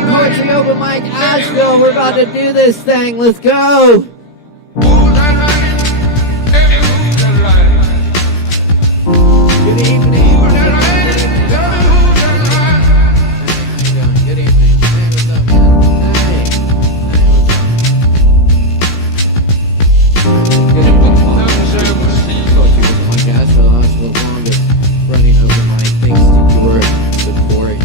Poetry Open Mic Asheville. We're about to do this thing. Let's go. Good evening. Good evening. Hey, what's up, man? Hey. Good evening. Poetry Open Mic Asheville. Asheville's longest running open mic. Thanks to your support.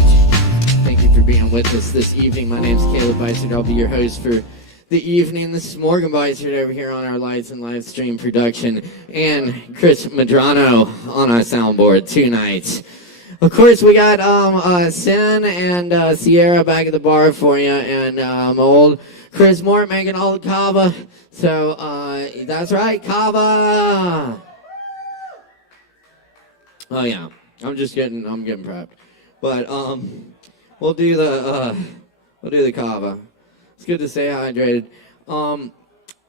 Thank you for being with us this evening. My name's Caleb Beissert. I'll be your host for the evening. This is Morgan Beissert over here on our lights and live stream production, and Chris Madrano on our soundboard tonight. Of course, we got Sin and Sierra back at the bar for you, and old Chris Moore making all the Kava. So that's right, Kava. Oh yeah, I'm getting prepped, but we'll do the Kava. It's good to stay hydrated.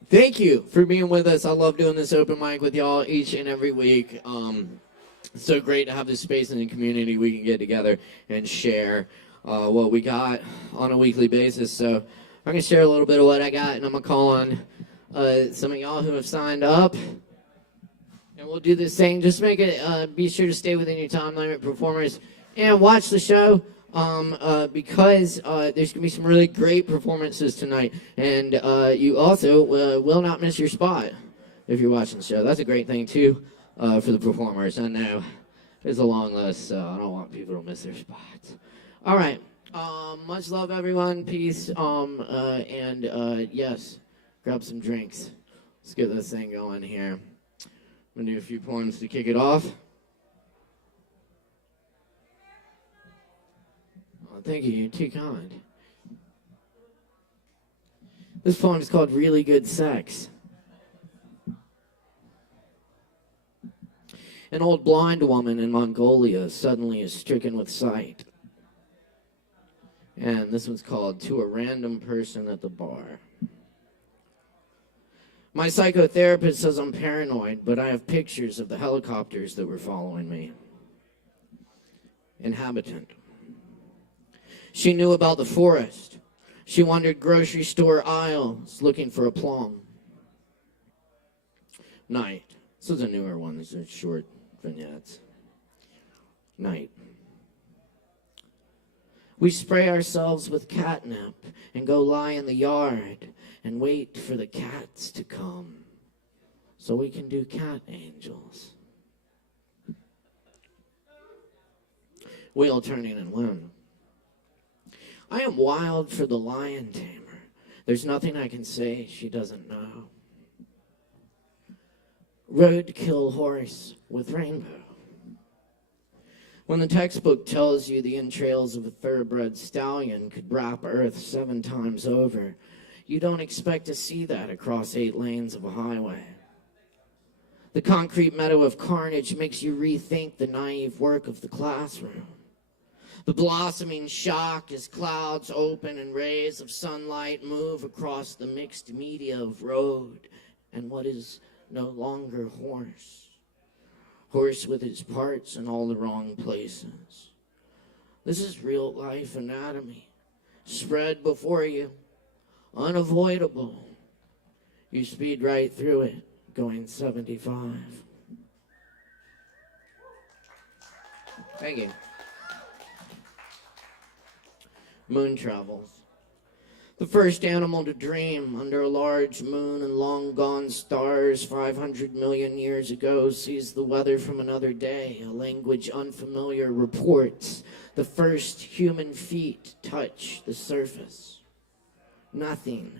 Thank you for being with us. I love doing this open mic with y'all each and every week. It's so great to have this space in the community. We can get together and share what we got on a weekly basis. So I'm going to share a little bit of what I got, and I'm going to call on some of y'all who have signed up. And we'll do this thing. Just make it, be sure to stay within your time limit, performers, and watch the show. Because there's going to be some really great performances tonight, and you also will not miss your spot if you're watching the show. That's a great thing, too, for the performers. I know there's a long list, so I don't want people to miss their spots. All right. Much love, everyone. Peace. And yes, grab some drinks. Let's get this thing going here. I'm going to do a few poems to kick it off. Thank you, you're too kind. This poem is called Really Good Sex. An old blind woman in Mongolia suddenly is stricken with sight. And this one's called To a Random Person at the Bar. My psychotherapist says I'm paranoid, but I have pictures of the helicopters that were following me. Inhabitant. She knew about the forest. She wandered grocery store aisles looking for a plum. Night. This is a newer one. These are short vignettes. Night. We spray ourselves with catnip and go lie in the yard and wait for the cats to come so we can do cat angels. Wheel turning and wind. I am wild for the lion tamer. There's nothing I can say she doesn't know. Roadkill horse with rainbow. When the textbook tells you the entrails of a thoroughbred stallion could wrap Earth 7 times over, you don't expect to see that across 8 lanes of a highway. The concrete meadow of carnage makes you rethink the naive work of the classroom. The blossoming shock as clouds open and rays of sunlight move across the mixed media of road and what is no longer horse. Horse with its parts in all the wrong places. This is real life anatomy, spread before you, unavoidable. You speed right through it, going 75. Thank you. Moon travels. The first animal to dream under a large moon and long gone stars 500 million years ago sees the weather from another day. A language unfamiliar reports the first human feet touch the surface. Nothing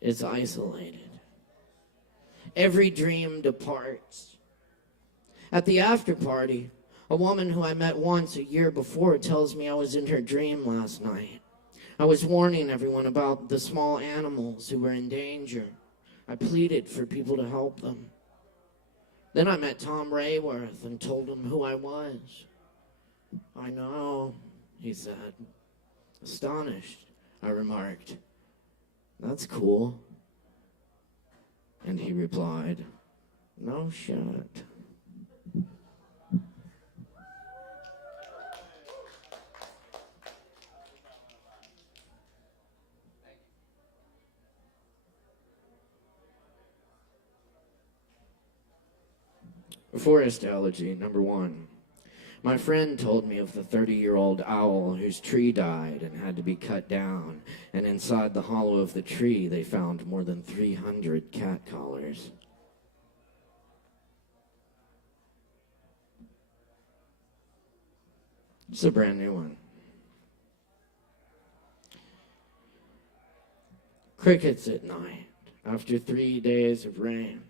is isolated. Every dream departs. At the after party, a woman who I met once a year before tells me I was in her dream last night. I was warning everyone about the small animals who were in danger. I pleaded for people to help them. Then I met Tom Rayworth and told him who I was. I know, he said. Astonished, I remarked. That's cool. And he replied, no shit. Forest elegy, number 1. My friend told me of the 30-year-old owl whose tree died and had to be cut down, and inside the hollow of the tree they found more than 300 cat collars. It's a brand new one. Crickets at night after 3 days of rain.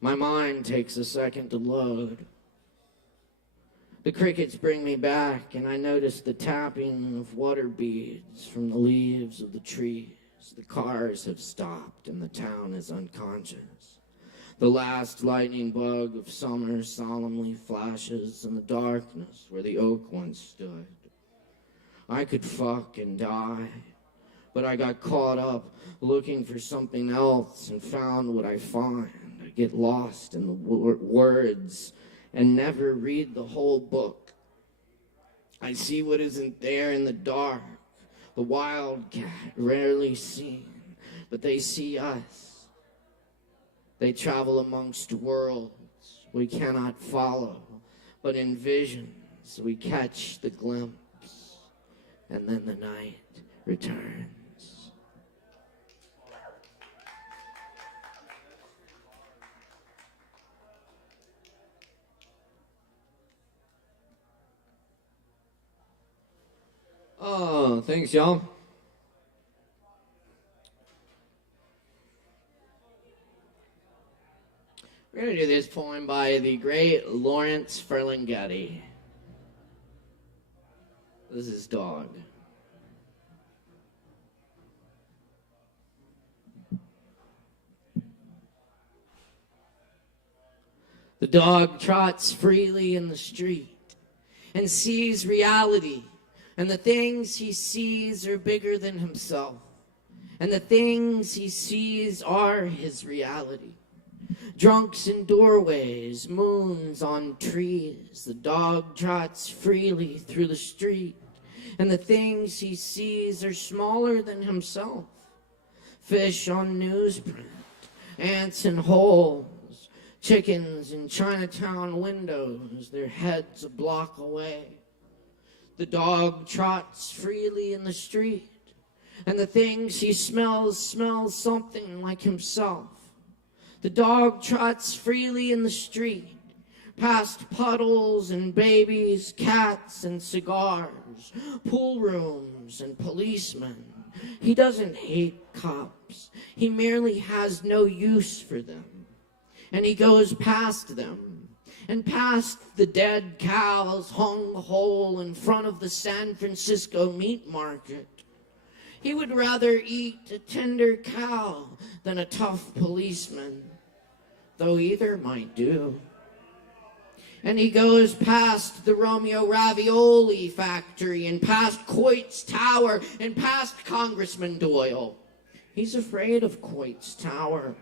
My mind takes a second to load. The crickets bring me back, and I notice the tapping of water beads from the leaves of the trees. The cars have stopped, and the town is unconscious. The last lightning bug of summer solemnly flashes in the darkness where the oak once stood. I could fuck and die, but I got caught up looking for something else and found what I find. I get lost in the words and never read the whole book. I see what isn't there in the dark. The wildcat, rarely seen, but they see us. They travel amongst worlds we cannot follow, but in visions we catch the glimpse, and then the night returns. Oh, thanks, y'all. We're going to do this poem by the great Lawrence Ferlinghetti. This is Dog. The dog trots freely in the street and sees reality. And the things he sees are bigger than himself. And the things he sees are his reality. Drunks in doorways, moons on trees. The dog trots freely through the street. And the things he sees are smaller than himself. Fish on newsprint, ants in holes, chickens in Chinatown windows, their heads a block away. The dog trots freely in the street, and the things he smells something like himself. The dog trots freely in the street, past puddles and babies, cats and cigars, pool rooms and policemen. He doesn't hate cops. He merely has no use for them. And he goes past them. And past the dead cows hung whole in front of the San Francisco meat market. He would rather eat a tender cow than a tough policeman, though either might do. And he goes past the Romeo Ravioli factory and past Coit's Tower and past Congressman Doyle. He's afraid of Coit's Tower.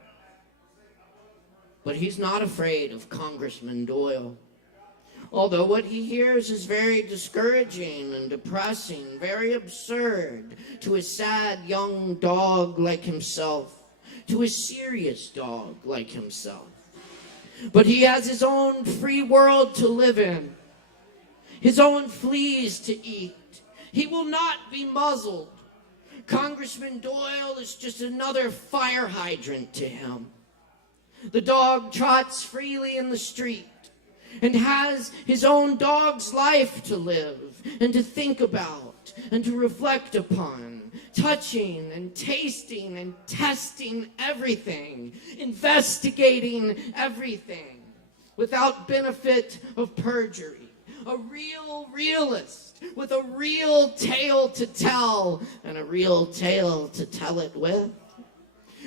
But he's not afraid of Congressman Doyle. Although what he hears is very discouraging and depressing, very absurd to a sad young dog like himself, to a serious dog like himself. But he has his own free world to live in, his own fleas to eat. He will not be muzzled. Congressman Doyle is just another fire hydrant to him. The dog trots freely in the street and has his own dog's life to live and to think about and to reflect upon, touching and tasting and testing everything, investigating everything without benefit of perjury. A real realist with a real tale to tell and a real tale to tell it with.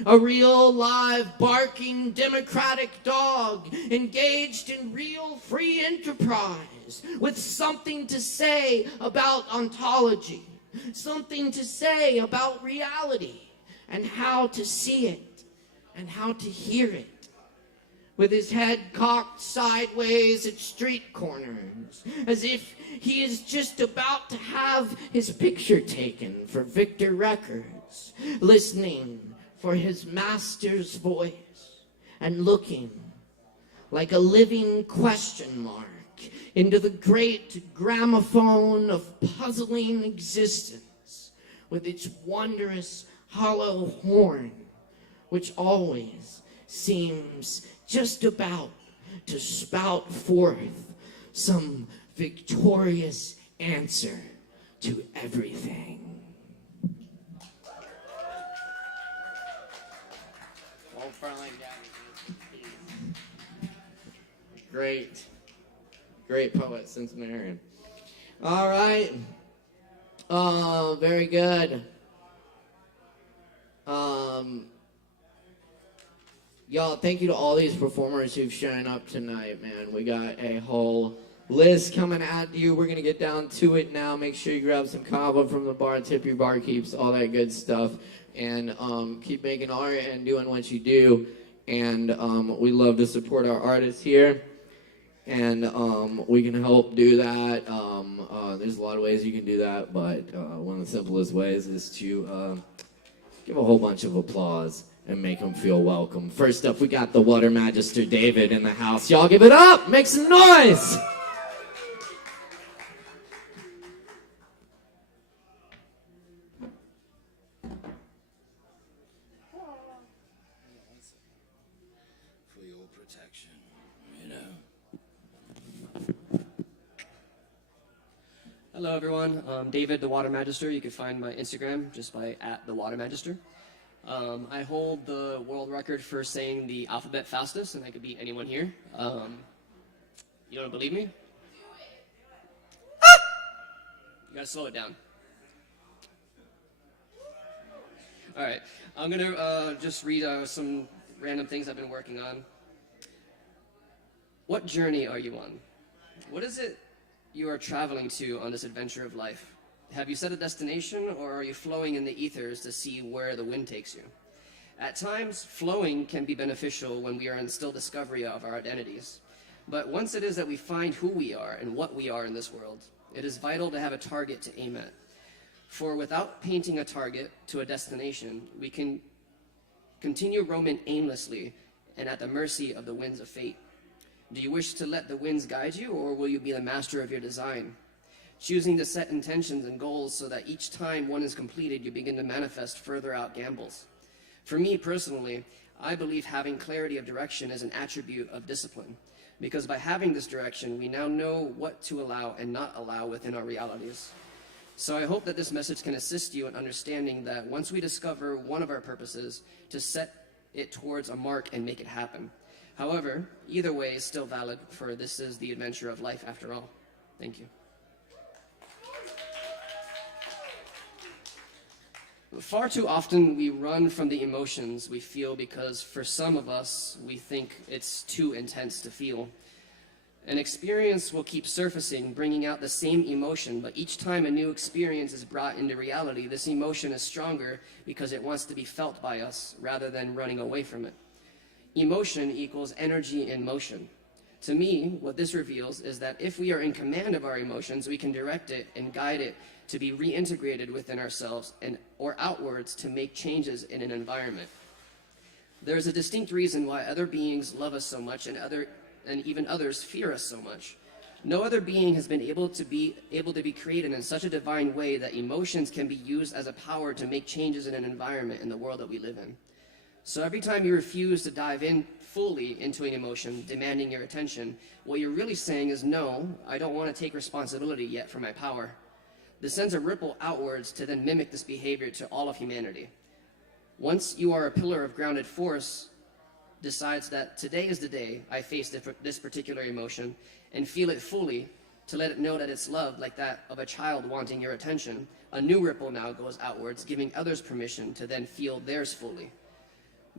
A real, live, barking, democratic dog engaged in real free enterprise with something to say about ontology, something to say about reality and how to see it and how to hear it. With his head cocked sideways at street corners, as if he is just about to have his picture taken for Victor Records, listening for his master's voice and looking like a living question mark into the great gramophone of puzzling existence with its wondrous hollow horn, which always seems just about to spout forth some victorious answer to everything. Great poet, Cincinnati. All right. Very good. Y'all, thank you to all these performers who've shown up tonight, man. We got a whole list coming at you. We're going to get down to it now. Make sure you grab some Kava from the bar, tip your barkeeps, all that good stuff. And keep making art and doing what you do. And we love to support our artists here. And we can help do that. There's a lot of ways you can do that, but one of the simplest ways is to give a whole bunch of applause and make them feel welcome. First up, we got the Water Magister David in the house. Y'all give it up! Make some noise! For your protection, Hello everyone, I'm David, the Water Magister. You can find my Instagram just by @thewatermagister. I hold the world record for saying the alphabet fastest, and I could beat anyone here. You don't believe me? You gotta slow it down. Alright, I'm gonna just read some random things I've been working on. What journey are you on? What is it you are traveling to on this adventure of life? Have you set a destination, or are you flowing in the ethers to see where the wind takes you? At times, flowing can be beneficial when we are in still discovery of our identities. But once it is that we find who we are and what we are in this world, it is vital to have a target to aim at. For without painting a target to a destination, we can continue roaming aimlessly and at the mercy of the winds of fate. Do you wish to let the winds guide you, or will you be the master of your design? Choosing to set intentions and goals so that each time one is completed, you begin to manifest further out gambles. For me personally, I believe having clarity of direction is an attribute of discipline, because by having this direction, we now know what to allow and not allow within our realities. So I hope that this message can assist you in understanding that once we discover one of our purposes, to set it towards a mark and make it happen. However, either way is still valid, for this is the adventure of life after all. Thank you. Far too often we run from the emotions we feel because for some of us, we think it's too intense to feel. An experience will keep surfacing, bringing out the same emotion, but each time a new experience is brought into reality, this emotion is stronger because it wants to be felt by us rather than running away from it. Emotion equals energy in motion. To me, what this reveals is that if we are in command of our emotions, we can direct it and guide it to be reintegrated within ourselves or outwards to make changes in an environment. There is a distinct reason why other beings love us so much and even others fear us so much. No other being has been able to be created in such a divine way that emotions can be used as a power to make changes in an environment in the world that we live in. So every time you refuse to dive in fully into an emotion demanding your attention, what you're really saying is, no, I don't want to take responsibility yet for my power. This sends a ripple outwards to then mimic this behavior to all of humanity. Once you are a pillar of grounded force, decides that today is the day I face this particular emotion and feel it fully, to let it know that it's love, like that of a child wanting your attention, a new ripple now goes outwards, giving others permission to then feel theirs fully.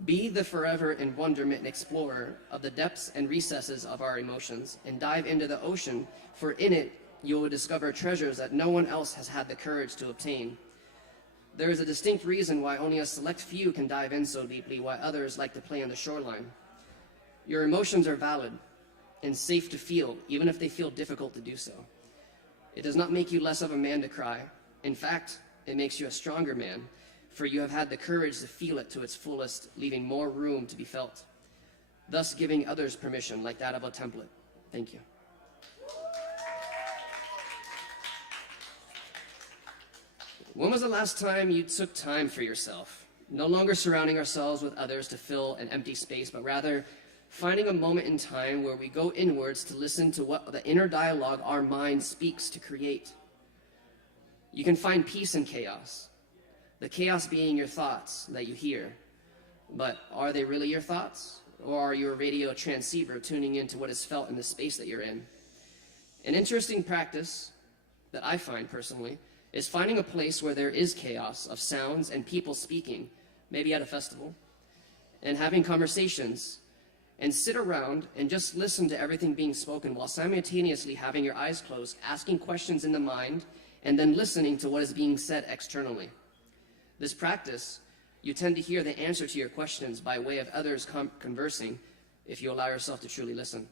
Be the forever in wonderment and explorer of the depths and recesses of our emotions, and dive into the ocean, for in it you will discover treasures that no one else has had the courage to obtain. There is a distinct reason why only a select few can dive in so deeply, while others like to play on the shoreline. Your emotions are valid and safe to feel, even if they feel difficult to do so. It does not make you less of a man to cry. In fact, it makes you a stronger man, for you have had the courage to feel it to its fullest, leaving more room to be felt. thus giving others permission like that of a template. Thank you. When was the last time you took time for yourself? No longer surrounding ourselves with others to fill an empty space, but rather finding a moment in time where we go inwards to listen to what the inner dialogue our mind speaks to create. You can find peace in chaos, the chaos being your thoughts that you hear. But are they really your thoughts? Or are you a radio transceiver tuning into what is felt in the space that you're in? An interesting practice that I find personally is finding a place where there is chaos of sounds and people speaking, maybe at a festival, and having conversations, and sit around and just listen to everything being spoken while simultaneously having your eyes closed, asking questions in the mind, and then listening to what is being said externally. This practice, you tend to hear the answer to your questions by way of others conversing if you allow yourself to truly listen.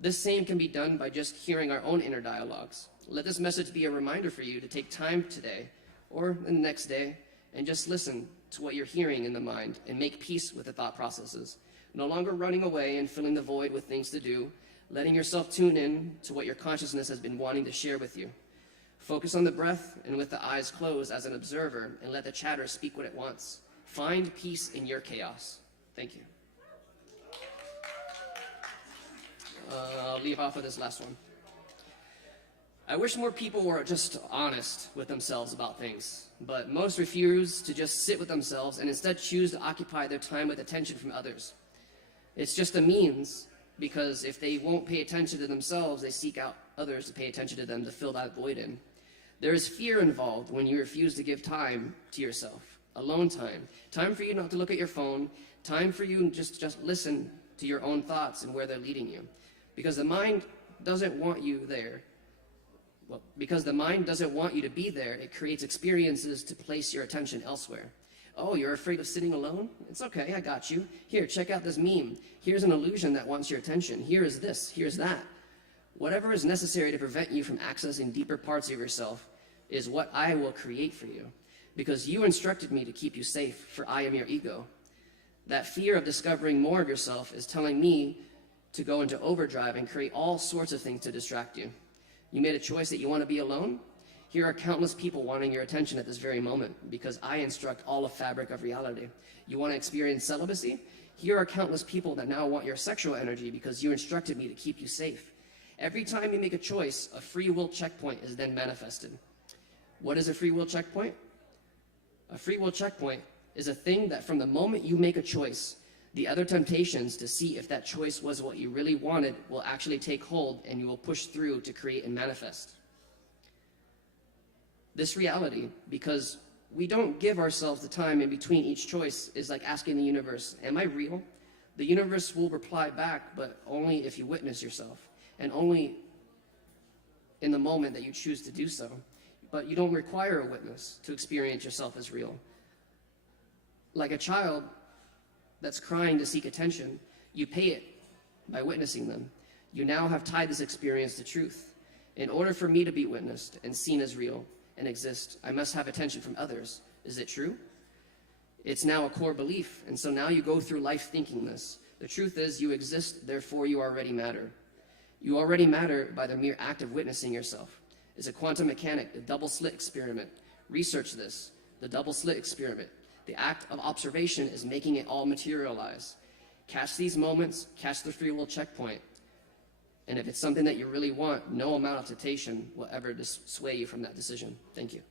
This same can be done by just hearing our own inner dialogues. Let this message be a reminder for you to take time today or the next day and just listen to what you're hearing in the mind and make peace with the thought processes. No longer running away and filling the void with things to do, letting yourself tune in to what your consciousness has been wanting to share with you. Focus on the breath and with the eyes closed as an observer and let the chatter speak what it wants. Find peace in your chaos. Thank you. I'll leave off with this last one. I wish more people were just honest with themselves about things, but most refuse to just sit with themselves and instead choose to occupy their time with attention from others. It's just a means, because if they won't pay attention to themselves, they seek out others to pay attention to them to fill that void in. There is fear involved when you refuse to give time to yourself, alone time, time for you not to look at your phone, time for you just listen to your own thoughts and where they're leading you. Because the mind doesn't want you there. Well, because the mind doesn't want you to be there, it creates experiences to place your attention elsewhere. Oh, you're afraid of sitting alone? It's okay, I got you. Here, check out this meme. Here's an illusion that wants your attention. Here is this, here's that. Whatever is necessary to prevent you from accessing deeper parts of yourself is what I will create for you. Because you instructed me to keep you safe, for I am your ego. That fear of discovering more of yourself is telling me to go into overdrive and create all sorts of things to distract you. You made a choice that you want to be alone? Here are countless people wanting your attention at this very moment because I instruct all the fabric of reality. You want to experience celibacy? Here are countless people that now want your sexual energy because you instructed me to keep you safe. Every time you make a choice, a free will checkpoint is then manifested. What is a free will checkpoint? A free will checkpoint is a thing that from the moment you make a choice, the other temptations to see if that choice was what you really wanted will actually take hold and you will push through to create and manifest. This reality, because we don't give ourselves the time in between each choice, is like asking the universe, am I real? The universe will reply back, but only if you witness yourself, and only in the moment that you choose to do so. But you don't require a witness to experience yourself as real. Like a child that's crying to seek attention, you pay it by witnessing them. You now have tied this experience to truth. In order for me to be witnessed and seen as real and exist, I must have attention from others. Is it true? It's now a core belief, and so now you go through life thinking this. The truth is you exist, therefore you already matter. You already matter by the mere act of witnessing yourself. It's a quantum mechanic, the double slit experiment. Research this, the double slit experiment. The act of observation is making it all materialize. Catch these moments, catch the free will checkpoint. And if it's something that you really want, no amount of temptation will ever sway you from that decision. Thank you.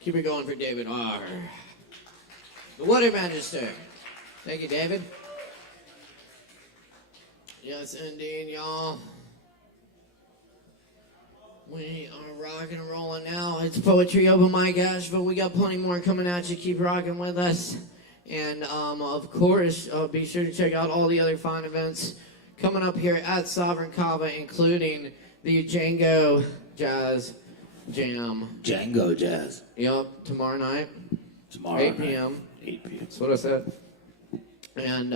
Keep it going for David R. The Water Magister. Thank you, David. Yes, indeed, y'all. We are rocking and rolling now. It's Poetry Open Mic ASHEViLLE. We got plenty more coming at you. Keep rocking with us. And, of course, be sure to check out all the other fun events coming up here at Sovereign Kava, including the Django Jazz Jam. Django Jazz. Yep, tomorrow night. 8 p.m. 8 p.m. That's what I said. And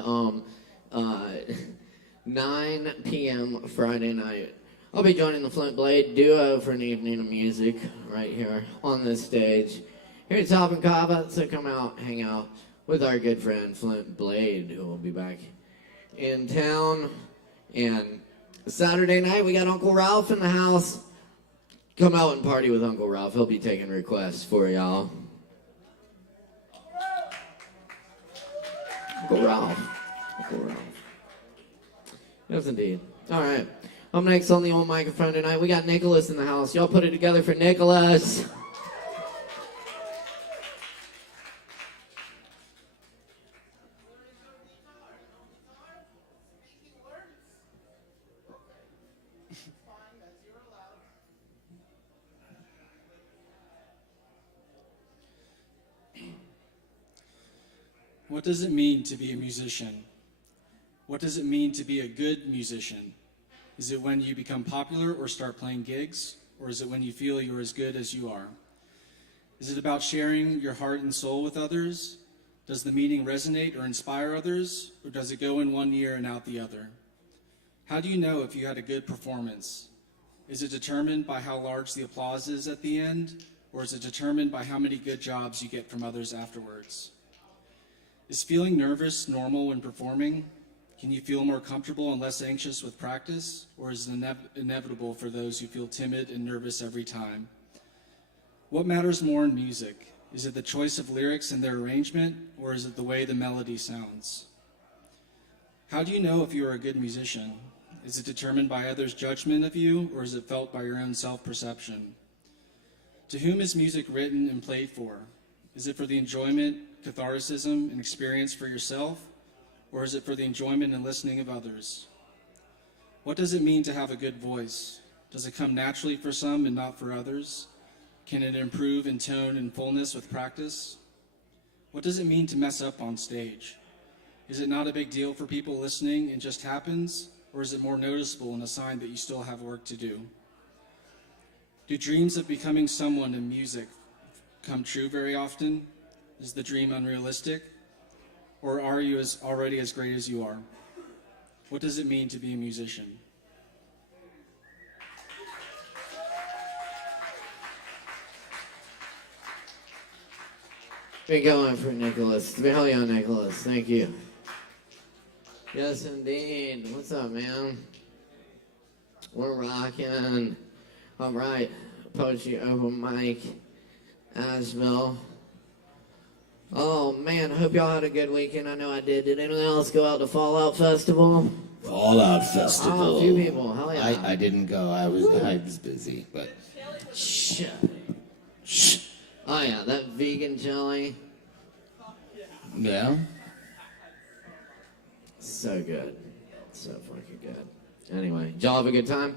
9 p.m. Friday night. I'll be joining the Flint Blade Duo for an evening of music right here on this stage. here at Top and Kava, so come out, hang out with our good friend Flint Blade, who will be back in town. And Saturday night, we got Uncle Ralph in the house. Come out and party with Uncle Ralph. He'll be taking requests for y'all. Uncle Ralph. Uncle Ralph. Yes, indeed. All right. Up next on the old microphone tonight, we got Nicholas in the house. Y'all put it together for Nicholas. What does it mean to be a musician? What does it mean to be a good musician? Is it when you become popular or start playing gigs? Or is it when you feel you're as good as you are? Is it about sharing your heart and soul with others? Does the meaning resonate or inspire others? Or does it go in one ear and out the other? How do you know if you had a good performance? Is it determined by how large the applause is at the end? Or is it determined by how many good jobs you get from others afterwards? Is feeling nervous normal when performing? Can you feel more comfortable and less anxious with practice? Or is it inevitable for those who feel timid and nervous every time? What matters more in music? Is it the choice of lyrics and their arrangement? Or is it the way the melody sounds? How do you know if you are a good musician? Is it determined by others' judgment of you? Or is it felt by your own self-perception? To whom is music written and played for? Is it for the enjoyment, catharticism, and experience for yourself? Or is it for the enjoyment and listening of others? What does it mean to have a good voice? Does it come naturally for some and not for others? Can it improve in tone and fullness with practice? What does it mean to mess up on stage? Is it not a big deal for people listening and just happens? Or is it more noticeable and a sign that you still have work to do? Do dreams of becoming someone in music come true very often? Is the dream unrealistic? Or are you already as great as you are? What does it mean to be a musician? Big going for Nicholas. Hell yeah, Nicholas. Thank you. Yes, indeed. What's up, man? We're rocking. All right. Poetry open mic. ASHEViLLE. Oh, man. I hope y'all had a good weekend. I know I did. Did anyone else go out to Fallout Festival? Fallout Festival. Oh, a few people. Hell yeah. I didn't go. I was busy, but Shh. Oh, yeah. That vegan jelly. yeah. So good. So fucking good. Anyway, did y'all have a good time?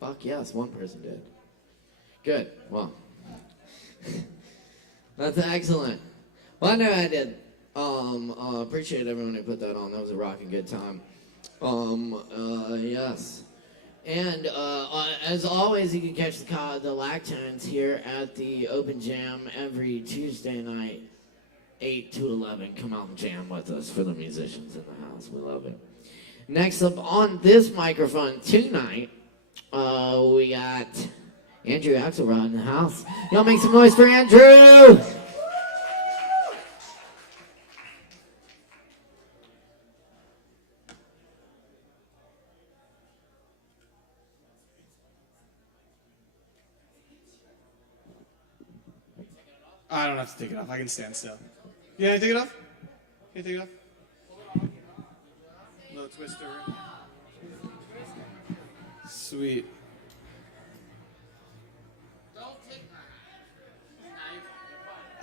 Fuck yes, one person did. Good. Well, that's excellent. Well, I know I did. Appreciate everyone who put that on. That was a rocking good time. Yes. And as always, you can catch the Lactones here at the Open Jam every Tuesday night, 8 to 11. Come out and jam with us for the musicians in the house. We love it. Next up on this microphone tonight, we got Andrew Axelrod in the house. Y'all make some noise for Andrew! I don't have to take it off. I can stand still. Yeah, take it off? Can you take it off? Little twister. Sweet.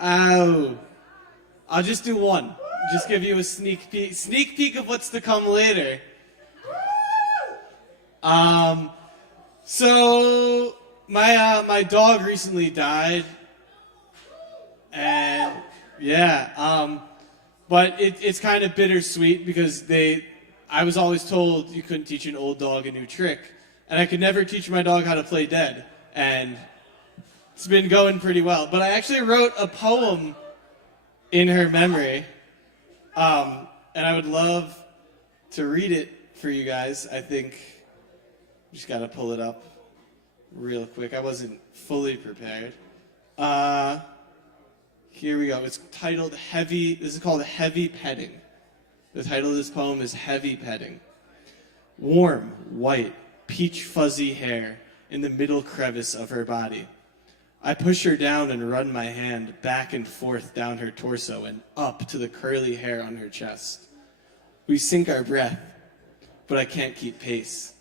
Ow. I'll just do one. Just give you a sneak peek of what's to come later. So my dog recently died. And yeah, but it's kind of bittersweet because I was always told you couldn't teach an old dog a new trick, and I could never teach my dog how to play dead, and it's been going pretty well. But I actually wrote a poem in her memory, and I would love to read it for you guys. I think just gotta pull it up real quick. I wasn't fully prepared. Here we go. It's titled Heavy. This is called Heavy Petting. The title of this poem is Heavy Petting. Warm, white, peach fuzzy hair in the middle crevice of her body. I push her down and run my hand back and forth down her torso and up to the curly hair on her chest. We sync our breath, but I can't keep pace.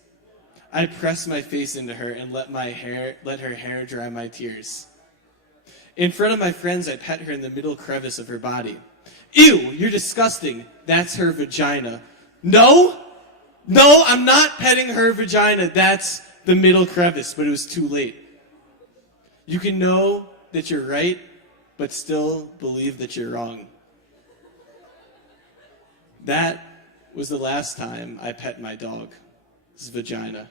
I press my face into her and let her hair dry my tears. In front of my friends, I pet her in the middle crevice of her body. Ew, you're disgusting. That's her vagina. No, I'm not petting her vagina. That's the middle crevice, but it was too late. You can know that you're right, but still believe that you're wrong. That was the last time I pet my dog's vagina.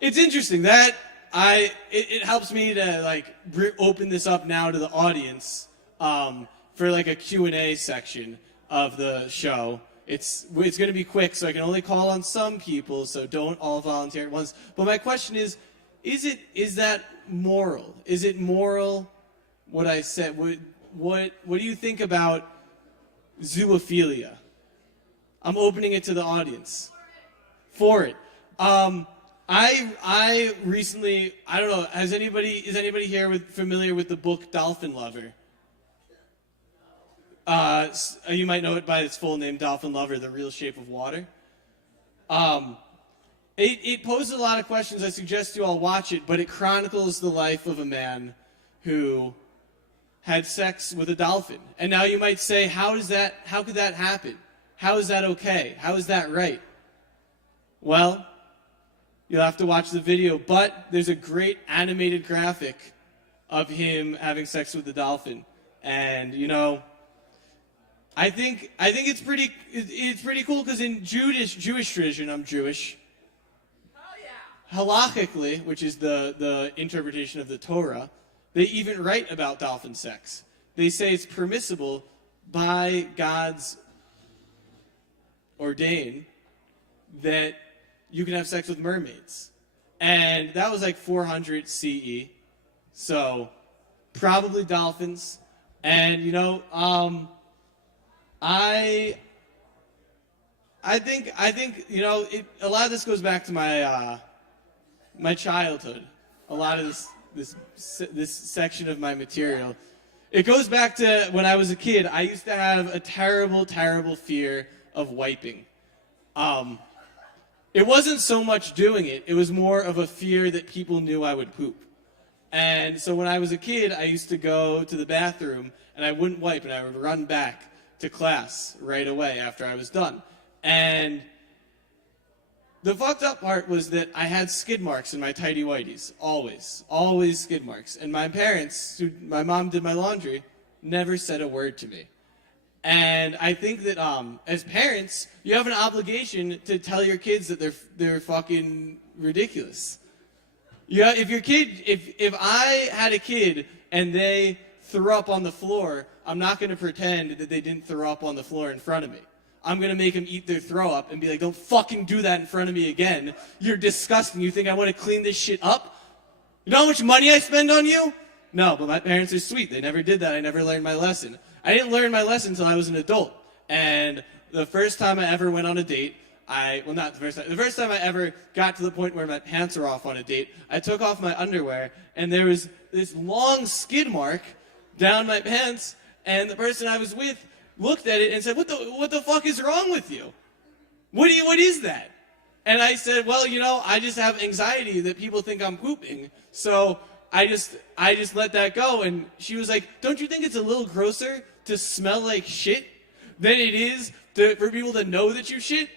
It's interesting that it helps me to open this up now to the audience for like a Q&A section of the show. It's going to be quick, so I can only call on some people, so don't all volunteer at once. But my question is that moral? Is it moral what I said? What do you think about zoophilia? I'm opening it to the audience. For it. I recently, I don't know, is anybody here familiar with the book Dolphin Lover? You might know it by its full name, Dolphin Lover, The Real Shape of Water. It poses a lot of questions. I suggest you all watch it, but it chronicles the life of a man who had sex with a dolphin. And now you might say, how could that happen? How is that okay? How is that right? Well, you'll have to watch the video, but there's a great animated graphic of him having sex with the dolphin. And, I think it's pretty cool because in Jewish tradition, I'm Jewish. Halachically, which is the interpretation of the Torah, they even write about dolphin sex. They say it's permissible by God's ordain that you can have sex with mermaids. And that was like 400 CE. So probably dolphins. And I think a lot of this goes back to my childhood. A lot of this section of my material. It goes back to when I was a kid. I used to have a terrible, terrible fear of wiping. It wasn't so much doing it. It was more of a fear that people knew I would poop. And so when I was a kid, I used to go to the bathroom and I wouldn't wipe and I would run back to class right away after I was done. And the fucked up part was that I had skid marks in my tighty whities. Always skid marks. And my parents, my mom did my laundry, never said a word to me. And I think that as parents, you have an obligation to tell your kids that they're fucking ridiculous. Yeah, if I had a kid and they threw up on the floor, I'm not going to pretend that they didn't throw up on the floor in front of me. I'm going to make them eat their throw up and be like, don't fucking do that in front of me again. You're disgusting. You think I want to clean this shit up? You know how much money I spend on you? No, but my parents are sweet. They never did that. I never learned my lesson. I didn't learn my lesson until I was an adult. And the first time I ever went on a date, the first time I ever got to the point where my pants were off on a date, I took off my underwear, and there was this long skid mark down my pants, and the person I was with looked at it and said, what the fuck is wrong with you? What is that? And I said, well, I just have anxiety that people think I'm pooping, so I just let that go. And she was like, don't you think it's a little grosser to smell like shit than it is for people to know that you shit?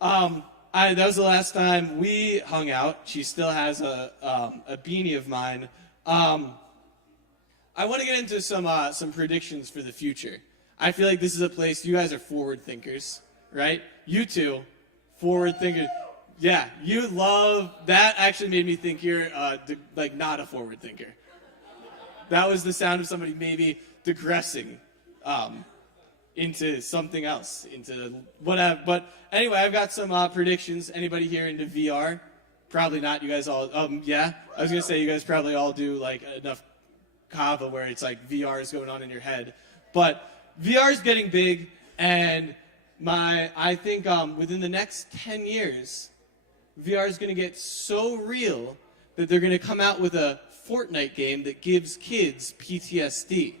That was the last time we hung out. She still has a beanie of mine. I want to get into some predictions for the future. I feel like this is a place, you guys are forward thinkers, right? You two, forward thinkers. Yeah, you love, that actually made me think you're not a forward thinker. That was the sound of somebody maybe digressing. into something else, into whatever. But anyway, I've got some predictions. Anybody here into VR? Probably not. You guys all, yeah? I was going to say you guys probably all do like enough Kava where it's like VR is going on in your head. But VR is getting big, and I think within the next 10 years, VR is going to get so real that they're going to come out with a Fortnite game that gives kids PTSD.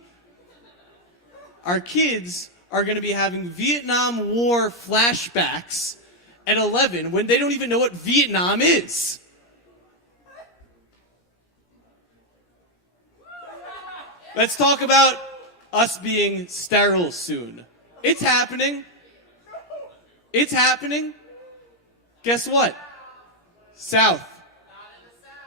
Our kids are going to be having Vietnam War flashbacks at 11 when they don't even know what Vietnam is. Let's talk about us being sterile soon. It's happening. It's happening. Guess what? South.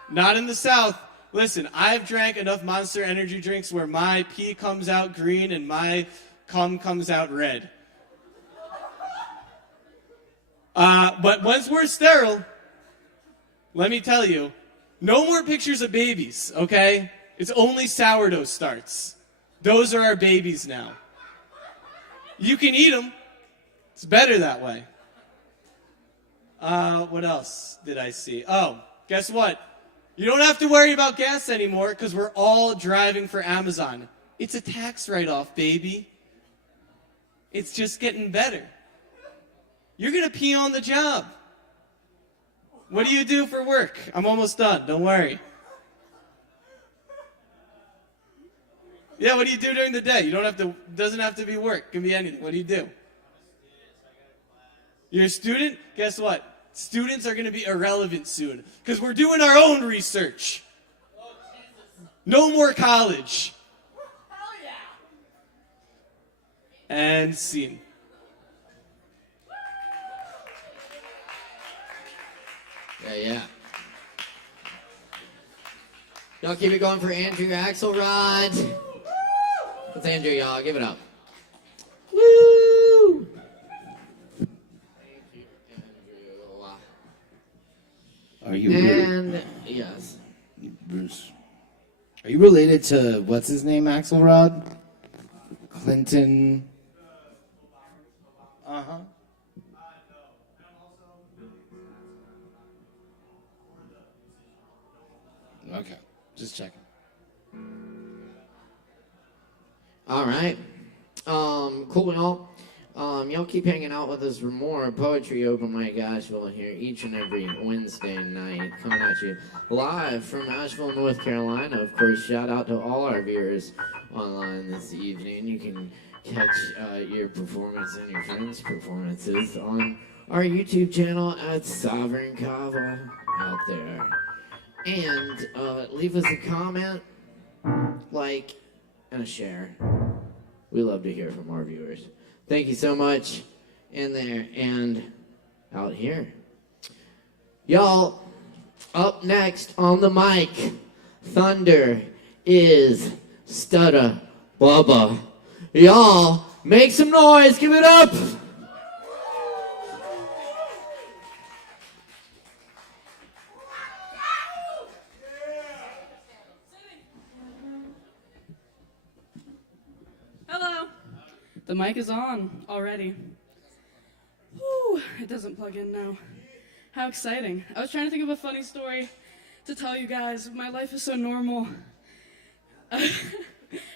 Not in the South. Listen, I've drank enough Monster energy drinks where my pee comes out green and my cum comes out red. But once we're sterile, let me tell you, no more pictures of babies, okay? It's only sourdough starts. Those are our babies now. You can eat them. It's better that way. What else did I see? Oh, guess what? You don't have to worry about gas anymore because we're all driving for Amazon. It's a tax write-off, baby. It's just getting better. You're going to pee on the job. What do you do for work? I'm almost done. Don't worry. Yeah, what do you do during the day? You don't have to, doesn't have to be work. It can be anything. What do you do? You're a student? Guess what? Students are going to be irrelevant soon because we're doing our own research. No more college. Hell yeah. And scene. Yeah. Y'all keep it going for Andrew Axelrod. That's Andrew, y'all. Give it up. Woo! Thank you, Andrew. Are you And, yes. Bruce? Are you related to what's his name, Axelrod? Clinton. Uh-huh. Okay, just checking. All right. Cool, y'all. Y'all keep hanging out with us for more Poetry Open Mic Asheville here each and every Wednesday night, coming at you live from Asheville, North Carolina. Of course, shout out to all our viewers online this evening. You can catch your performance and your friends' performances on our YouTube channel at Sovereign Kava out there. And leave us a comment, like, and a share. We love to hear from our viewers. Thank you so much in there and out here. Y'all, up next on the mic, Thunder is Studda Bubba. Y'all, make some noise. Give it up. Hello. The mic is on already. Whew, it doesn't plug in now. How exciting. I was trying to think of a funny story to tell you guys. My life is so normal.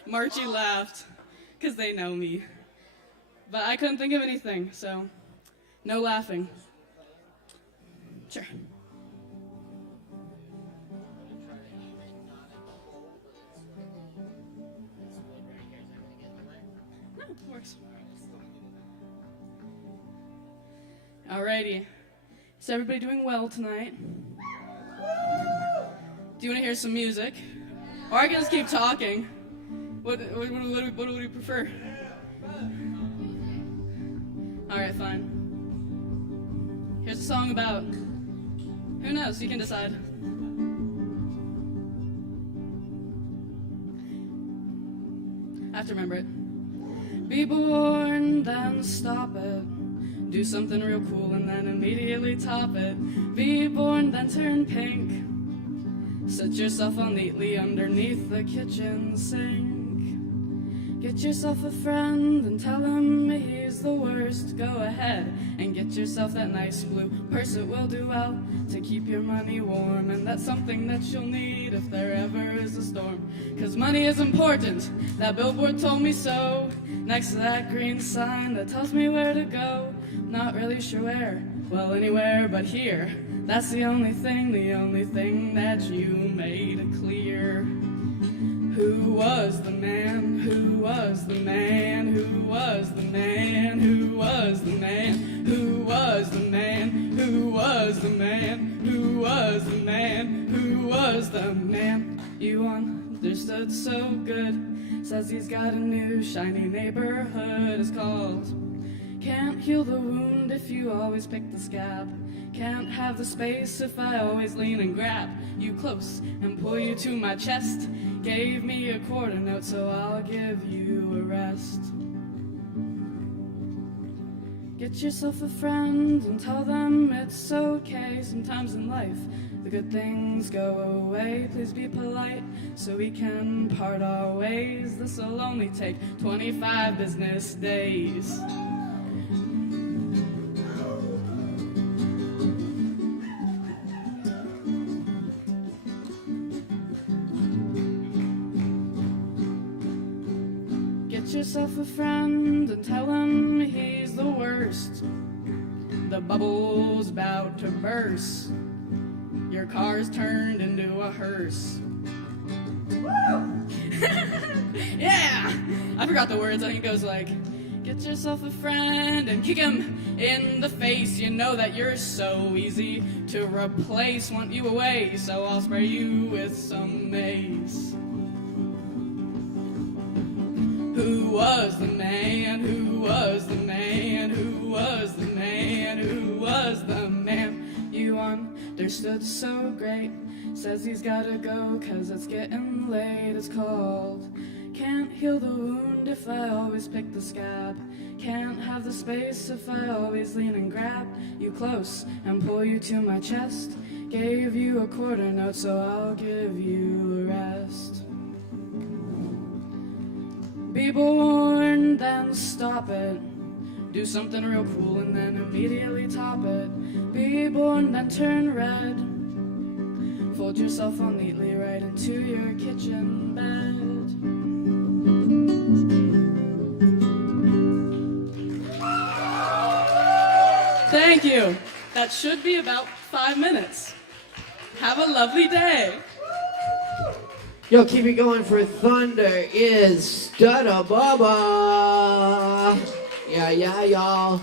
Marchie laughed because they know me. But I couldn't think of anything, so no laughing. Sure. No, it works. Alrighty. Is everybody doing well tonight? Do you want to hear some music? Or I can just keep talking. What do you prefer? Alright, fine. Here's a song about... Who knows? You can decide. I have to remember it. Be born, then stop it. Do something real cool and then immediately top it. Be born, then turn pink. Sit yourself all neatly underneath the kitchen sink. Get yourself a friend and tell him go ahead and get yourself that nice blue purse. It will do well to keep your money warm, and that's something that you'll need if there ever is a storm. 'Cause money is important, that billboard told me so, next to that green sign that tells me where to go. Not really sure where, well, anywhere but here. That's the only thing that you made clear. Who was the man? Who was the man? Who was the man? Who was the man? Who was the man? Who was the man? Who was the man? Who was the man? You understood so good. Says he's got a new shiny neighborhood. It's called Can't Heal the Wound If You Always Pick the Scab. Can't have the space if I always lean and grab you close and pull you to my chest. Gave me a quarter note, so I'll give you a rest. Get yourself a friend and tell them it's okay. Sometimes in life the good things go away. Please be polite so we can part our ways. This'll only take 25 business days. Get yourself a friend and tell him he's the worst. The bubble's about to burst. Your car's turned into a hearse. Woo! Yeah! I forgot the words. I think it goes like, get yourself a friend and kick him in the face. You know that you're so easy to replace. Want you away, so I'll spray you with some mace. Who was the man? Who was the man? Who was the man? Who was the man? You understood so great. Says he's gotta go 'cause it's getting late. It's called Can't Heal the Wound If I Always Pick the Scab. Can't have the space if I always lean and grab you close and pull you to my chest. Gave you a quarter note, so I'll give you a rest. Be born, then stop it. Do something real cool and then immediately top it. Be born, then turn red. Fold yourself all neatly right into your kitchen bed. Thank you. That should be about 5 minutes. Have a lovely day. Yo, keep it going for Thunder is Studda Bubba. Yeah, y'all.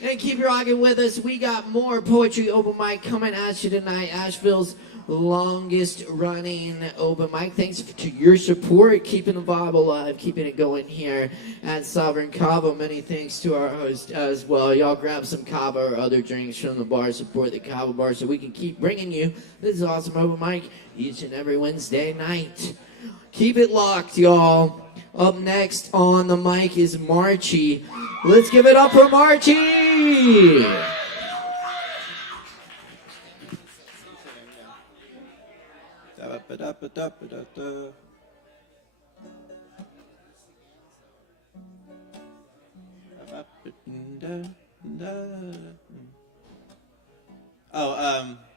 And keep rocking with us. We got more Poetry Open Mic coming at you tonight. Asheville's longest running open mic. Thanks to your support, keeping the vibe alive, keeping it going here at Sovereign Kava. Many thanks to our host as well. Y'all grab some Kava or other drinks from the bar. Support the Kava bar so we can keep bringing you this awesome open mic each and every Wednesday night. Keep it locked, y'all. Up next on the mic is Marchie. Let's give it up for Marchie!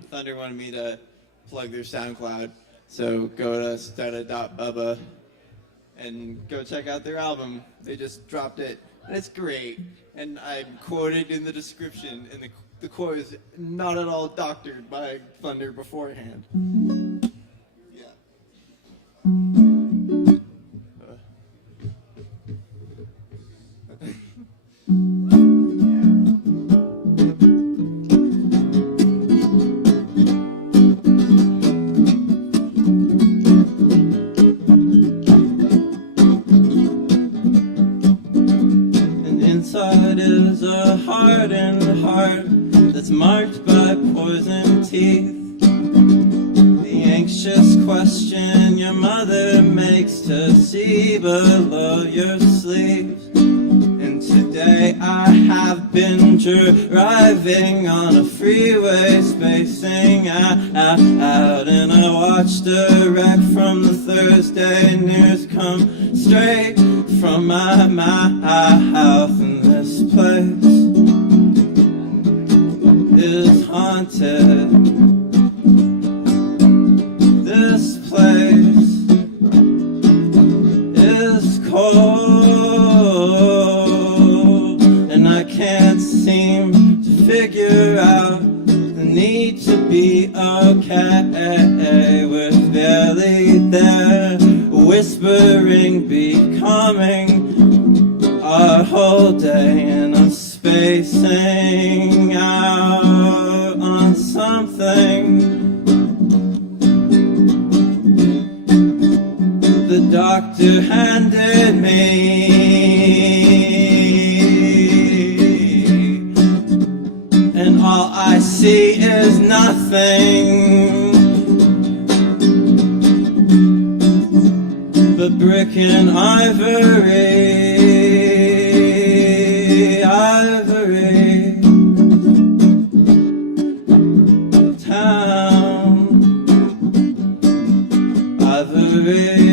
Thunder wanted me to plug their SoundCloud, so go to studda.bubba and go check out their album. They just dropped it, and it's great. And I'm quoted in the description, and the quote is not at all doctored by Thunder beforehand. Yeah. Inside is a hardened heart that's marked by poison teeth. The anxious question your mother makes to see below your sleeves. And today I have been driving on a freeway spacing out, and I watched a wreck from the Thursday news come straight from my mouth in this place. be okay with barely there, whispering, becoming our whole day, and I'm spacing out on something. The doctor handed me, and all I see is nothing but brick and ivory, ivory town, ivory.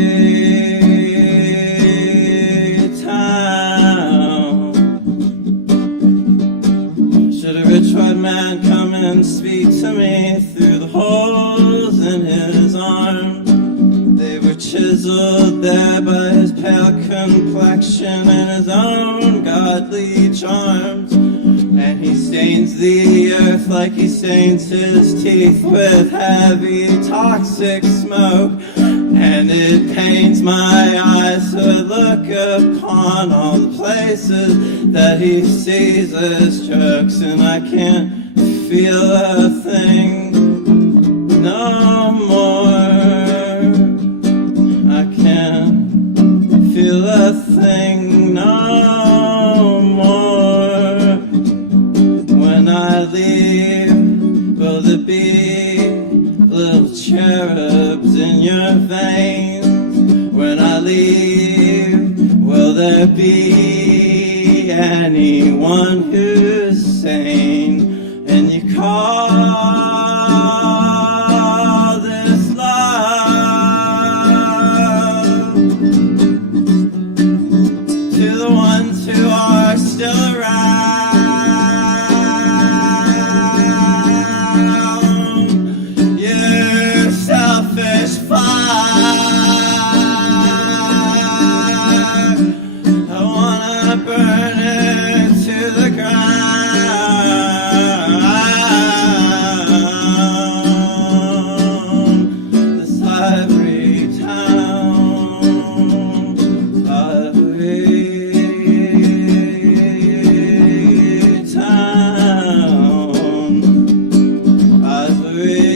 White man come and speak to me through the holes in his arm. They were chiseled there by his pale complexion and his own godly charms. And he stains the earth like he stains his teeth with heavy toxic smoke. And it pains my eyes to look upon all the places that he sees as jerks, and I can't feel a thing no more. I can't feel a thing no more. When I leave, will there be little cherubs in your veins? When I leave, will there be anyone who's sane? And you call this love? To the ones who are still around, you selfish fire, I wanna burn it to the ground. This ivory town, ivory town, ivory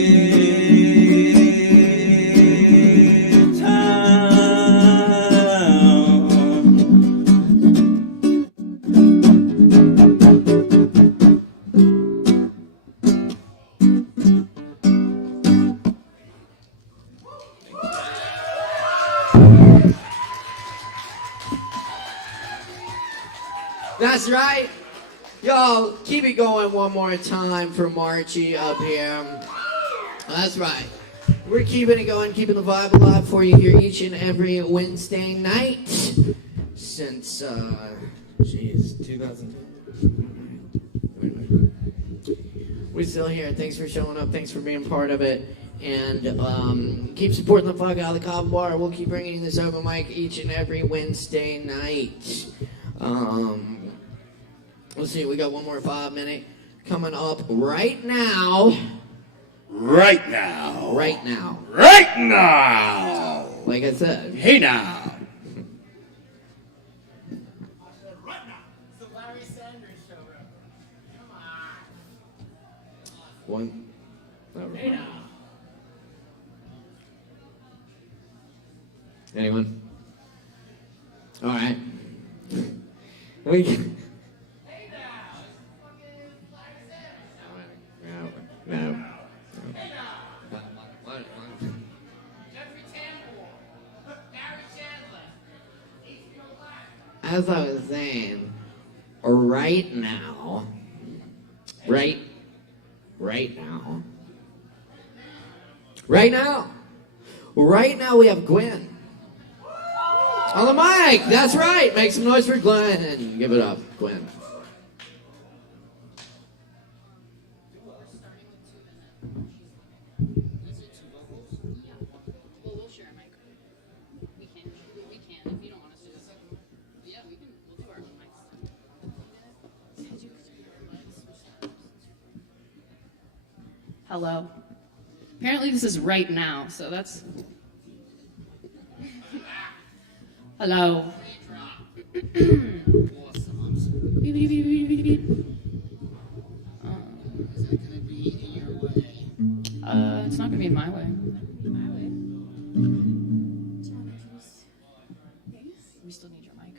That's right. Y'all, keep it going one more time for Marchie up here. That's right. We're keeping it going, keeping the vibe alive for you here each and every Wednesday night since, 2000. We're still here. Thanks for showing up. Thanks for being part of it. And keep supporting the fuck out of the Kava Bar. We'll keep bringing you this open mic each and every Wednesday night. Let's see, we got one more 5 minute coming up right now. Right now. Right now. Right now. Like I said. Hey now. One. Hey now. Anyone? All right. We can. No. As I was saying, right now, right now we have Gwen on the mic. That's right. Make some noise for Gwen and give it up, Gwen. Hello. Apparently this is right now, so that's... Hello. Beep, beep, beep, beep, beep, beep. It's not gonna be in my way. We still need your mic.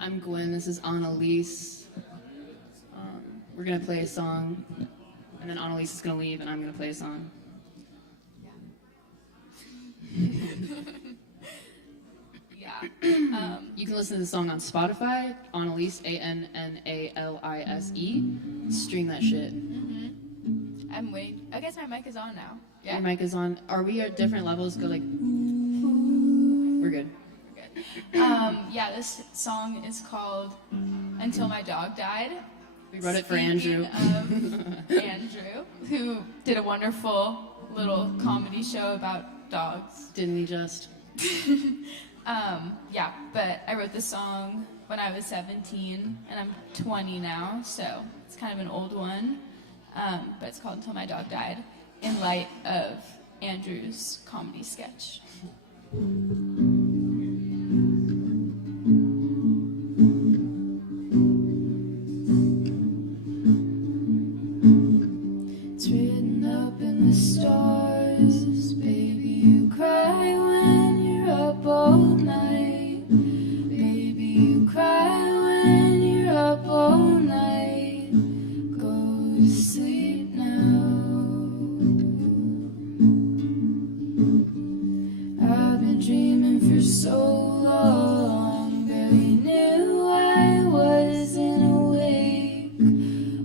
I'm Gwen. This is Annalise. We're gonna play a song, and then Annalise is gonna leave, and I'm gonna play a song. You can listen to the song on Spotify, Annalise, Annalise. Stream that shit. I'm waiting. I guess my mic is on now. Your mic is on. Are we at different levels? Go like. We're good. Yeah, this song is called Until My Dog Died. We wrote it for Andrew. Of Andrew, who did a wonderful little comedy show about dogs. Didn't he just? Yeah, but I wrote this song when I was 17, and I'm 20 now, so it's kind of an old one. But it's called Until My Dog Died, in light of Andrew's comedy sketch. It's written up in the stars, baby, you cry when you're up all night. Baby, you cry when you're up all night. Go to sleep now. I've been dreaming for so long, barely knew I wasn't awake.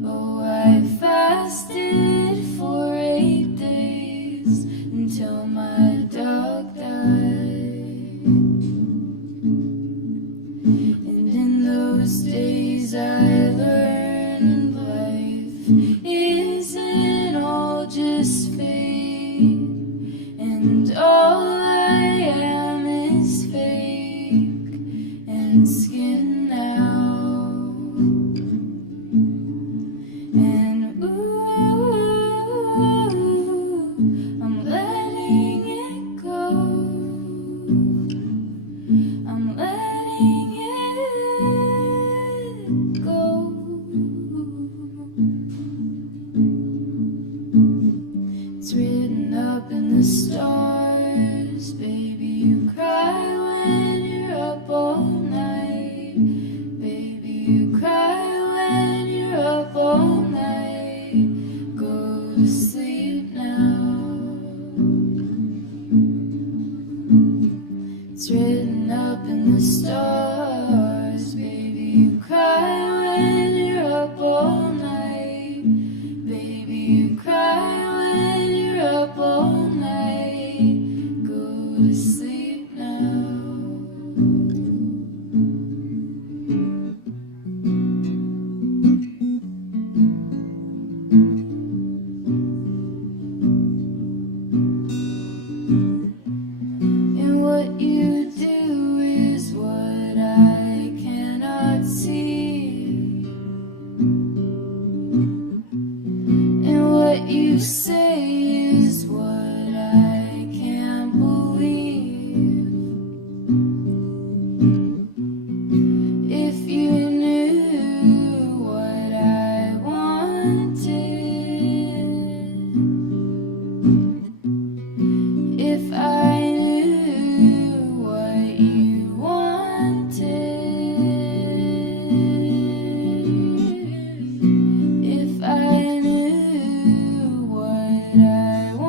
Oh, I fasted for 8 days until my dog died. And in those days I learned life isn't all just fate, and all I am is fake and skin now. And ooh, I'm letting it go. I'm letting it go. It's written up in the stars, baby, you cry when you're up all night. Baby, you cry when you're up all night. Go to sleep now. It's written up in the stars, baby, you cry when you're up all night. Baby, you cry when you're up all night. Go to sleep now. And what you do is what I cannot see. And what you say is what I can't believe. If you knew what I wanted, if I knew what you wanted, if I knew what I wanted.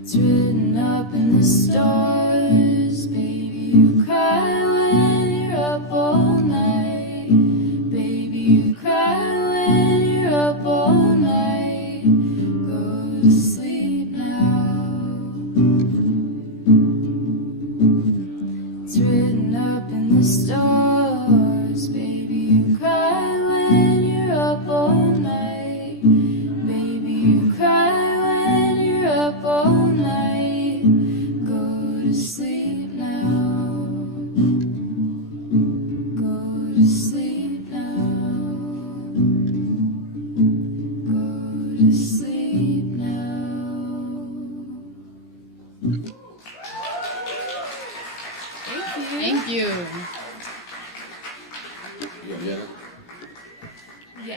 It's written up in the stars, baby, you cry when you're up all night. Baby, you cry when you're up all night. Go to sleep now. It's written up in the stars, baby, you cry when you're up all night. Baby, you cry when you're up all night.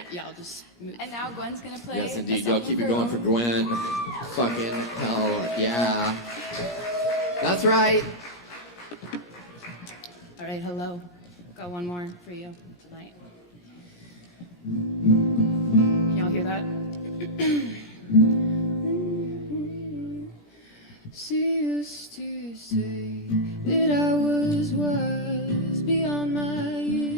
Yeah, I'll just move. And now Gwen's gonna play. Yes, a indeed. song Y'all keep of it her going for own. Gwen. Fucking hell, yeah. That's right. All right, hello. Got one more for you tonight. Can y'all hear that? She used to say that I was wise beyond my years.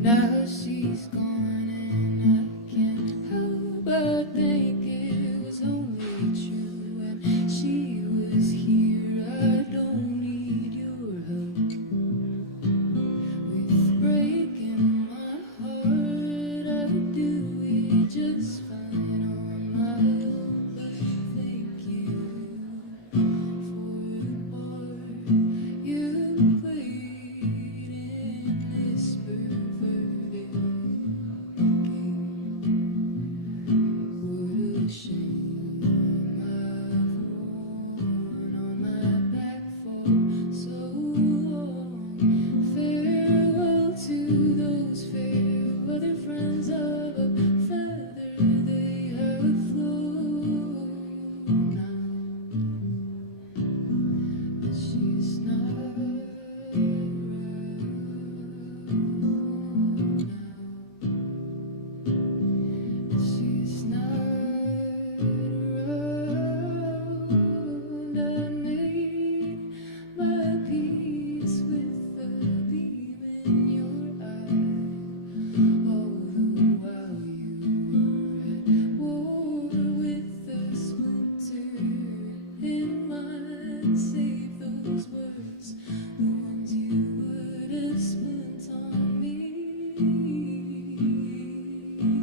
Now she's gone and I can't help but think it was only true. And she was here, I don't need your help with breaking my heart. I do it just fine on my own. But thank you for the part you played in this perverted game. What a shame I've worn on my back for so long. Farewell to those fair weather friends of a feather, they have flown now. But she's not around now. She's not around. I made my peace with the beam in your eye. All the while you were at war with the splinter in mine. Save those words, the ones you would have spent on me.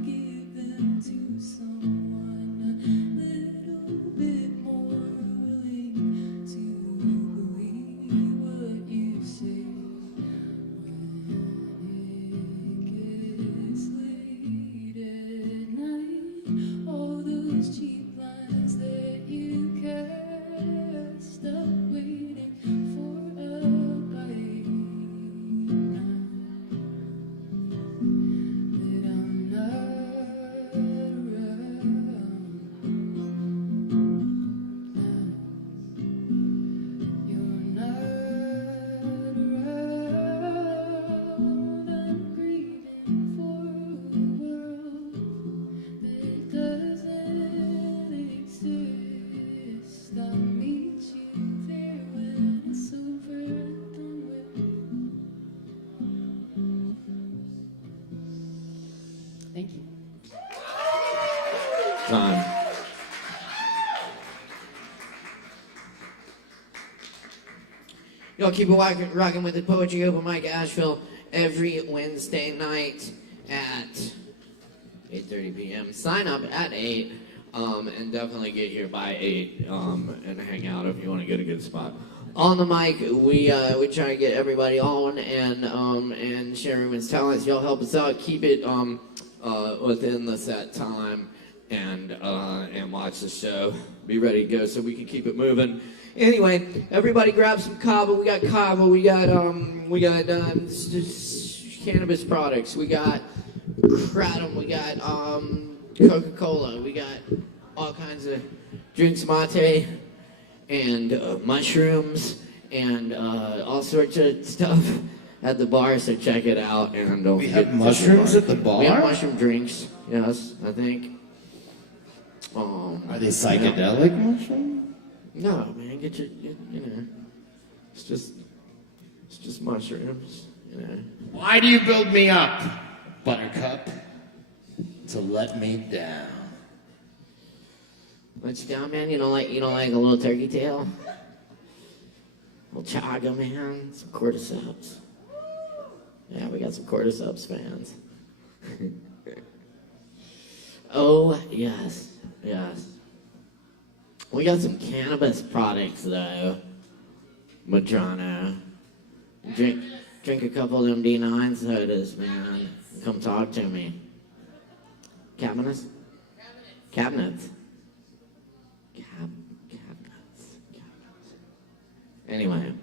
Give them to someone a little bit more willing to believe what you say. When it gets late at night, all those cheap lines that you cast, stop waiting for a bite now. That I'm not around now. You're not around. I'm grieving for a world that doesn't exist. I'll meet you there when it's over and done with. Thank you. Time. Y'all keep it rocking with the Poetry Open Mic Asheville every Wednesday night at 8:30 p.m. Sign up at 8, and definitely get here by 8, and hang out if you want to get a good spot. On the mic, we try to get everybody on and share everyone's talents. Y'all help us out. Keep it within the set time, and watch the show. Be ready to go so we can keep it moving. Anyway, everybody grab some Kava. We got Kava. We got cannabis products. We got Kratom. We got Coca-Cola. We got all kinds of drinks, mate, and mushrooms, and all sorts of stuff at the bar. So check it out. And don't We forget have to mushrooms check at the bar? We have mushroom drinks. Yes, I think. Are they psychedelic mushrooms? No, man, get your, you know, it's just mushrooms, you know. Why do you build me up, Buttercup? To let me down. Let you down, man. You don't like a little turkey tail, a little chaga, man. Some cordyceps. Yeah, we got some cordyceps fans. Oh yes, yes. We got some cannabis products though. Madrano. Drink a couple of them D9 sodas, man. Come talk to me. Cabinets? Cabinets. Cabinets. Anyway,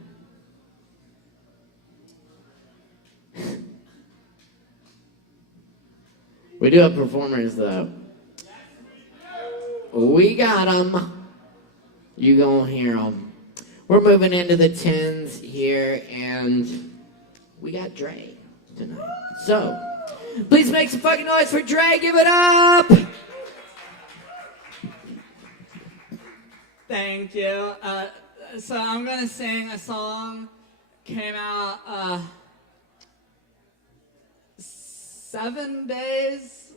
We do have performers, though. We got them. You gonna hear them. We're moving into the 10s here, and we got Dre tonight. So, please make some fucking noise for Dre. Give it up! Thank you. So I'm gonna sing a song. Came out 7 days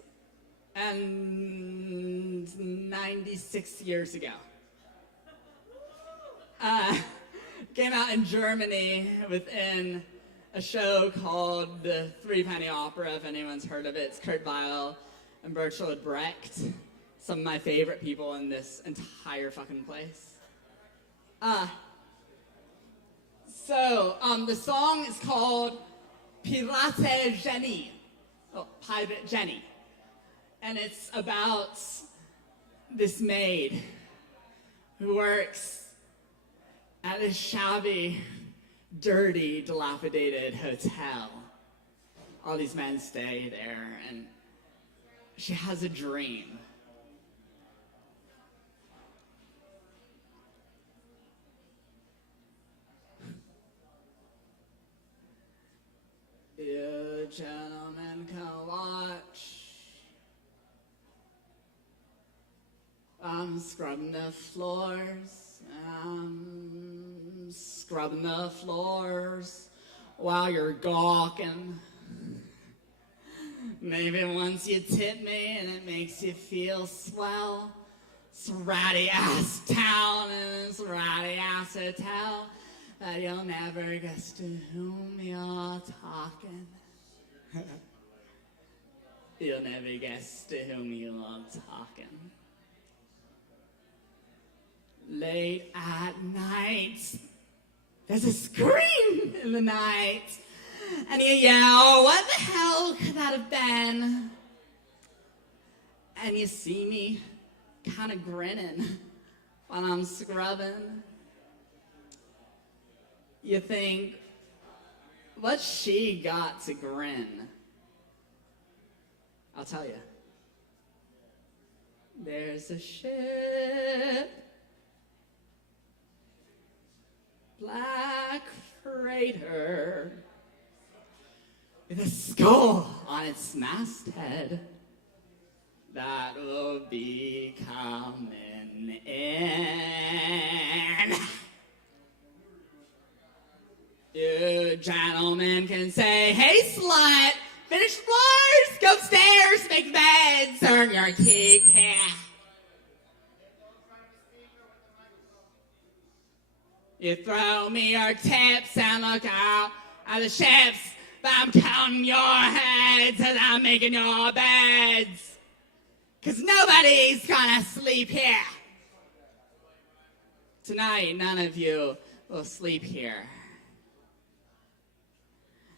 and 96 years ago. Came out in Germany within a show called the Three Penny Opera, if anyone's heard of it. It's Kurt Weill and Bertolt Brecht, some of my favorite people in this entire fucking place. The song is called Pirate Jenny, Pirate Jenny, and it's about this maid who works at a shabby, dirty, dilapidated hotel. All these men stay there, and she has a dream. You gentlemen can watch. I'm scrubbing the floors. I'm scrubbing the floors while you're gawking. Maybe once you tip me and it makes you feel swell. It's a ratty ass town and it's a ratty ass hotel. But you'll never guess to whom you're talking. You'll never guess to whom you're talking. Late at night, there's a scream in the night. And you yell, what the hell could that have been? And you see me kind of grinning while I'm scrubbing. You think, what's she got to grin? I'll tell you. There's a ship, black freighter, with a skull on its masthead that will be coming in. You gentlemen can say, hey slut, finish floors, go upstairs, make beds, earn your cake here. You throw me your tips and look out at the ships, but I'm counting your heads as I'm making your beds. 'Cause nobody's gonna sleep here. Tonight, none of you will sleep here.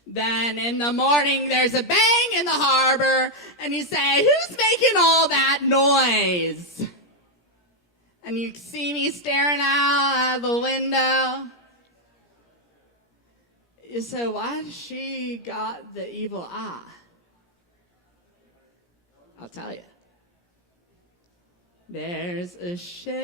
Then in the morning, there's a bang in the harbor, and you say, who's making all that noise? And you see me staring out the window. You say, why has she got the evil eye? I'll tell you. There's a ship,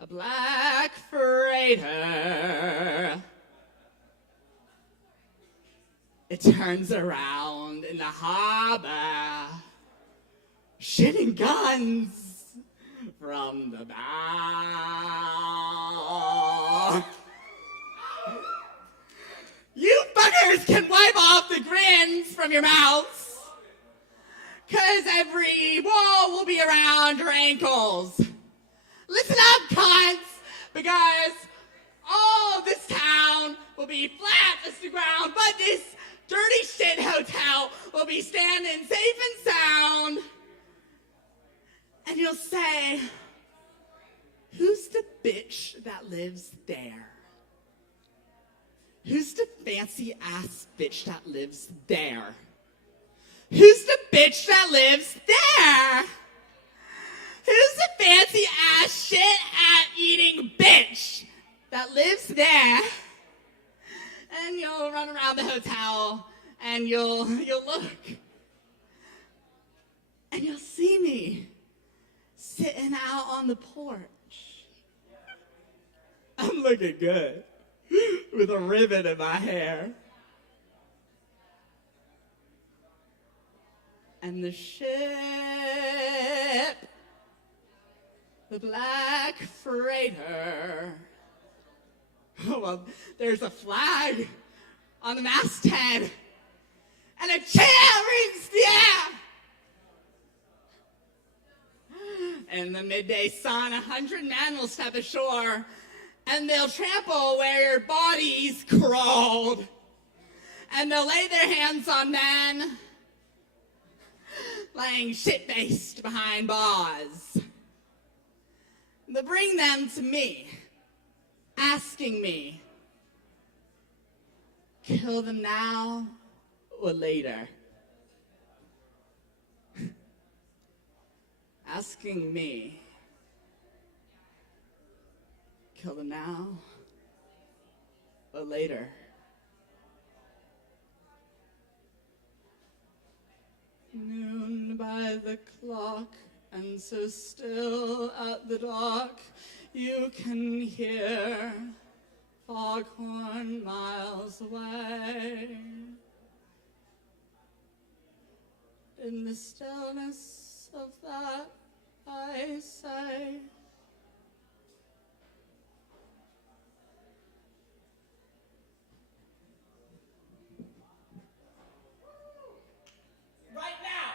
a black freighter. It turns around in the harbor, shooting guns from the bow. You fuckers can wipe off the grins from your mouths, 'cause every wall will be around your ankles. Listen up, cunts, because all of this town will be flat as the ground, but this dirty shit hotel will be standing safe and sound. And you'll say, who's the bitch that lives there? Who's the fancy ass bitch that lives there? Who's the bitch that lives there? Who's the fancy ass shit at eating bitch that lives there? And you'll run around the hotel, and you'll look, and you'll see me sitting out on the porch. I'm looking good with a ribbon in my hair. And the ship, the black freighter. Oh, well, there's a flag on the masthead, and a chant rings the air. In the midday sun, 100 men will step ashore, and they'll trample where your bodies crawled, and they'll lay their hands on men laying shit-faced behind bars. They'll bring them to me, asking me, kill them now or later. Asking me, kill them now or later. Noon by the clock, and so still at the dock, you can hear foghorn miles away. In the stillness of that, I say, right now.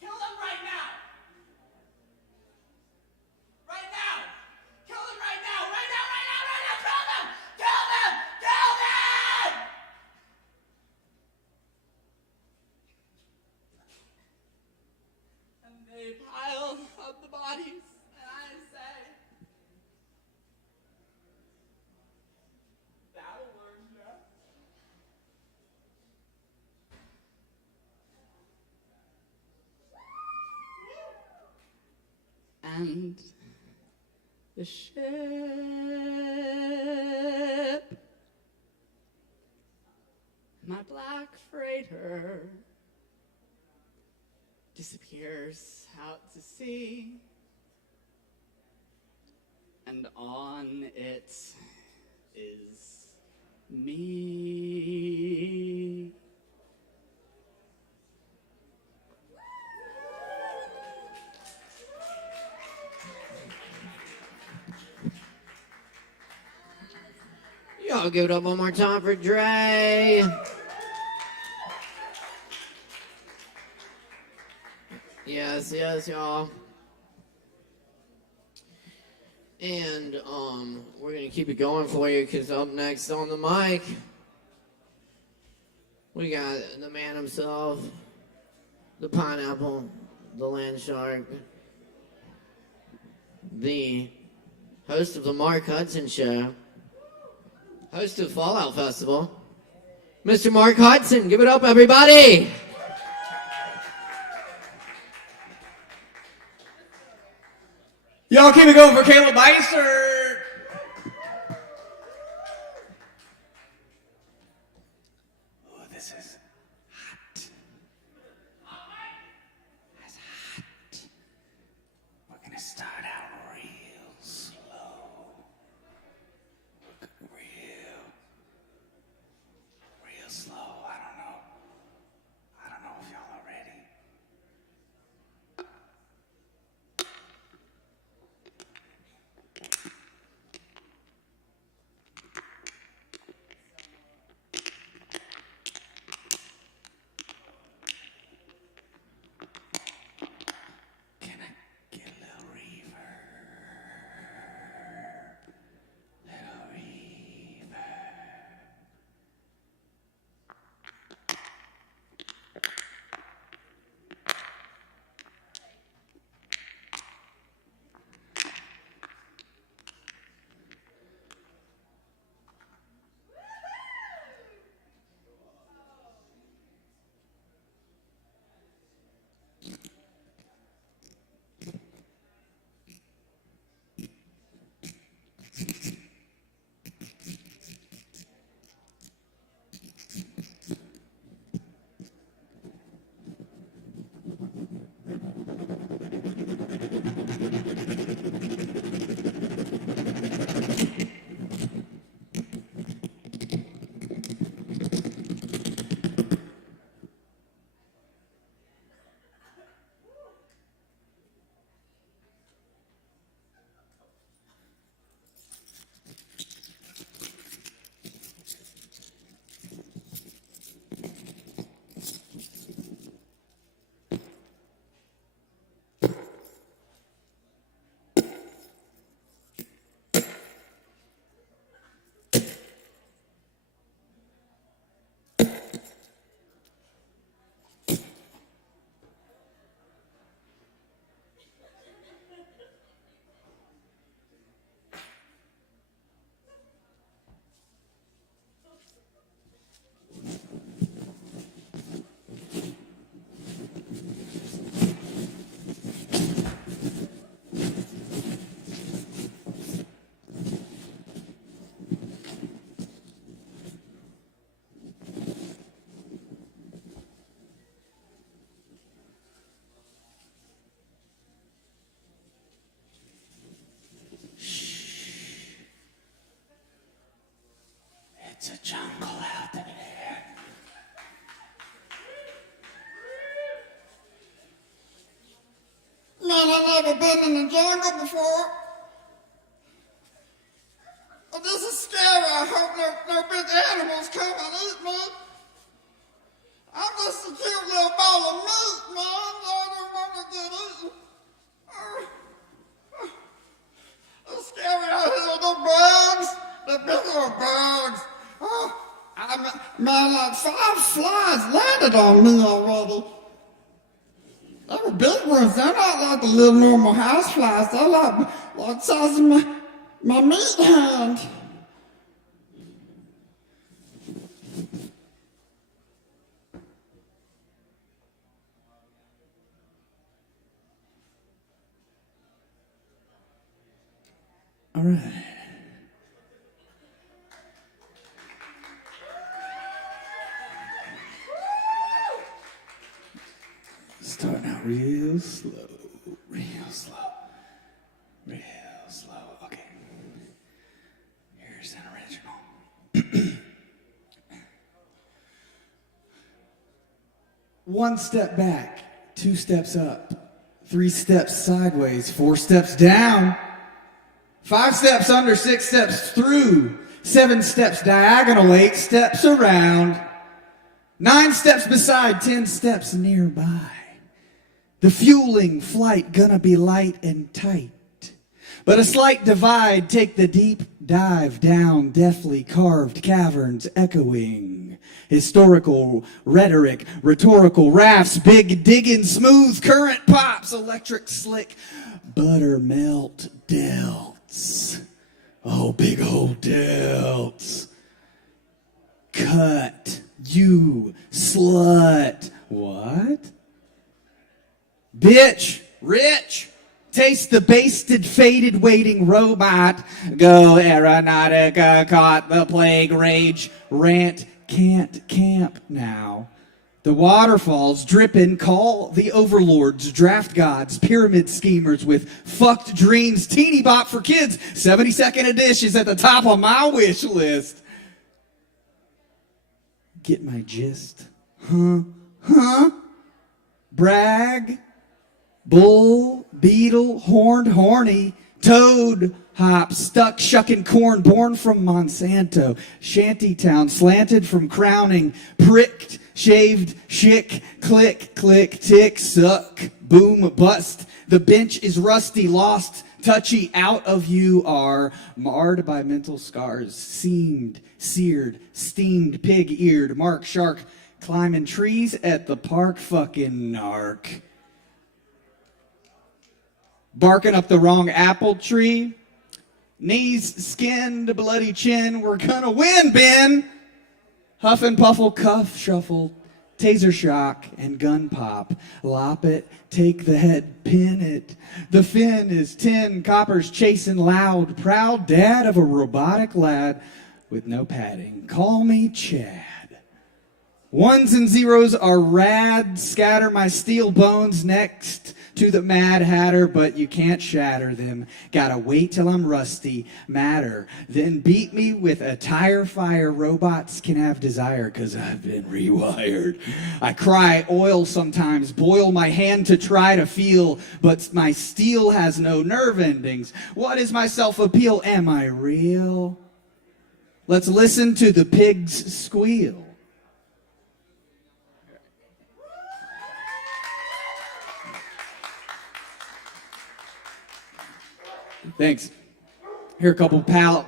Kill them right now. Right now. Kill them right now. Right now, right now, right now. Kill them. Kill them. Kill them. And they pile up the bodies, and I say, that'll work, yeah. And the ship, my black freighter, disappears out to sea, and on it is me. Y'all give it up one more time for Dre. Yes, y'all. And we're gonna keep it going for you, because up next on the mic, we got the man himself, the pineapple, the land shark, the host of the Mark Hudson Show, host of Fallout Festival, Mr. Mark Hudson. Give it up, everybody. Y'all keep it going for Caleb Beissert. Oh, this is hot. That's hot. We're gonna start out real slow. Real slow. I don't know if y'all are ready. It's a jungle out there. Man, I've never been in the jungle before. Oh, this is scary. I hope no big animals come and eat me. I'm just a cute little ball of meat, man. I don't want to get eaten. It's scary out here. The bugs, the big old bugs. Oh, man, like 5 flies landed on me already. They were big ones. They're not like the little normal house flies. They're like the size of my meat hand. All right. Starting out real slow, real slow, real slow. Okay. Here's an original. 1 step back, 2 steps up, 3 steps sideways, 4 steps down, 5 steps under, 6 steps through, 7 steps diagonal, 8 steps around, 9 steps beside, 10 steps nearby. The fueling flight gonna be light and tight. But a slight divide, take the deep dive down deftly carved caverns echoing. Historical rhetoric, rhetorical rafts, big digging, smooth current pops, electric slick, buttermelt delts. Oh, big old delts. Cut, you slut. What? Bitch, rich, taste the basted, faded, waiting robot. Go aeronautica, caught the plague, rage, rant, can't camp now. The waterfalls dripping, call the overlords, draft gods, pyramid schemers with fucked dreams, teeny bop for kids, 72nd edition is at the top of my wish list. Get my gist? Huh? Brag? Bull, beetle, horned, horny, toad, hop, stuck, shucking corn, born from Monsanto, shantytown, slanted from crowning, pricked, shaved, shick, click, click, tick, suck, boom, bust. The bench is rusty, lost, touchy, out of you are, marred by mental scars, seamed, seared, steamed, pig-eared, mark, shark, climbing trees at the park, fucking narc. Barking up the wrong apple tree. Knees skinned, bloody chin. We're gonna win, Ben. Huff and puffle, cuff, shuffle, taser shock, and gun pop. Lop it, take the head, pin it. The fin is 10 coppers chasing loud. Proud dad of a robotic lad with no padding. Call me Chad. 1s and 0s are rad. Scatter my steel bones next to the Mad Hatter, but you can't shatter them. Gotta wait till I'm rusty, madder. Then beat me with a tire fire. Robots can have desire, 'cause I've been rewired. I cry oil sometimes, boil my hand to try to feel, but my steel has no nerve endings. What is my self-appeal? Am I real? Let's listen to the pigs squeal. Thanks. Here are a couple palin.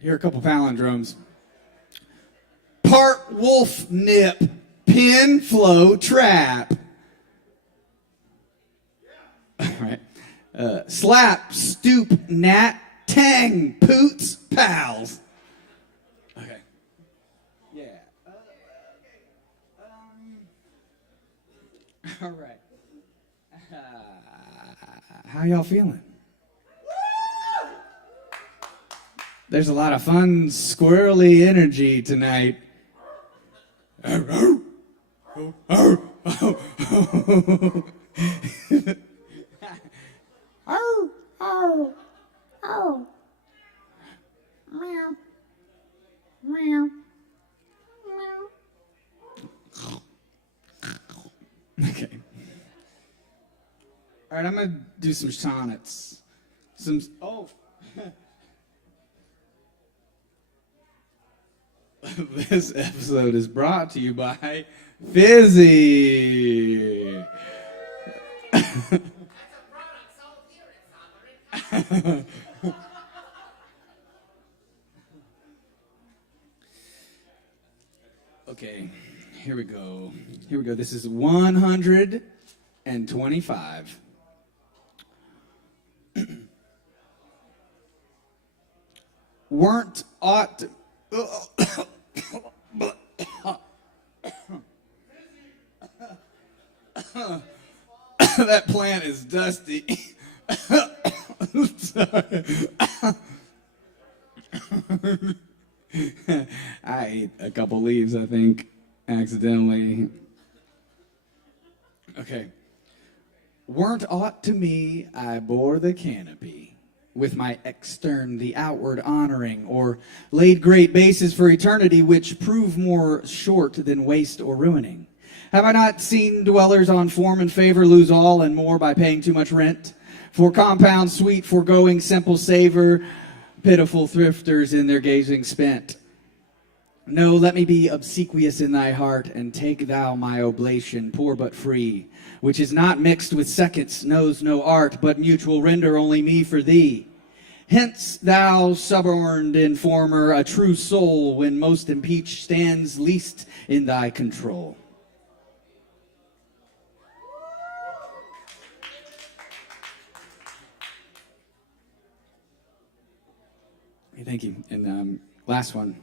Here are a couple palindromes. Part wolf nip, pin flow trap. All right. Slap, stoop, nat, tang, poots, pals. Okay. Yeah. All right. How y'all feeling? There's a lot of fun, squirrely energy tonight. Oh. Oh. Meow. Meow. Meow. Okay. All right, I'm going to do some sonnets. This episode is brought to you by Fizzy. Okay, here we go. This is 125. Weren't ought to... That plant is dusty. Sorry. I ate a couple leaves, I think, accidentally. Okay. Weren't aught to me, I bore the canopy, with my extern the outward honoring, or laid great bases for eternity, which prove more short than waste or ruining. Have I not seen dwellers on form and favor lose all and more by paying too much rent? For compound sweet, foregoing simple savor, pitiful thrifters in their gazing spent. No, let me be obsequious in thy heart, and take thou my oblation, poor but free, which is not mixed with seconds, knows no art, but mutual render only me for thee. Hence thou suborned informer, a true soul, when most impeached, stands least in thy control. Thank you. And last one.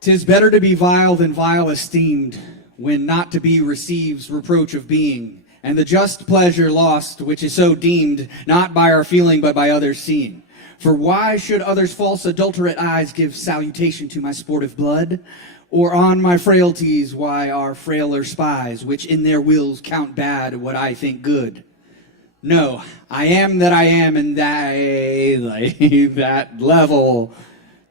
'Tis better to be vile than vile esteemed, when not to be receives reproach of being, and the just pleasure lost, which is so deemed, not by our feeling, but by others seeing. For why should others' false adulterate eyes give salutation to my sportive blood? Or on my frailties why are frailer spies, which in their wills count bad what I think good? No, I am that I am, and that level.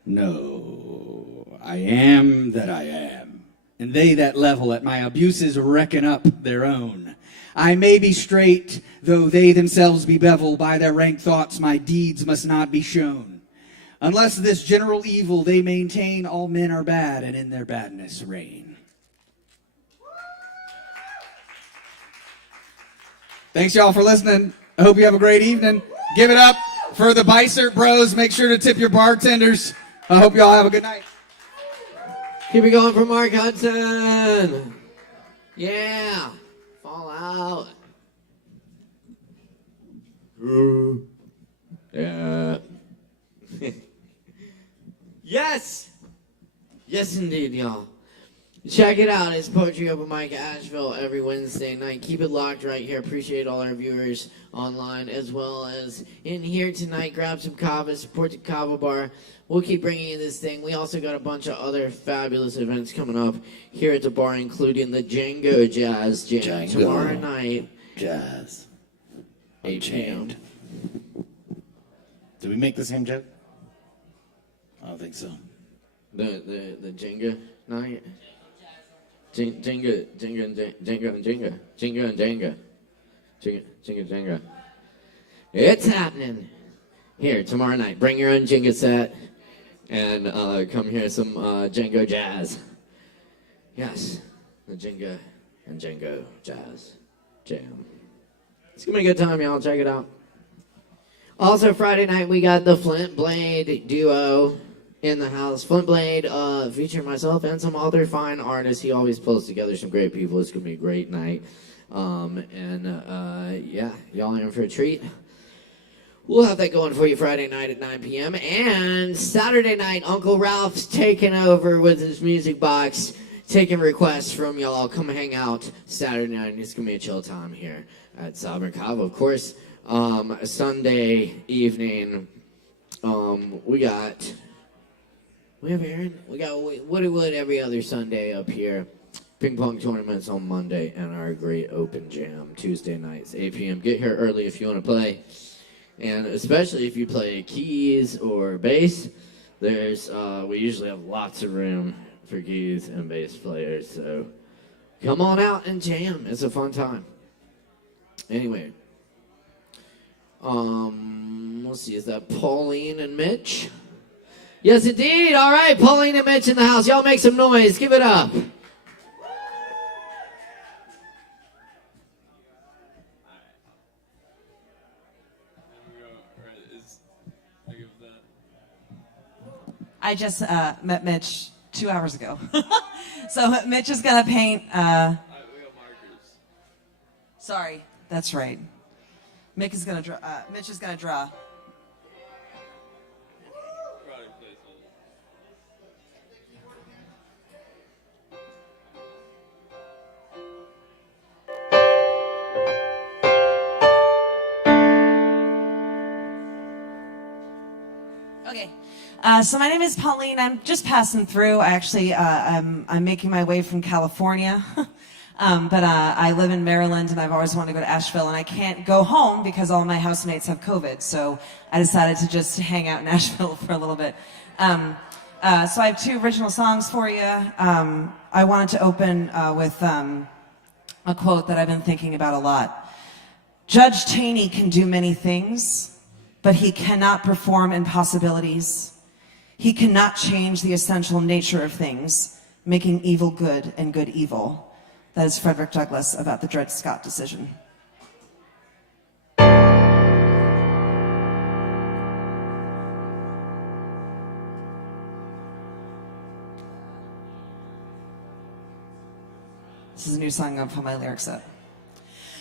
No, I am that I am, and they that level at my abuses reckon up their own. I may be straight, though they themselves be bevel. By their rank thoughts my deeds must not be shown. Unless this general evil they maintain, all men are bad, and in their badness reign. Thanks, y'all, for listening. I hope you have a great evening. Give it up for the Beissert Bros. Make sure to tip your bartenders. I hope y'all have a good night. Keep it going for Mark Hudson. Yeah. Fall out. Yeah. Yes. Yes, indeed, y'all. Check it out. It's Poetry Open Mic Asheville every Wednesday night. Keep it locked right here. Appreciate all our viewers online as well as in here tonight. Grab some Kava. Support the Kava bar. We'll keep bringing you this thing. We also got a bunch of other fabulous events coming up here at the bar, including the Django Jazz Jam tomorrow night. Jazz. 8 p.m. Did we make the same joke? I don't think so. The Jenga night? Jenga and Jenga. It's happening here tomorrow night. Bring your own Jenga set and come hear some Django Jazz. Yes, the Jenga and Django Jazz Jam. It's gonna be a good time, y'all. Check it out. Also, Friday night we got the Flint Blade duo in the house. Flint Blade featuring myself and some other fine artists. He always pulls together some great people. It's gonna be a great night. Yeah, y'all in for a treat. We'll have that going for you Friday night at 9 p.m. And Saturday night, Uncle Ralph's taking over with his music box, taking requests from y'all. Come hang out Saturday night. It's going to be a chill time here at Sovereign Kava. Of course, Sunday evening, we have Aaron. We got Woody Wood every other Sunday up here ping pong tournaments on Monday, and our great open jam Tuesday nights, 8 p.m. Get here early if you want to play. And especially if you play keys or bass, we usually have lots of room for keys and bass players. So come on out and jam. It's a fun time. Anyway, let's see, is that Pauline and Mitch? Yes, indeed. All right, Pauline and Mitch in the house. Y'all make some noise. Give it up. I just met Mitch 2 hours ago. So Mitch is going to paint. We got markers. Sorry, that's right. Mitch is going to draw. Okay. So my name is Pauline. I'm just passing through. I'm making my way from California, but I live in Maryland, and I've always wanted to go to Asheville, and I can't go home because all my housemates have COVID. So I decided to just hang out in Asheville for a little bit. So I have 2 original songs for you. I wanted to open with a quote that I've been thinking about a lot. Judge Taney can do many things, but he cannot perform impossibilities. He cannot change the essential nature of things, making evil good and good evil. That is Frederick Douglass about the Dred Scott decision. This is a new song I'm putting my lyrics up.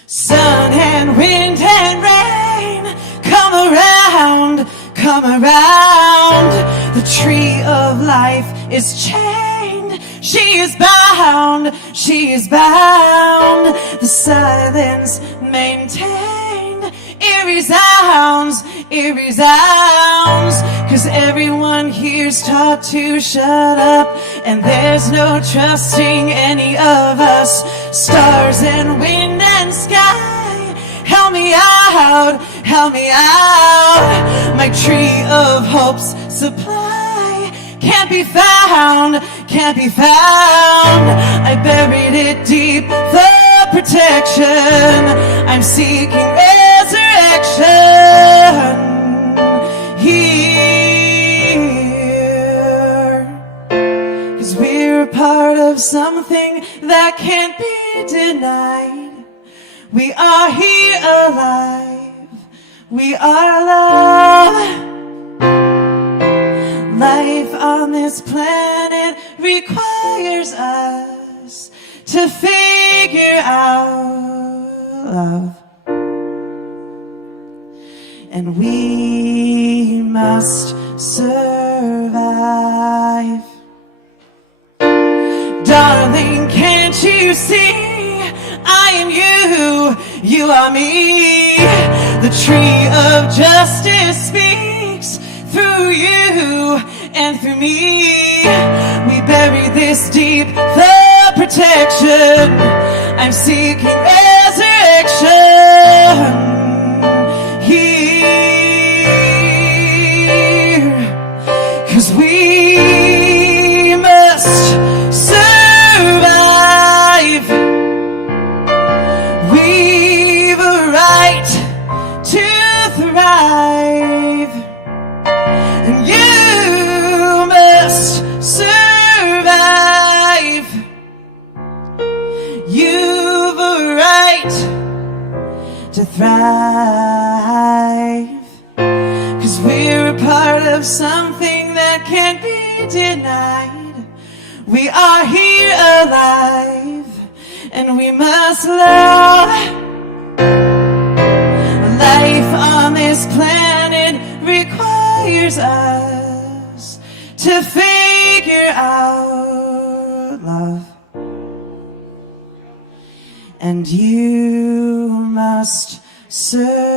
Sun and wind and rain, come around, come around. The tree of life is chained, she is bound, she is bound. The silence maintained, it resounds, it resounds. 'Cause everyone here's taught to shut up, and there's no trusting any of us. Stars and wind and sky, help me out, help me out. My tree of hope's supply can't be found, can't be found. I buried it deep, the protection. I'm seeking resurrection here. 'Cause we're a part of something that can't be denied. We are here alive, we are alive. Life on this planet requires us to figure out love. And we must survive. Darling, can't you see? I am you, you are me. The tree of justice speaks through you and through me. We bury this deep, the protection. I'm seeking resurrection here. 'Cause we must survive. We've a right to thrive. And you must survive. You've a right to thrive. 'Cause we're a part of something that can't be denied. We are here alive, and we must love. Life on this planet requires us to figure out love. And you must survive.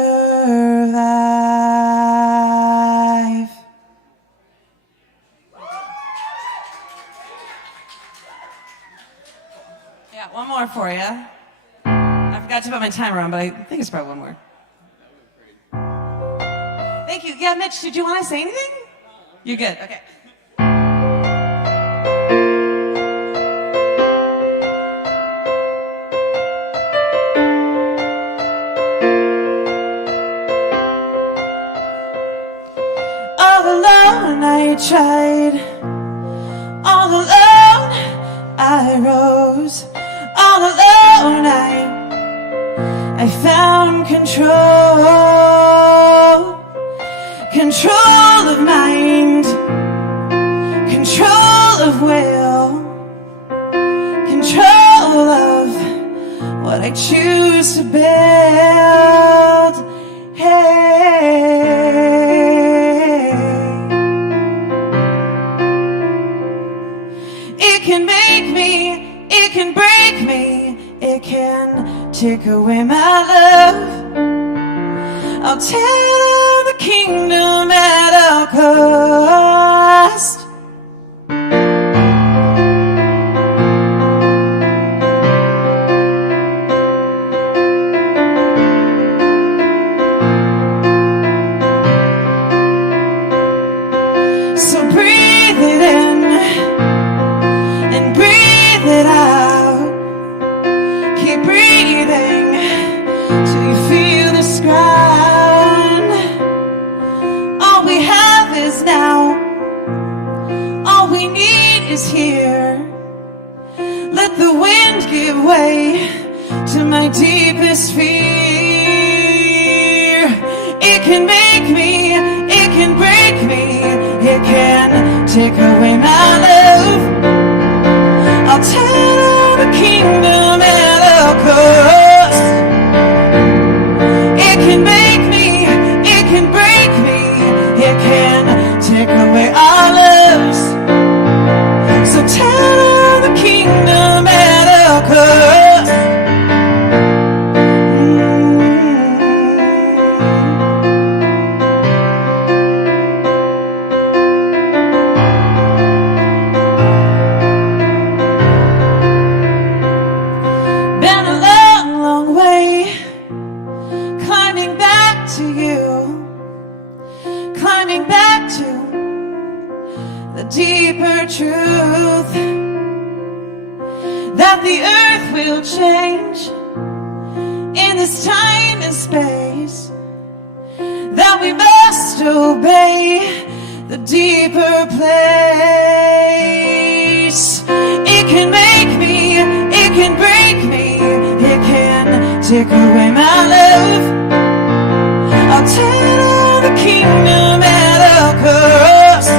forgot to put my timer on, but I think it's probably one more. Thank you. Yeah, Mitch, did you want to say anything? You're good. Okay. All alone I tried. All alone I rose. All alone I found control of mind, control of will, control of what I choose to build. Hey, it can make me, it can break me, it can take away my love. I'll tell the kingdom at all cost. So breathe it in and breathe it out. Keep breathing till you feel this ground. All we have is now. All we need is here. Let the wind give way to my deepest fear. It can make me, it can break me, it can take away my love. I'll tell the kingdom at all cost. It can make me, it can break me, it can take away our loves. So tell the kingdom at all cost. Been a long, long way climbing back to you, climbing back to the deeper truth that the earth will change in this time and space, that we must obey the deeper place. It can make me, it can break me, it can take away my love. I'll tell the kingdom at all cost.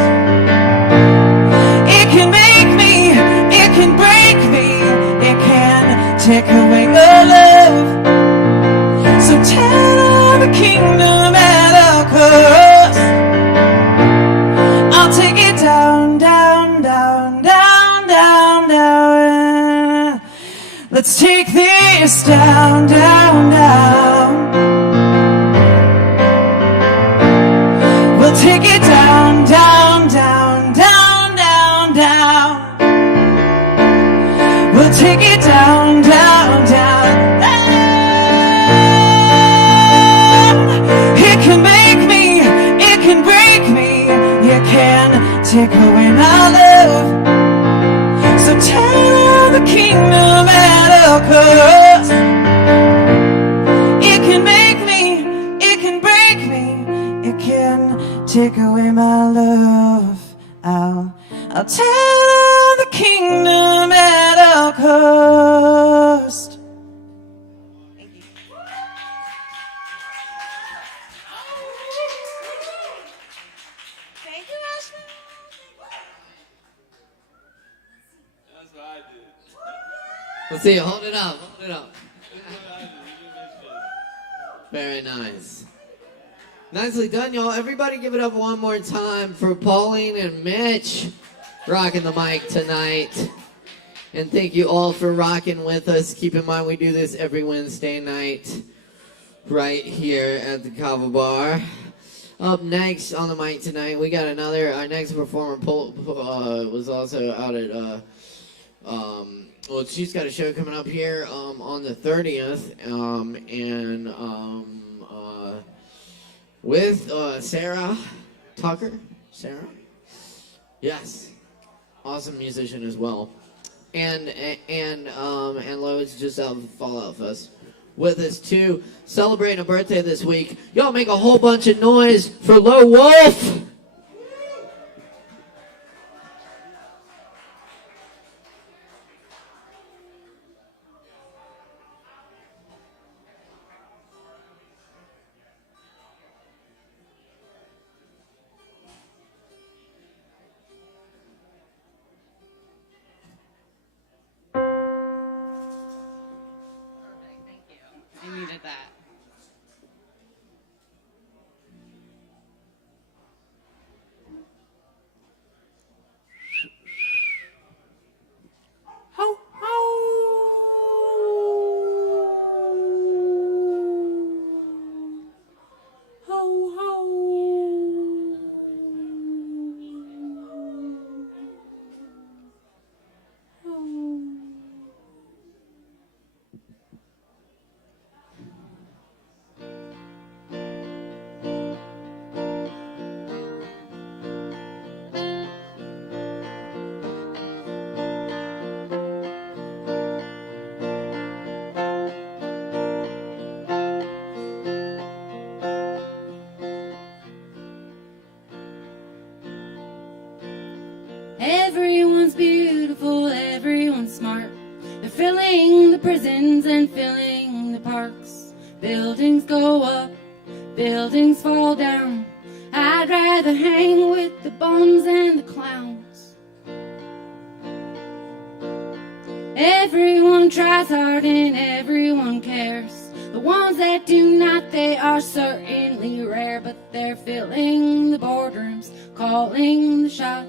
It can make me, it can break me, it can take away your love. So tell the kingdom at all cost. I'll take it down, down, down, down, down, down. Let's take this down, down, down. We'll take it down, down, down, down, down, down. We'll take it down, down, down, down. It can make me, it can break me, it can take away my love. So tell the kingdom at all cost. It can make me, it can break me, it can take away my love. I'll tell the kingdom at all cost. Thank you, Ashley. That's what I did. Let's see, hold it up, hold it up. Very nice. Nicely done, y'all. Everybody give it up one more time for Pauline and Mitch rocking the mic tonight. And thank you all for rocking with us. Keep in mind we do this every Wednesday night right here at the Kava Bar. Up next on the mic tonight, we got our next performer was also out at well, she's got a show coming up here on the 30th, with Sarah Tucker. Sarah? Yes. Awesome musician as well. And Lois just out of Fallout Fest with us too, celebrating a birthday this week. Y'all make a whole bunch of noise for Low Wolf. I needed that. Ho, ho. Ho, ho. Ho. Everyone's beautiful, everyone's smart. They're filling the prisons and filling the parks. Buildings go up, buildings fall down. I'd rather hang with the bums and the clowns. Everyone tries hard and everyone cares. The ones that do not, they are certainly rare, but they're filling the boardrooms, calling the shots.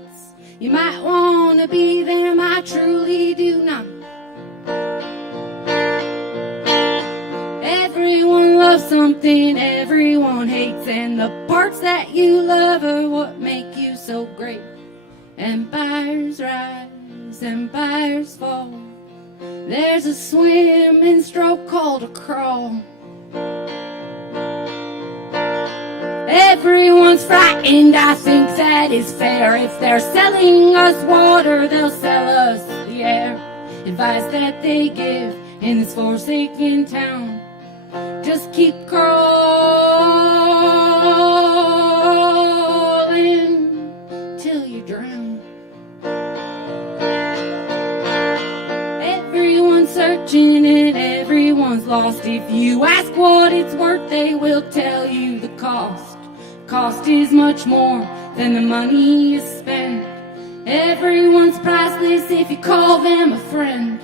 You might want to be them, I truly do not. Everyone loves something, everyone hates, and the parts that you love are what make you so great. Empires rise, empires fall. There's a swimming stroke called a crawl. Everyone's frightened, I think that is fair. If they're selling us water, they'll sell us the air. Advice that they give in this forsaken town: just keep crawling till you drown. Everyone's searching and everyone's lost. If you ask what it's worth, they will tell you the cost. Cost is much more than the money you spend. Everyone's priceless if you call them a friend.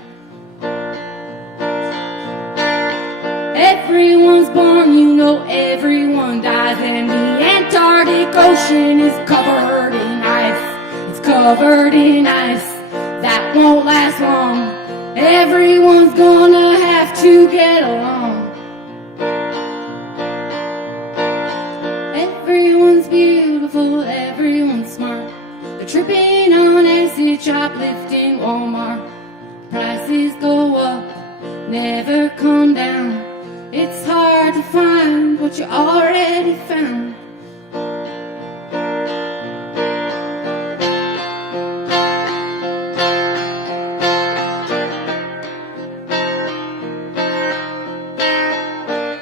Everyone's born, you know everyone dies, and the Antarctic Ocean is covered in ice. It's covered in ice that won't last long. Everyone's gonna have to get along. Everyone's beautiful, everyone's smart. They're tripping on acid, shoplifting Walmart. Prices go up, never come down. It's hard to find what you already found.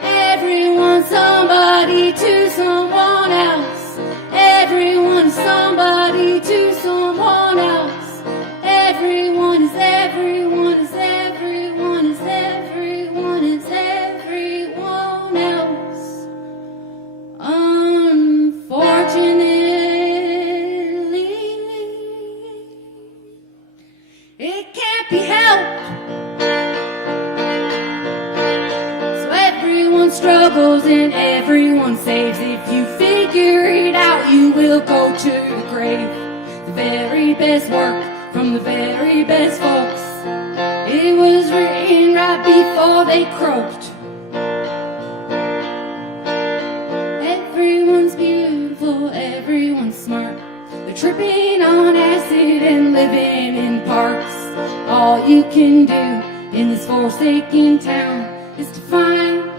Everyone's somebody to someone else. Everyone's somebody to someone else. Everyone is everyone is everyone is everyone is everyone else. Unfortunately, it can't be helped. So everyone struggles and everyone saves. If you figure it out, you will go to the grave. The very best work from the very best folks. It was written right before they croaked. Everyone's beautiful, everyone's smart. They're tripping on acid and living in parks. All all you can do in this forsaken town is to find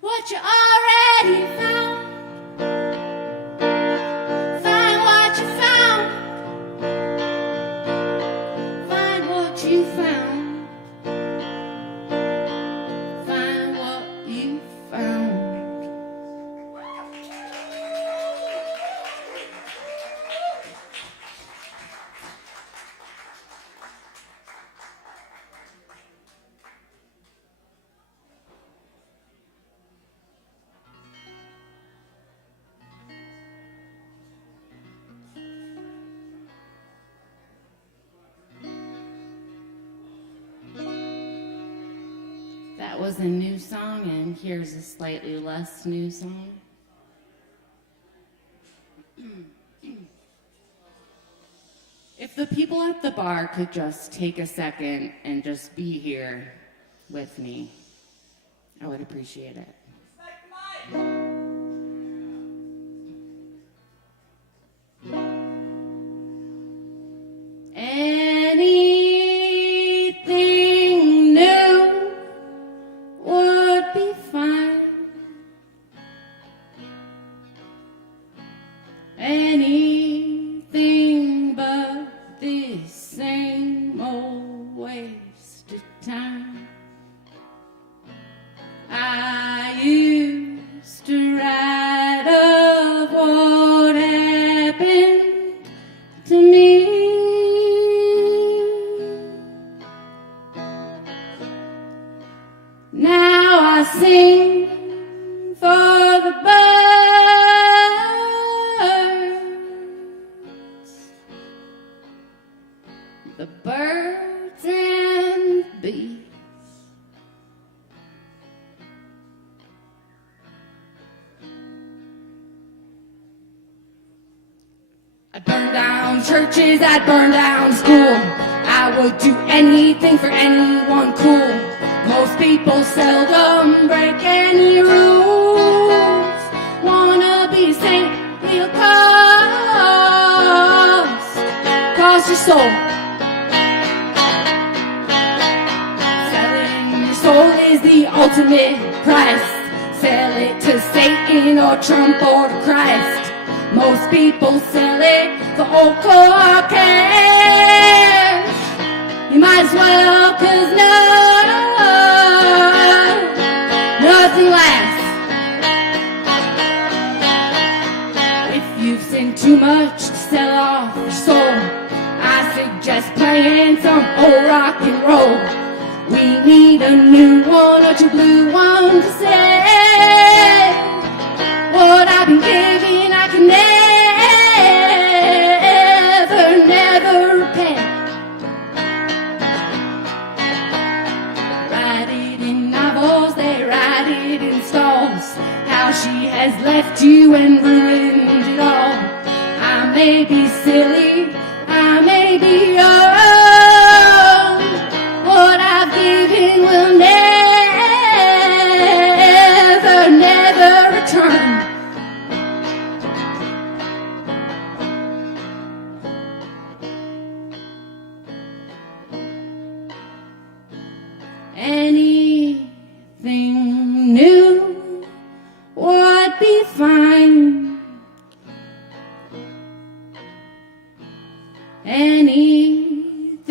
what you already found. Find what you found. Find what you found. Find what you found. That was a new song, and here's a slightly less new song. If the people at the bar could just take a second and just be here with me, I would appreciate it. Anything new would be fine. Anything but this same old wasted time. I used to write of what happened to me. Now I sing for the birds and bees. I'd burn down churches, I'd burn down school. I would do anything for anyone cool. Most people seldom break any rules. Wanna be a saint, real cost your soul. Selling your soul is the ultimate price. Sell it to Satan or Trump or to Christ. Most people sell it for old core cash. You might as well, 'cause nothing lasts. If you've sinned too much to sell off your soul, I suggest playing some old rock and roll. We need a new one or two blue ones to say what I've been giving I can never repay. Write it in novels, they write it in stalls. How she has left you and ruined it all. I may be silly, I may be young. What I've given will never return. Anything new would be fine. Anything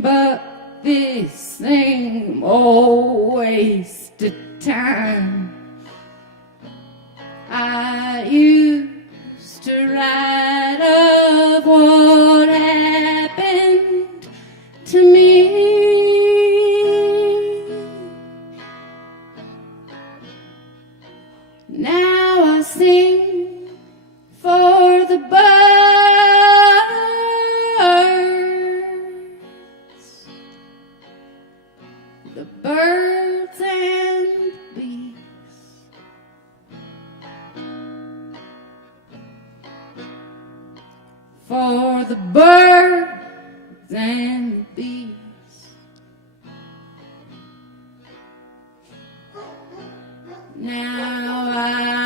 but this same old wasted time. I used to write of what happened to me. Now I sing for the birds and bees. For the birds and bees. Now I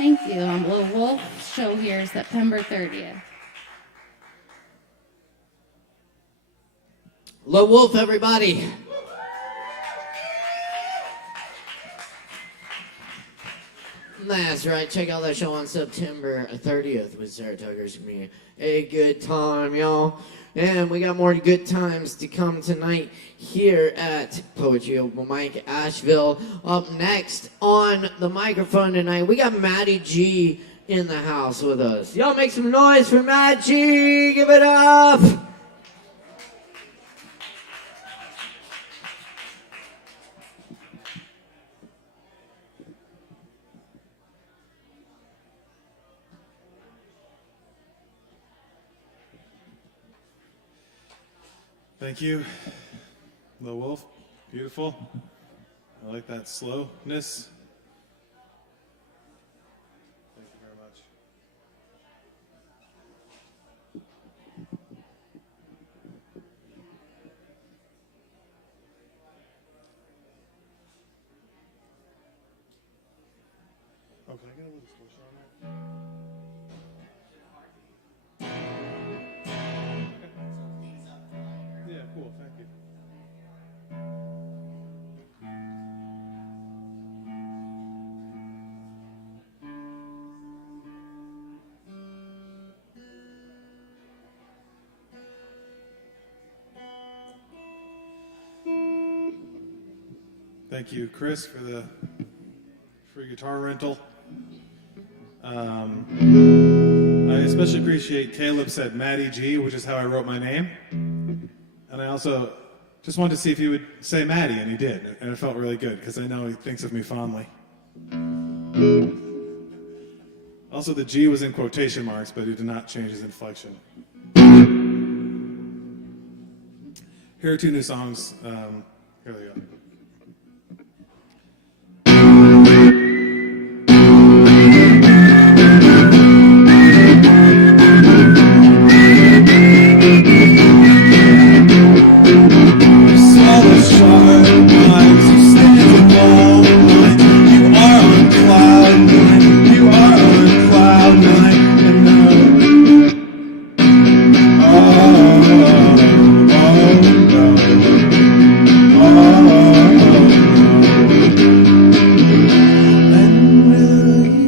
Thank you. The Wolf show here September 30th. Low Wolf, everybody. That's right. Check out that show on September 30th with Sarah Tucker. It's going to be a good time, y'all. And we got more good times to come tonight here at Poetry Open Mic Asheville. Up next on the microphone tonight, we got Maddie G in the house with us. Y'all make some noise for Maddie G. Give it up. Thank you, Low Wolf. Beautiful. I like that slowness. Thank you very much. Oh, can I get a little squisher on that? Yeah, cool. Thank you. Thank you, Chris, for the free guitar rental. I especially appreciate Caleb said Maddie G, which is how I wrote my name. And I also just wanted to see if he would say Maddie, and he did. And it felt really good, because I know he thinks of me fondly. Also, the G was in quotation marks, but he did not change his inflection. Here are two new songs. Here they go.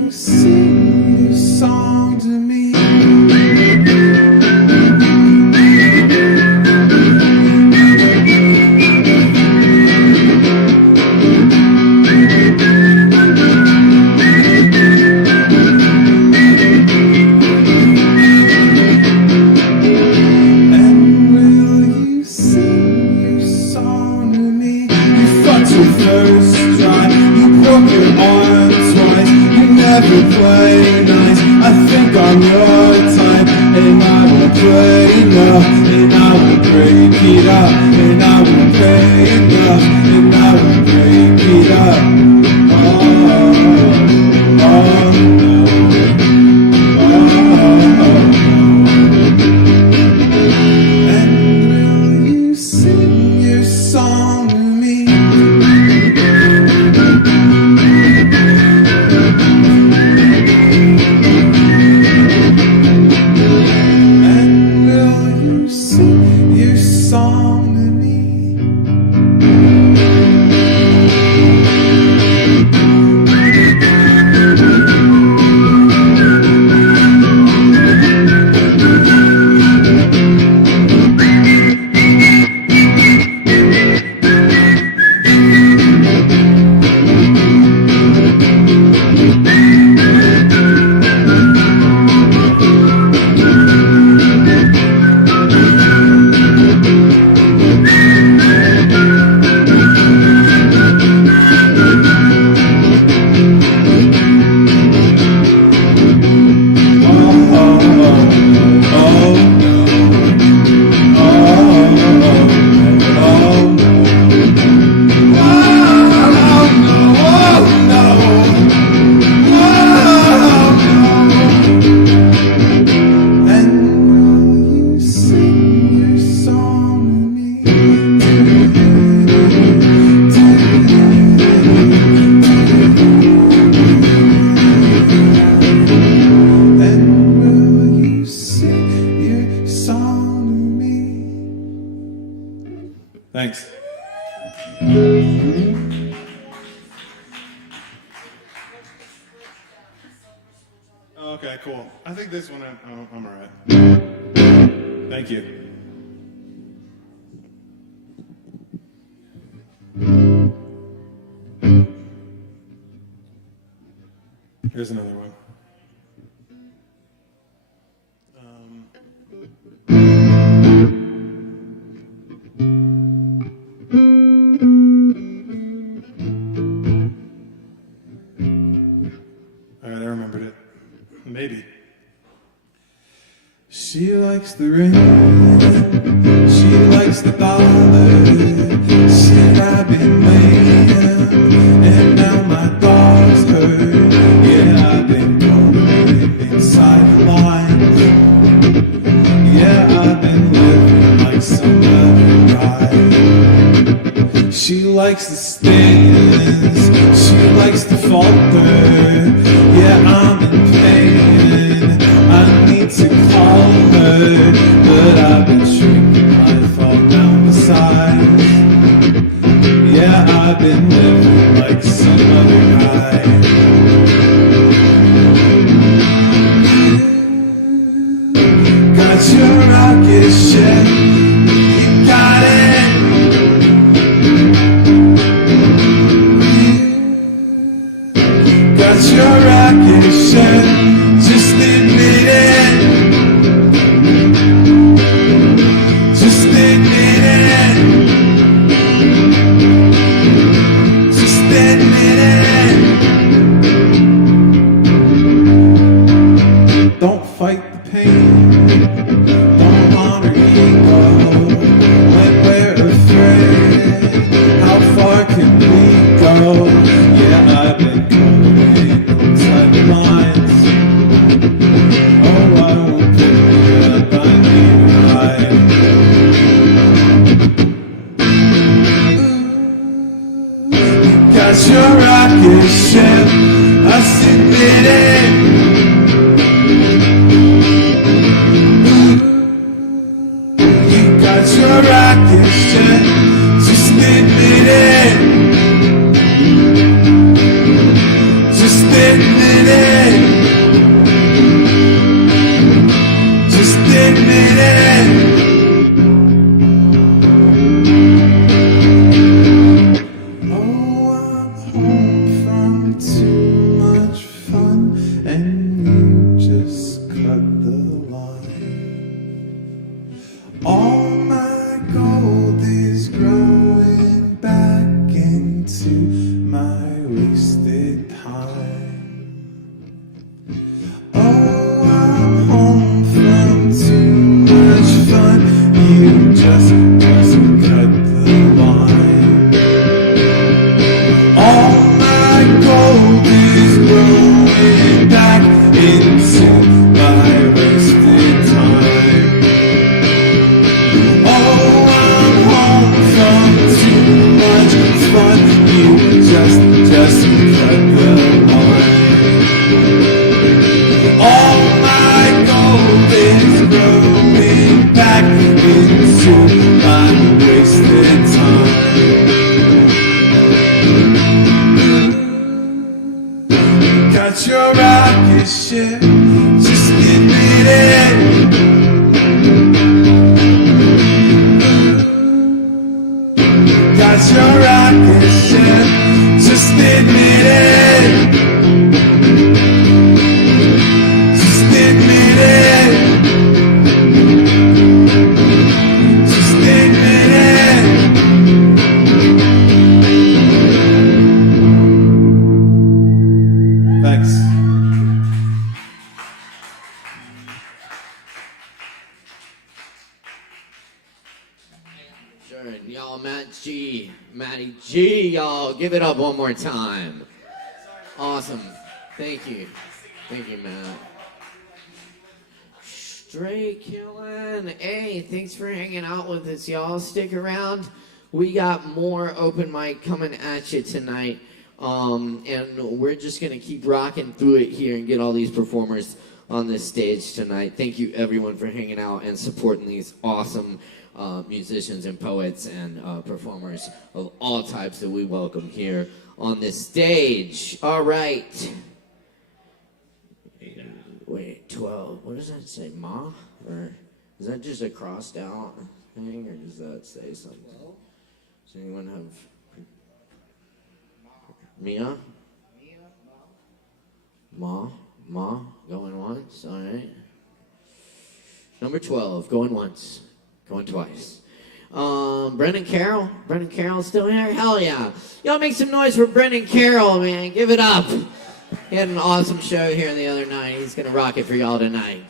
Sing your song to me. cool. I think this one I'm all right. Thank you. Here's another one. All right, I remembered it. Maybe. She likes the rain. She likes the bother. Said I've been waiting, and now my dog's hurt. Yeah, I've been going inside the lines. Yeah, I've been living like some other guy. She likes the stings. She likes to falter. Yeah, I'm in pain. I need to call her, but I've been shrinking. I fall down the sides. Yeah, I've been living like some other guy. Got your rocket ship, you got it. Got your rocket ship, just admit it. Just admit it. Just admit it. Don't fight the pain. Don't honor ego when we're afraid. How far can we go? Yeah, I've been going inside the lines. Oh, I won't pick me up, I need a ride. Got your rocket ship, I admit it. You got your rocket ship, just admit it. Just admit it. Just admit it. Oh, I'm home from too much fun, and you just cut the line. All my gold is growing back into my wasted time. Oh, I'm home from too much fun. You just cut the line. All my gold is growing back into my wasted time. Oh, I'm home from too much fun. You just cut the line. All my gold is growing back into my wasted time. Got your rocket ship, just admit it. Got your rocket ship, just admit it. Just admit it. Just admit it. Thanks. Sure, y'all, Matty G, y'all, give it up one more time. Awesome. Thank you. Thank you, Matt. Straight killing. Hey, thanks for hanging out with us, y'all. Stick around. We got more open mic coming at you tonight. And we're just going to keep rocking through it here and get all these performers on this stage tonight. Thank you, everyone, for hanging out and supporting these awesome musicians and poets and performers of all types that we welcome here on this stage. All right. Wait. 12. What does that say? Ma? Or is that just a crossed out thing, or does that say something? Does anyone have Mia? Ma? Going once. All right. Number 12. Going once. Going twice. Brendan Carroll. Brendan Carroll still here? Hell yeah. Y'all make some noise for Brendan Carroll, man. Give it up. He had an awesome show here the other night. He's going to rock it for y'all tonight.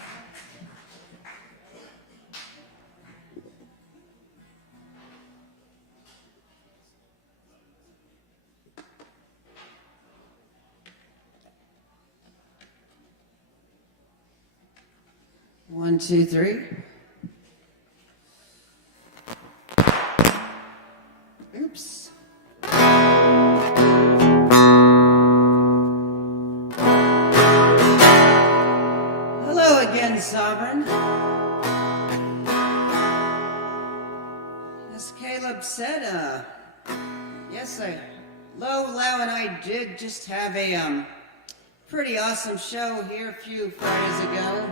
One, two, three. Oops. Hello again, Sovereign. As Caleb said, yes, Lo, Lau, and I did just have a pretty awesome show here a few Fridays ago.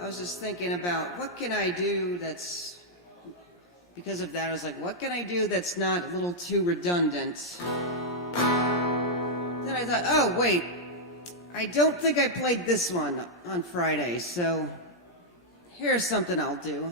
I was just thinking about what can I do that's, because of that, I was like, what can I do that's not a little too redundant? Then I thought, oh, wait, I don't think I played this one on Friday, so here's something I'll do.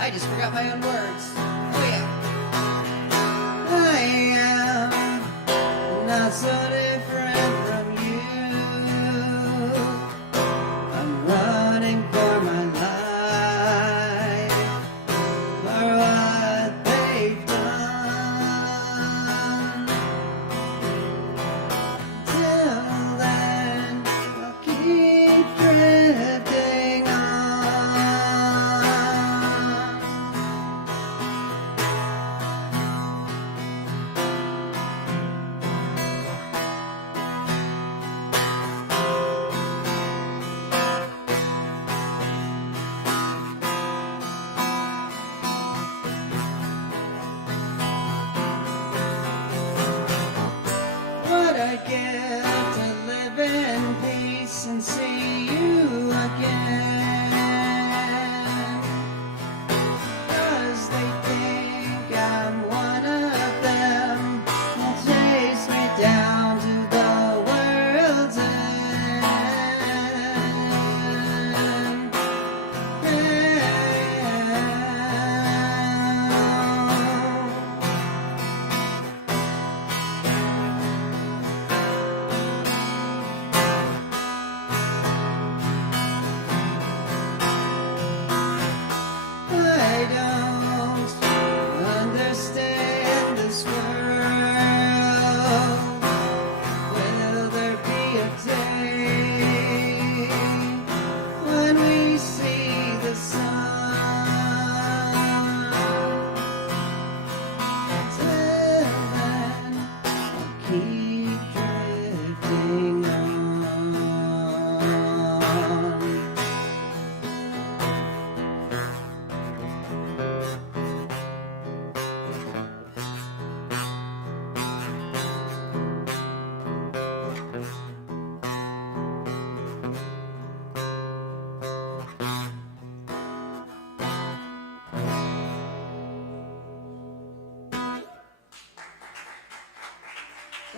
I just forgot my own words. Oh yeah. I am not so different from you. I'm running for my life, for what they've done. Till then, I'll keep drifting on.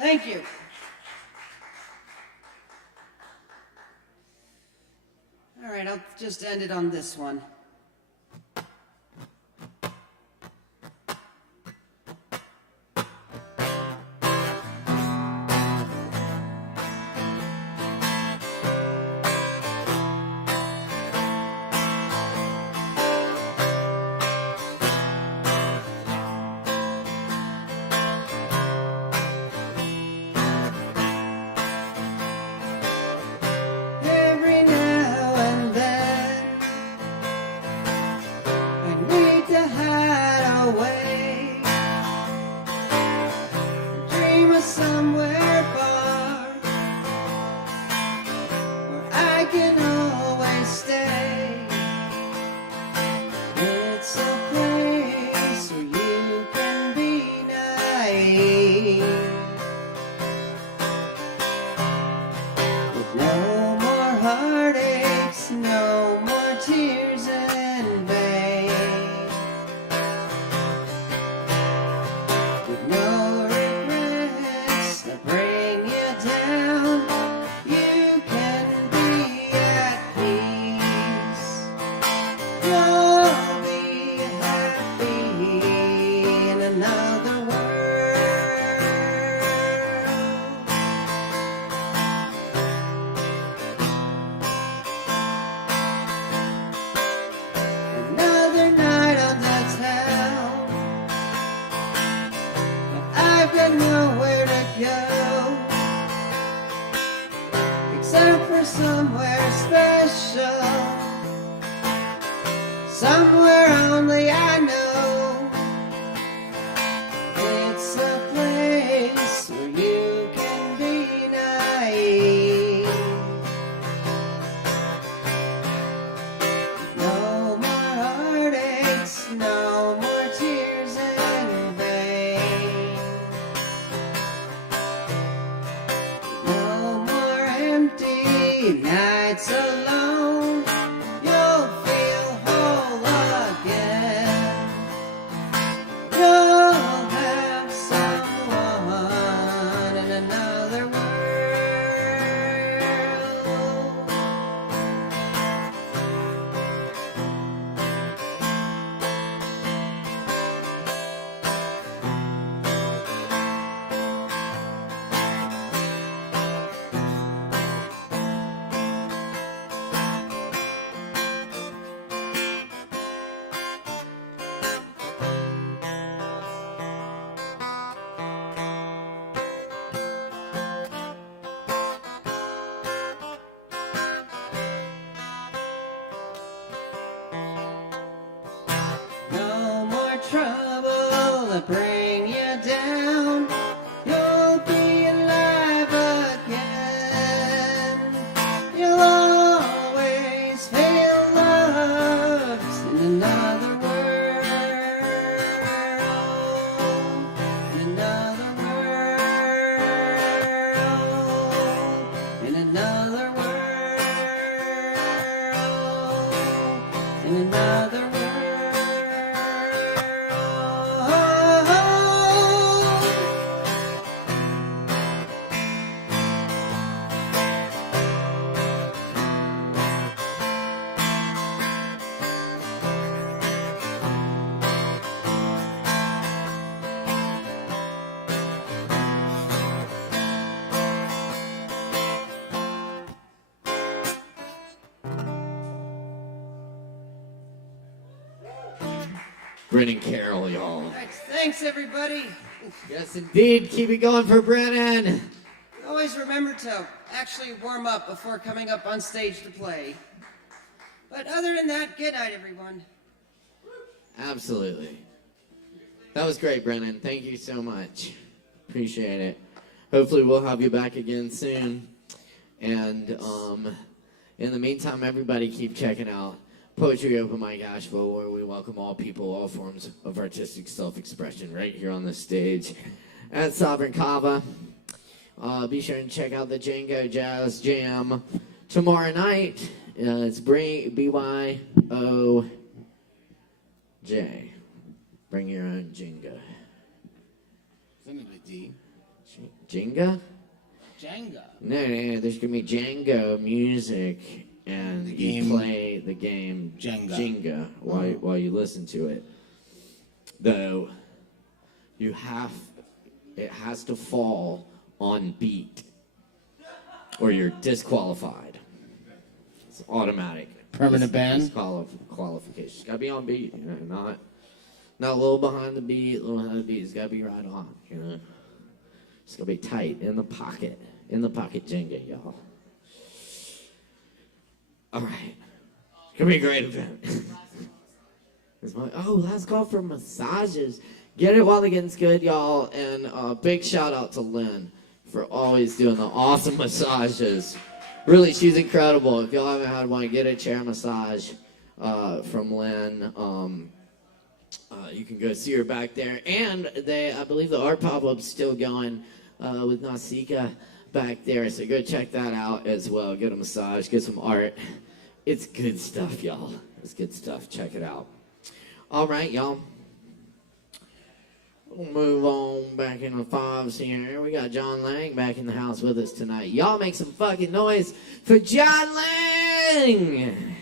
Thank you. All right, I'll just end it on this one. Every now and then I need to hide away, dream of somewhere far where I can always stay. It's a place where you can be naive. No more heartaches, no more tears in vain. With no regrets that bring you down, you can be at peace. You'll be happy in another world. Another night on the town, but I've got nowhere to go except for somewhere special, somewhere only I know. It's a place where you can be naive. No more heartaches, no more tears in vain. No more empty nights alone. You'll feel whole again. You'll have someone in another world. No more trouble to bring you down. You'll be alive again. You'll always feel loved in another world. In another world. In another world. In another world. Brennan Carroll, y'all. All right, thanks everybody. Yes, indeed. Keep it going for Brennan. Always remember to actually warm up before coming up on stage to play. But other than that, good night, everyone. Absolutely. That was great, Brennan. Thank you so much. Appreciate it. Hopefully we'll have you back again soon. And in the meantime, everybody keep checking out Poetry Open Mic ASHEVILLE, where we welcome all people, all forms of artistic self-expression right here on the stage at Sovereign Kava. Be sure and check out the Django Jazz Jam tomorrow night. It's BYOJ. Bring your own Jenga. Isn't it a D? Jenga? Jenga. No, there's gonna be Django music, and you play the game Jenga while you listen to it. Though, it has to fall on beat, or you're disqualified. It's automatic. Permanent ban? Qualification. It's gotta be on beat, not a little behind the beat, a little behind the beat. It's gotta be right on, It's gonna be tight, in the pocket Jenga, y'all. All right. It's gonna be a great event. Let's go for massages. Get it while the getting's good, y'all. And big shout out to Lynn for always doing the awesome massages. Really, she's incredible. If y'all haven't had one, get a chair massage from Lynn. You can go see her back there. And I believe the art pop-up's still going with Nausicaa back there. So go check that out as well. Get a massage, get some art. It's good stuff, y'all. It's good stuff. Check it out. All right, y'all. We'll move on back in the fives here. We got John Lang back in the house with us tonight. Y'all make some fucking noise for John Lang!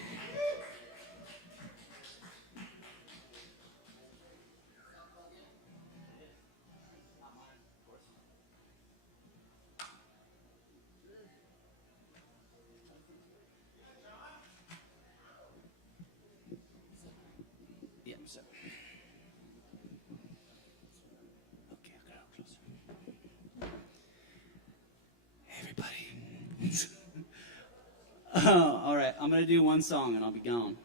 All right, I'm going to do one song and I'll be gone.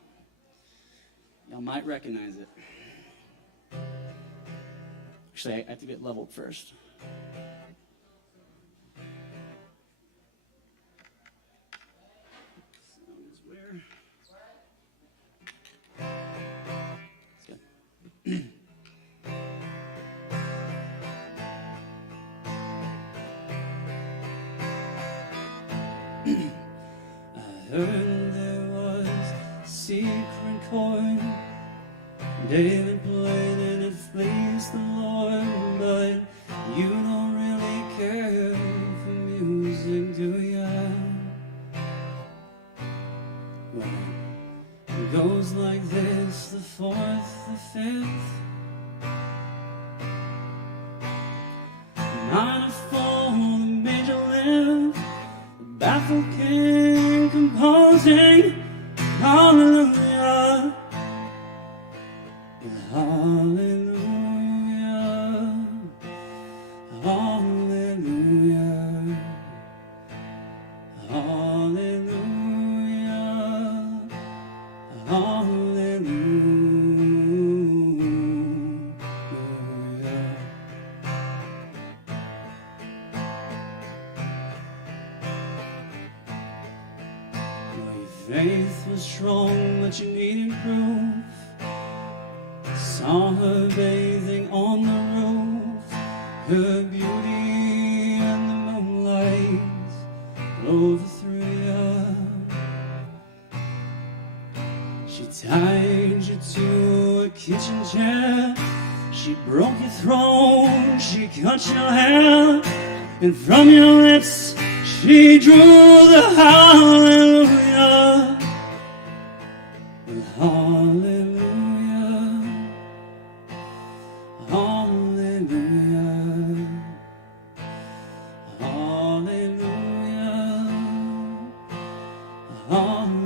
Y'all might recognize it. Actually, I have to get leveled first. Sounds weird. It's good. Heard there was a secret chord David played and it pleased the Lord, but you don't really care for music, do ya? Well, it goes like this, the fourth, the fifth, minor fall, the major lift, the baffled king composing, hallelujah, hallelujah, hallelujah, hallelujah, hallelujah. Faith was strong, but you needed proof. Saw her bathing on the roof, her beauty and the moonlight overthrew ya. She tied you to a kitchen chair, she broke your throat, she cut your hair, and from your lips she drew the hallelujah. Hallelujah, hallelujah, hallelujah, hallelujah.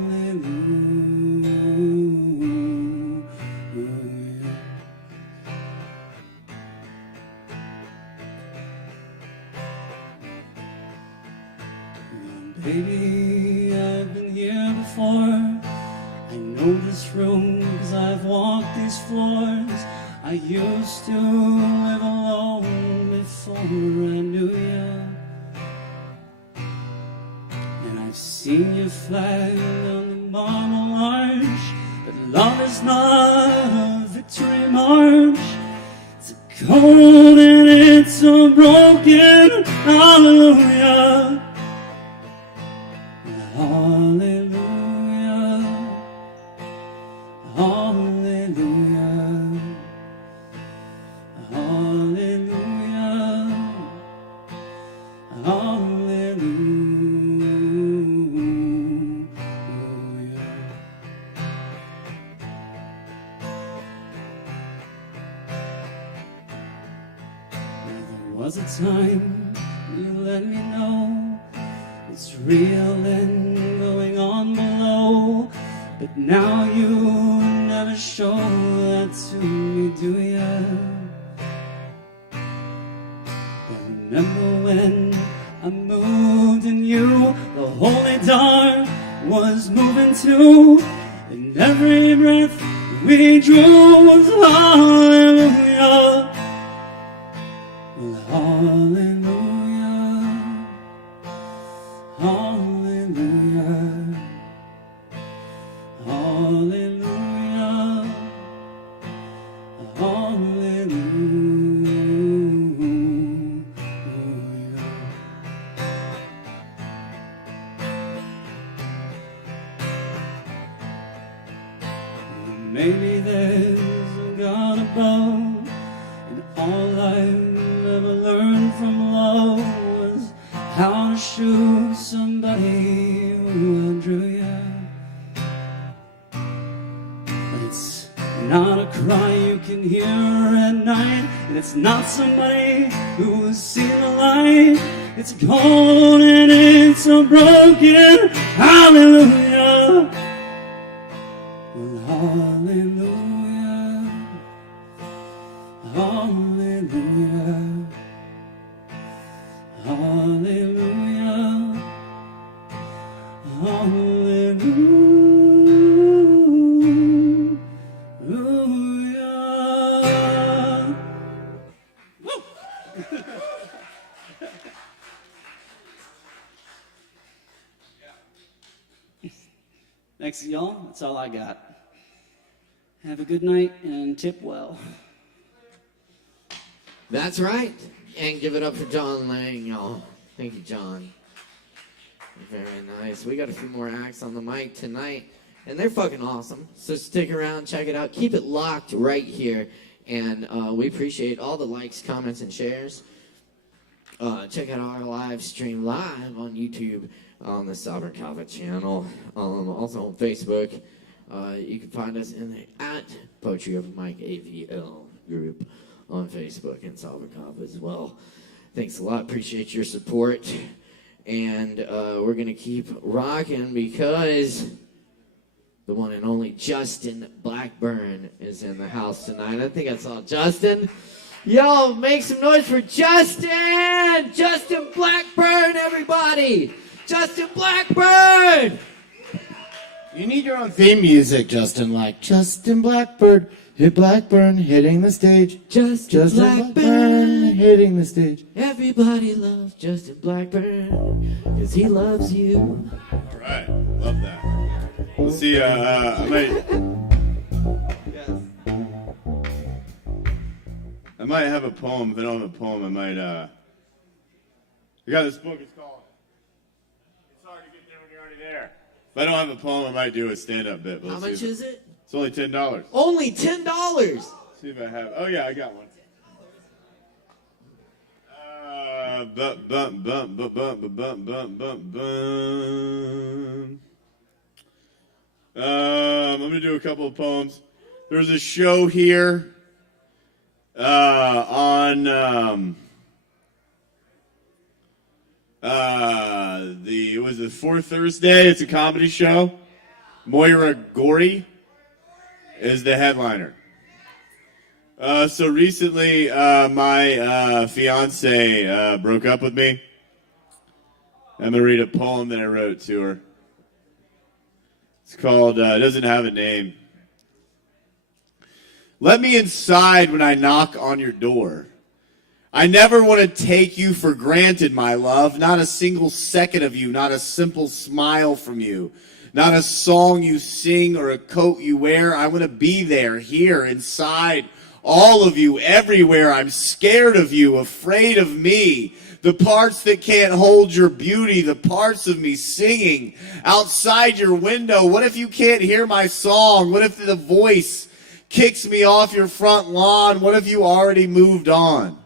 Baby, I've been here before. I know this room because I've walked these floors. I used to live alone before I knew you. And I've seen you fly down the marble arch. But love is not a victory march. It's a cold and it's a broken hallelujah. Hallelujah, hallelujah, hallelujah, was a time you let me know it's real and going on below. But now you never show that to me, do ya? But remember when I moved in you, the holy dark was moving too, and every breath we drew was hallelujah. Well, hallelujah, hallelujah, hallelujah, hallelujah. Maybe there's a God above, and all I've ever learned from love was how to shoot somebody who outdrew you. But it's not a cry you can hear at night, and it's not somebody who's seen the light. It's cold and it's so broken. Hallelujah. Well, hallelujah, hallelujah, hallelujah, hallelujah. Woo! Thanks, y'all. That's all I got. Have a good night and tip well. That's right. And give it up for John Lang, y'all. Thank you, John. Very nice. We got a few more acts on the mic tonight, and they're fucking awesome. So stick around, check it out. Keep it locked right here. And we appreciate all the likes, comments, and shares. Check out our live stream live on YouTube on the Sovereign Kava channel. Also on Facebook. You can find us in the Poetry of Mike AVL group on Facebook and Sovereign Kava as well. Thanks a lot. Appreciate your support. And we're going to keep rocking because the one and only Justin Blackburn is in the house tonight. I think I saw Justin. Yo, make some noise for Justin! Justin Blackburn, everybody! Justin Blackburn! You need your own theme music, Justin, like Justin Blackbird, hit Blackburn, hitting the stage. Justin Blackburn, hitting the stage. Everybody loves Justin Blackburn, because he loves you. All right, love that. Let's see, I might have a poem. If I don't have a poem, I might, I got this book, it's called It's Hard to Get There When You're Already There. If I don't have a poem, I might do a stand-up bit. But How much is it? It's only $10. Only $10? See if I have, oh yeah, I got one. I'm gonna do a couple of poems. There's a show here on it was the fourth Thursday. It's a comedy show. Moira Gorey is the headliner. So recently, my fiance broke up with me. I'm gonna read a poem that I wrote to her. It's called, it doesn't have a name. Let me inside when I knock on your door. I never want to take you for granted, my love. Not a single second of you, not a simple smile from you, not a song you sing or a coat you wear. I want to be there, here, inside, all of you, everywhere. I'm scared of you, afraid of me. The parts that can't hold your beauty, the parts of me singing outside your window. What if you can't hear my song? What if the voice kicks me off your front lawn? What if you already moved on?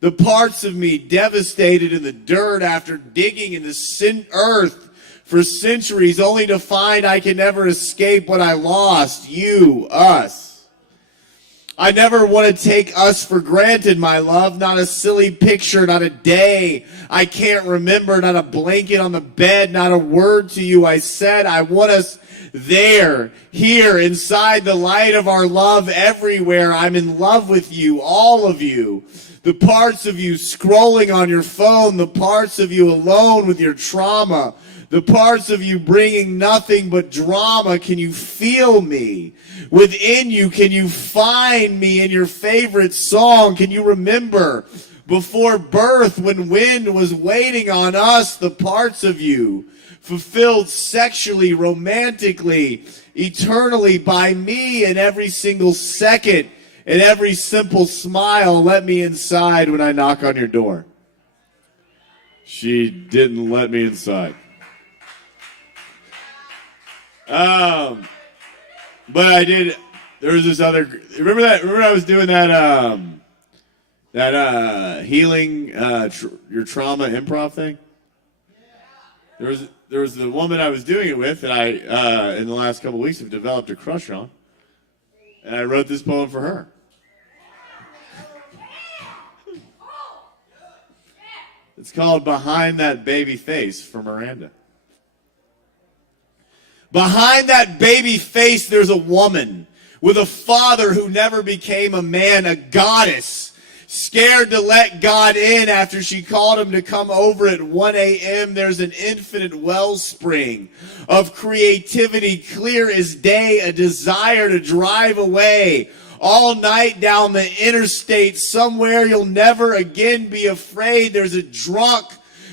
The parts of me devastated in the dirt after digging in the earth for centuries, only to find I can never escape what I lost. You, us. I never want to take us for granted, my love. Not a silly picture, not a day I can't remember, not a blanket on the bed, not a word to you I said. I want us there, here, inside the light of our love everywhere. I'm in love with you, all of you. The parts of you scrolling on your phone, the parts of you alone with your trauma, the parts of you bringing nothing but drama. Can you feel me? Within you, can you find me in your favorite song? Can you remember before birth when wind was waiting on us, the parts of you fulfilled sexually, romantically, eternally by me in every single second, in every simple smile? Let me inside when I knock on your door. She didn't let me inside. But I did. There was this other. Remember that? Remember I was doing that. Healing your trauma improv thing. There was the woman I was doing it with that I in the last couple of weeks have developed a crush on, and I wrote this poem for her. It's called "Behind That Baby Face" for Miranda. Behind that baby face, there's a woman with a father who never became a man, a goddess, scared to let God in after she called him to come over at 1 a.m. There's an infinite wellspring of creativity, clear as day, a desire to drive away all night down the interstate somewhere you'll never again be afraid. There's a drunk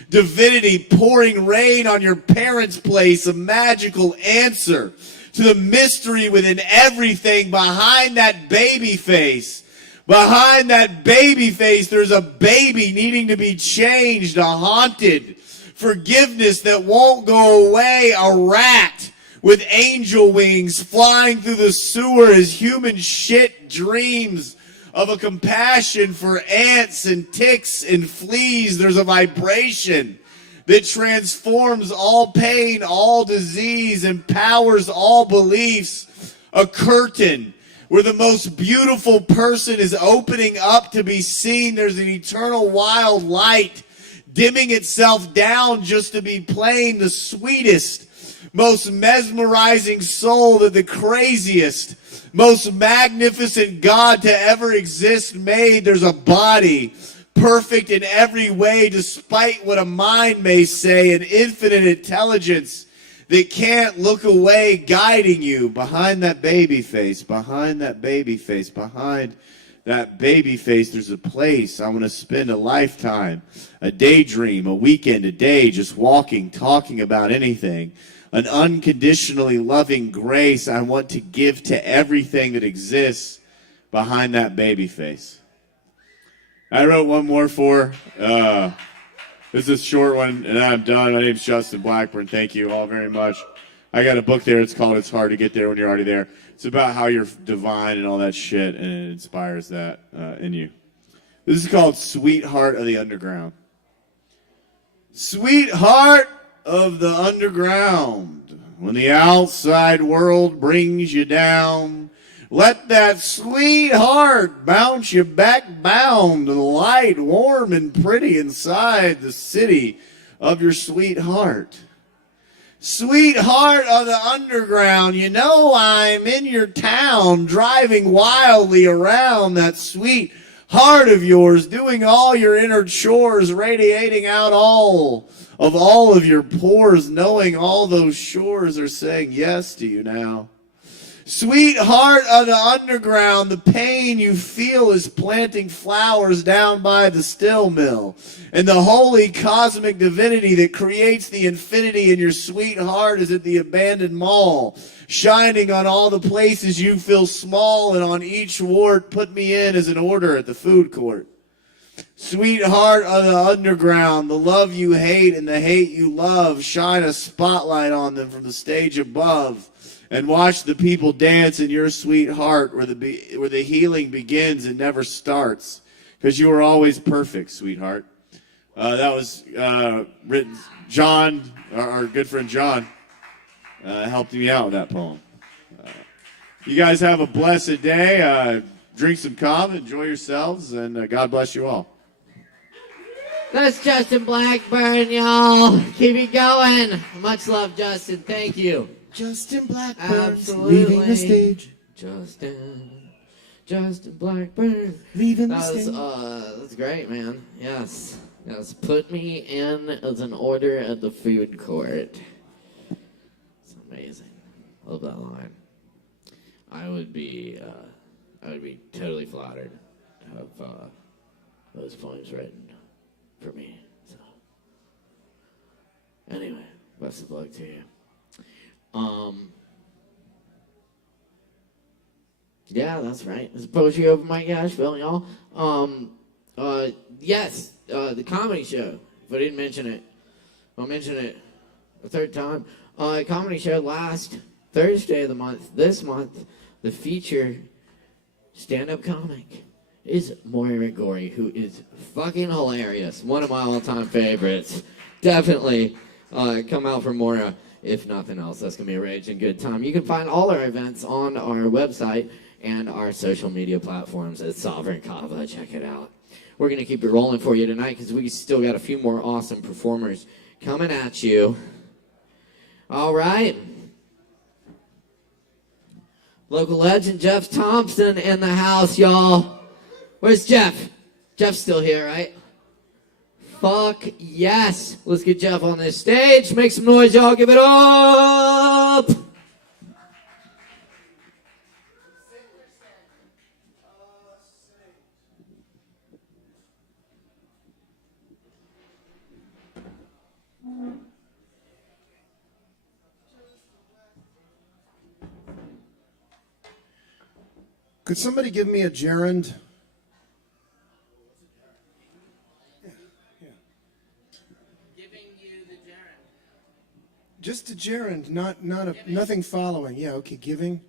divinity pouring rain on your parents' place, a magical answer to the mystery within everything. Behind that baby face, behind that baby face, there's a baby needing to be changed, a haunted forgiveness that won't go away, a rat with angel wings flying through the sewer as human shit dreams of a compassion for ants and ticks and fleas. There's a vibration that transforms all pain, all disease, empowers all beliefs. A curtain where the most beautiful person is opening up to be seen. There's an eternal wild light dimming itself down just to be plain. The sweetest, most mesmerizing soul that the craziest, most magnificent God to ever exist made. There's a body perfect in every way, despite what a mind may say, an infinite intelligence that can't look away, guiding you. Behind that baby face, behind that baby face, behind that baby face, there's a place I want to spend a lifetime, a daydream, a weekend, a day, just walking, talking about anything. An unconditionally loving grace I want to give to everything that exists behind that baby face. I wrote one more for, this is a short one, and I'm done. My name's Justin Blackburn. Thank you all very much. I got a book there. It's called It's Hard to Get There When You're Already There. It's about how you're divine and all that shit, and it inspires that in you. This is called Sweetheart of the Underground. Sweetheart of the underground, when the outside world brings you down, let that sweetheart bounce you back bound to the light, warm and pretty inside the city of your sweetheart. Sweetheart of the underground, you know I'm in your town, driving wildly around that sweet heart of yours, doing all your inner chores, radiating out all of your pores, knowing all those shores are saying yes to you now. Sweetheart of the underground, the pain you feel is planting flowers down by the still mill. And the holy cosmic divinity that creates the infinity in your sweetheart is at the abandoned mall, shining on all the places you feel small, and on each wart put me in as an order at the food court. Sweetheart of the underground, the love you hate and the hate you love, shine a spotlight on them from the stage above. And watch the people dance in your sweetheart where the healing begins and never starts. Because you are always perfect, sweetheart. That was written, John, our good friend John, helped me out with that poem. You guys have a blessed day. drink some Kava, enjoy yourselves, and God bless you all. That's Justin Blackburn, y'all. Keep it going. Much love, Justin. Thank you. Justin Blackburn Absolutely. leaving the stage. Justin Blackburn leaving the stage. That's great, man. Yes. Put me in as an order at the food court. It's amazing. Love that line. I would be totally flattered to have those poems written for me. So, anyway, best of luck to you. Yeah, that's right. It's poetry over my Asheville, y'all. Yes, the comedy show. If I didn't mention it, I'll mention it a third time. Comedy show last Thursday of the month. This month, the feature stand-up comic is Moira Gorey, who is fucking hilarious. One of my all-time favorites. Definitely come out for Moira. If nothing else, that's going to be a raging good time. You can find all our events on our website and our social media platforms at Sovereign Kava. Check it out. We're going to keep it rolling for you tonight because we still got a few more awesome performers coming at you. All right. Local legend Jeff Thompson in the house, y'all. Where's Jeff? Jeff's still here, right? Fuck yes. Let's get Jeff on this stage. Make some noise, y'all. Give it up. Could somebody give me a gerund? Just a gerund, nothing following. Yeah, okay, giving.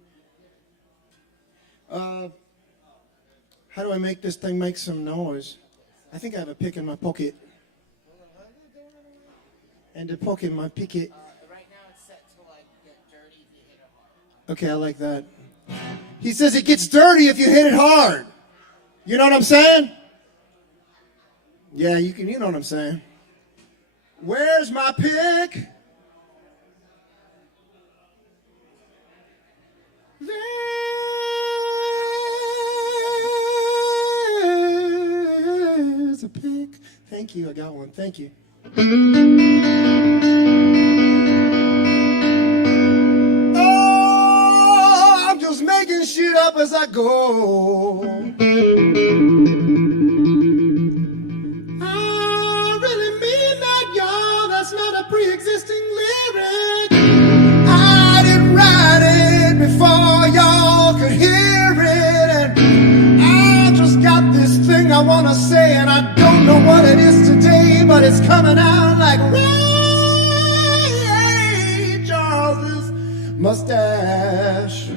How do I make this thing make some noise? I think I have a pick in my pocket. And a poke in my picket. Right now it's set to like get dirty if you hit it hard. Okay, I like that. He says it gets dirty if you hit it hard. You know what I'm saying? Yeah, you know what I'm saying. Where's my pick? There's a pick. Thank you, I got one. Thank you. Oh, I'm just making shit up as I go. I really mean that, y'all. That's not a pre-existing lyric. I didn't write it before y'all could hear it. And I just got this thing I want to say, and I don't know what it is today, but it's coming out like Ray Charles's mustache.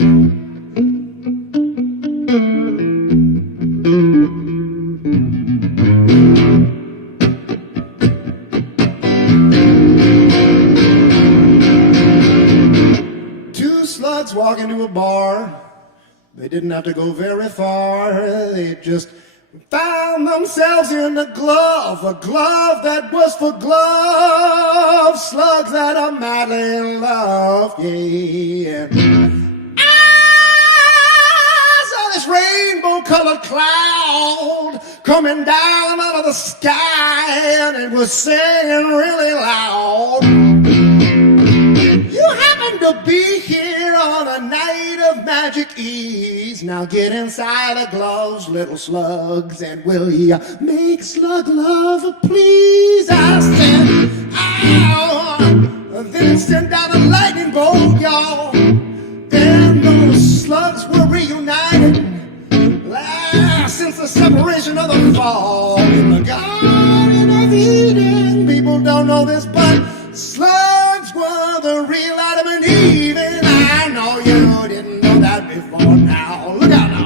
Two slugs walk into a bar. They didn't have to go very far. They just found themselves in a glove that was for glove slugs that are madly in love. Yeah. I saw this rainbow-colored cloud coming down out of the sky, and it was singing really loud. You happen to be here on a night of magic ease. Now get inside the gloves, little slugs, and will ya make slug love, please? I said, ow. Then it sent down a lightning bolt, y'all. Then those slugs were reunited since the separation of the fall in the Garden of Eden. People don't know this, but slugs were the real Adam and Eve, and I know you didn't know that before. Now, look out now.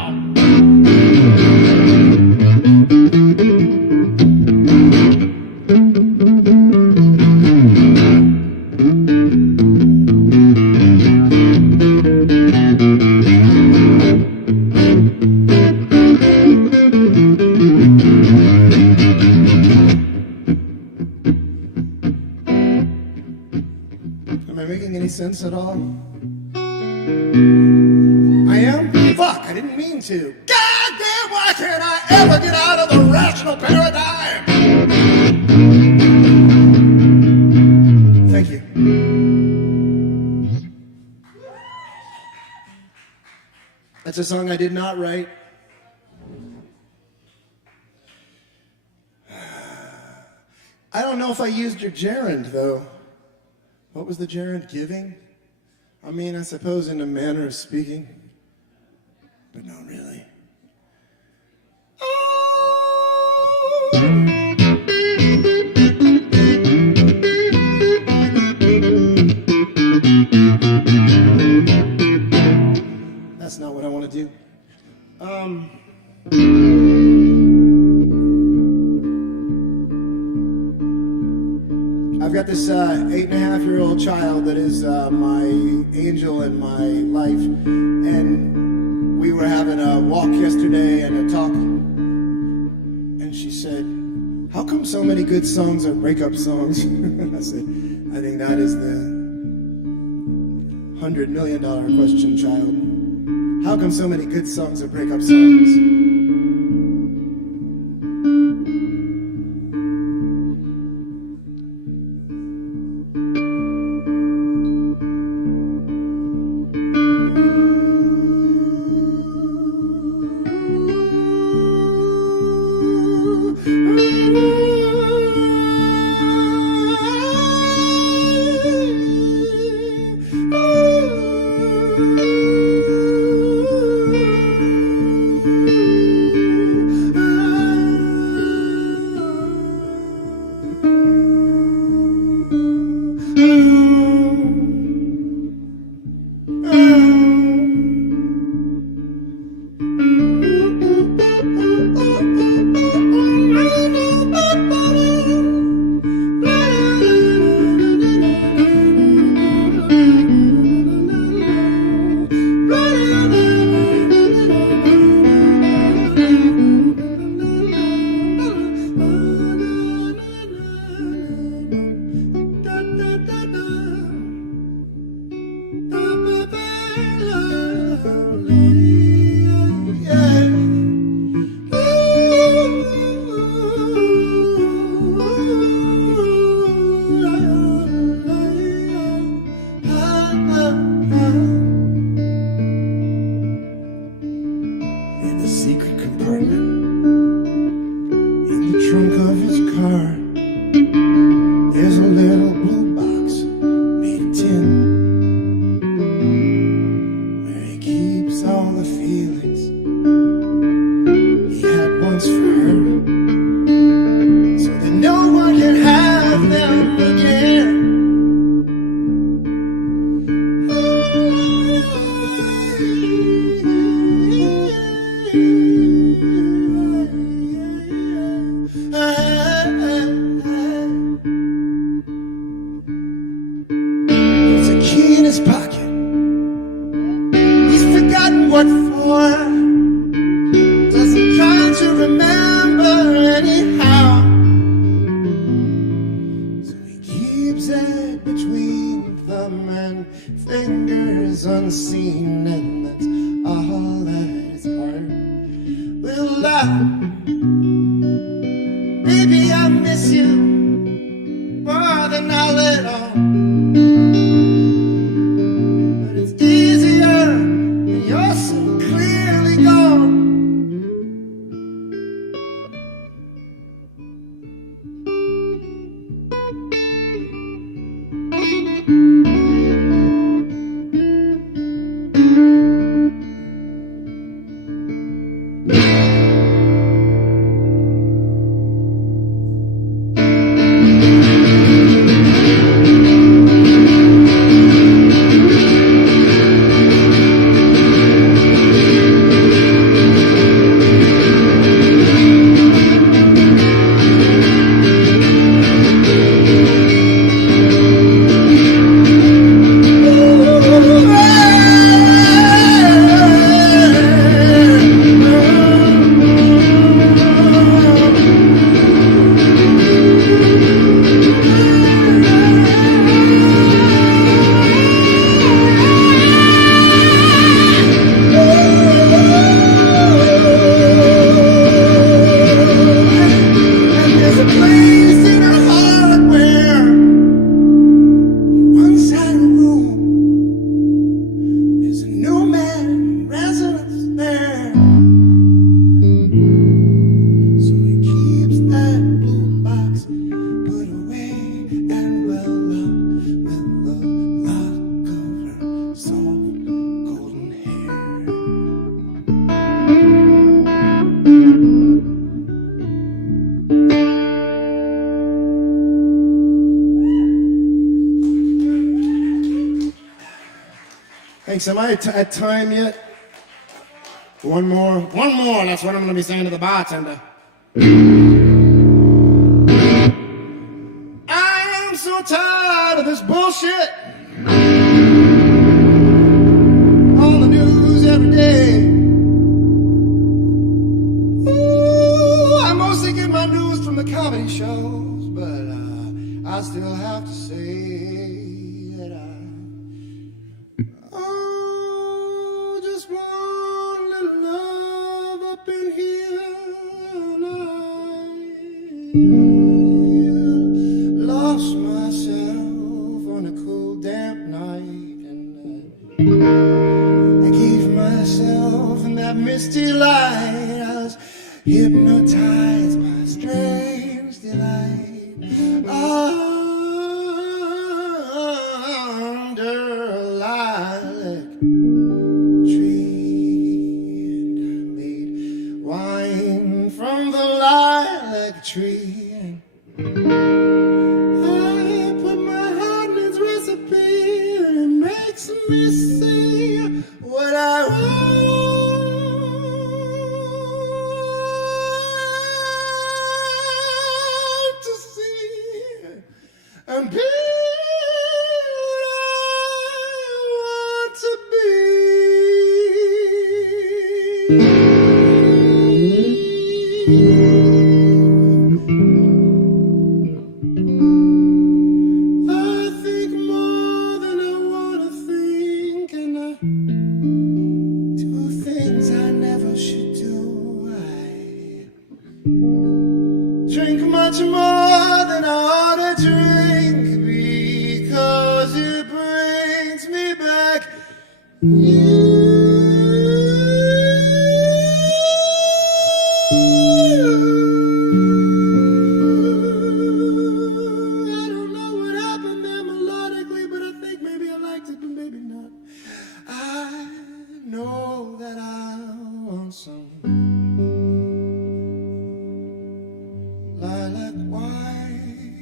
sense at all? I am? Fuck, I didn't mean to. God damn, why can't I ever get out of the rational paradigm? Thank you. That's a song I did not write. I don't know if I used your gerund, though. What was the gerund? Giving? I mean, I suppose in a manner of speaking, but not really. That's not what I want to do. I've got this 8.5-year-old child that is my angel in my life, and we were having a walk yesterday and a talk, and she said, "How come so many good songs are breakup songs?" I said, "I think that is the $100 million question, child. How come so many good songs are breakup songs?" Thanks. Am I at time yet? One more. That's what I'm going to be saying to the bartender. I am so tired of this bullshit. On the news every day. Ooh, I mostly get my news from the comedy shows, but I still have to say that just one little love up in here, and I lost myself on a cool, damp night, and I gave myself in that misty light. I was hypnotized by strange delight. Under a lilac tree, and I made wine from the lilac tree, and I put my heart in its recipe, and it makes me say what I want to see, and be what I want to be. I think more than I want to think, and I do things I never should do. I drink much more than I ought to drink, because it brings me back I don't know what happened there melodically, but I think maybe I liked it, but maybe not. I know that I want some lilac wine,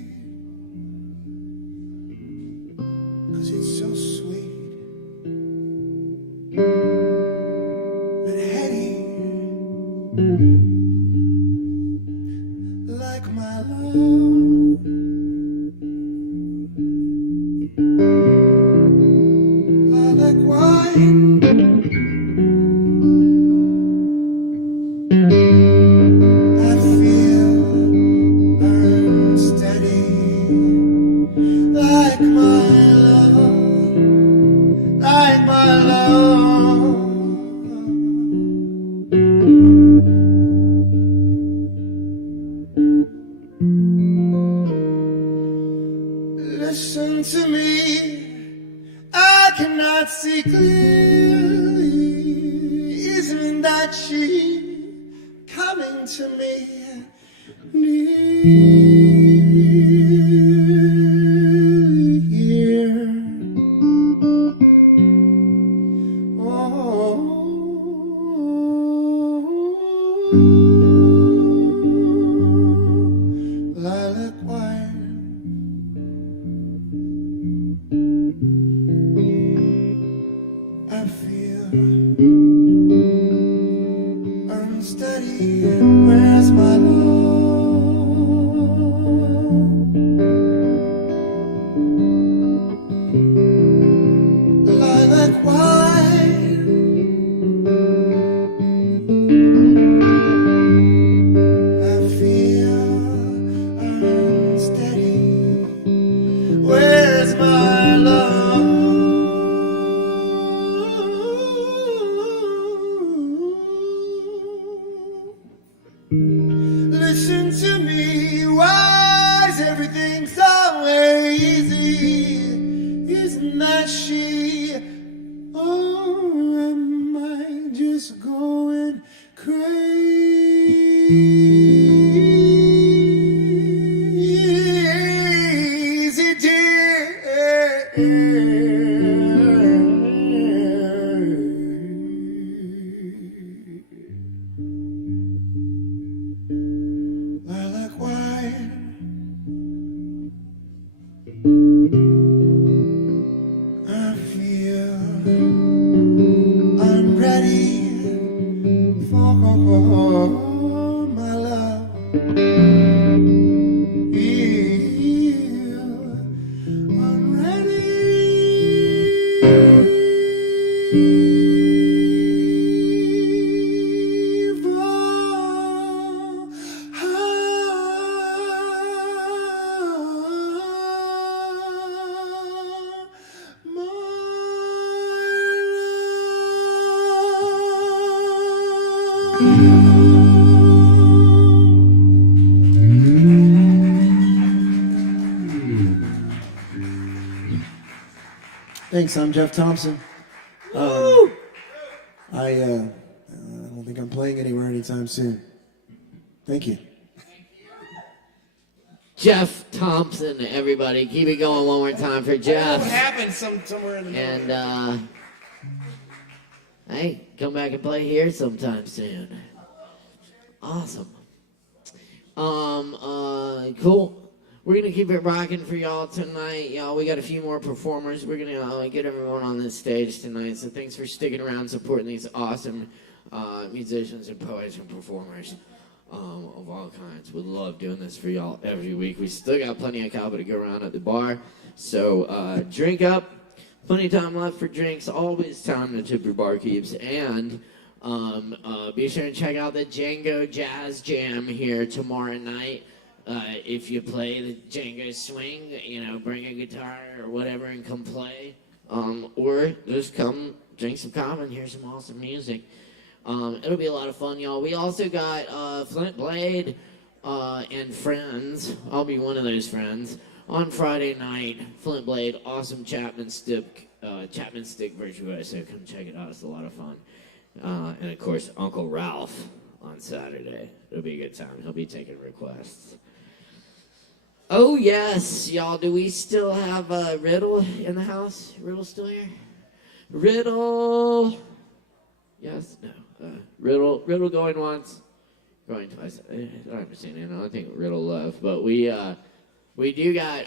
'cause it's so sweet and heady, like my love. Lilac wine. I feel unsteady, like my love, like my love. Listen to me, I cannot see clearly. Isn't that she coming to me nearly here? Lilac wine. I feel unsteady. Where's my love? Lilac wine. I feel unsteady. Where's my love? Listen to me, why is everything so easy? Isn't that she? Or am I just going crazy, Lilac wine. I feel Oh, my love, feel unready. Thanks, I'm Jeff Thompson. I don't think I'm playing anywhere anytime soon. Thank you. Jeff Thompson, everybody. Keep it going one more time for Jeff. What happened somewhere in the middle? And, hey, come back and play here sometime soon. Awesome. Cool. We're going to keep it rocking for y'all tonight. Y'all, we got a few more performers. We're going to get everyone on this stage tonight. So thanks for sticking around, supporting these awesome musicians and poets and performers of all kinds. We love doing this for y'all every week. We still got plenty of Kava to go around at the bar. So drink up. Plenty of time left for drinks. Always time to tip your barkeeps. And be sure to check out the Django Jazz Jam here tomorrow night. If you play the Django swing, bring a guitar or whatever and come play. Or just come drink some Kava and hear some awesome music. It'll be a lot of fun, y'all. We also got Flint Blade and friends. I'll be one of those friends. On Friday night, Flint Blade, awesome Chapman stick virtuoso. Come check it out. It's a lot of fun. And, of course, Uncle Ralph on Saturday. It'll be a good time. He'll be taking requests. Oh, yes, y'all. Do we still have Riddle in the house? Riddle still here? Riddle. Yes? No. Riddle going once. Going twice. I haven't seen it. I think Riddle left. But we do got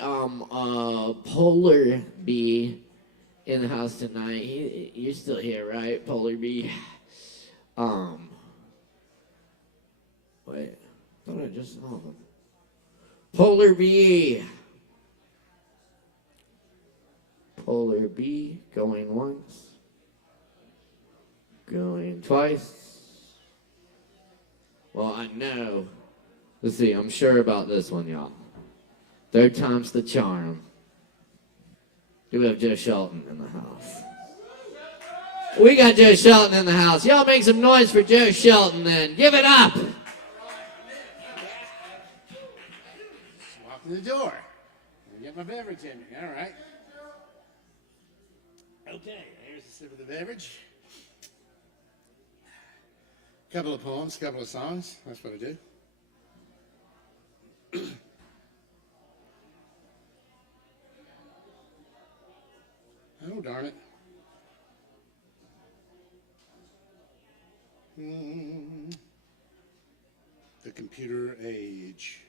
Polar Bee in the house tonight. You're still here, right, Polar Bee? Wait. I thought I just saw him. Polar Bee. Polar Bee going once. Going twice. Well, I know. Let's see, I'm sure about this one, y'all. Third time's the charm. Do we have Joe Shelton in the house? We got Joe Shelton in the house. Y'all make some noise for Joe Shelton then. Give it up. Walk to the door. Get my beverage in me. All right. Okay, here's a sip of the beverage. Couple of poems, couple of songs. That's what I do. Oh, darn it. The computer age.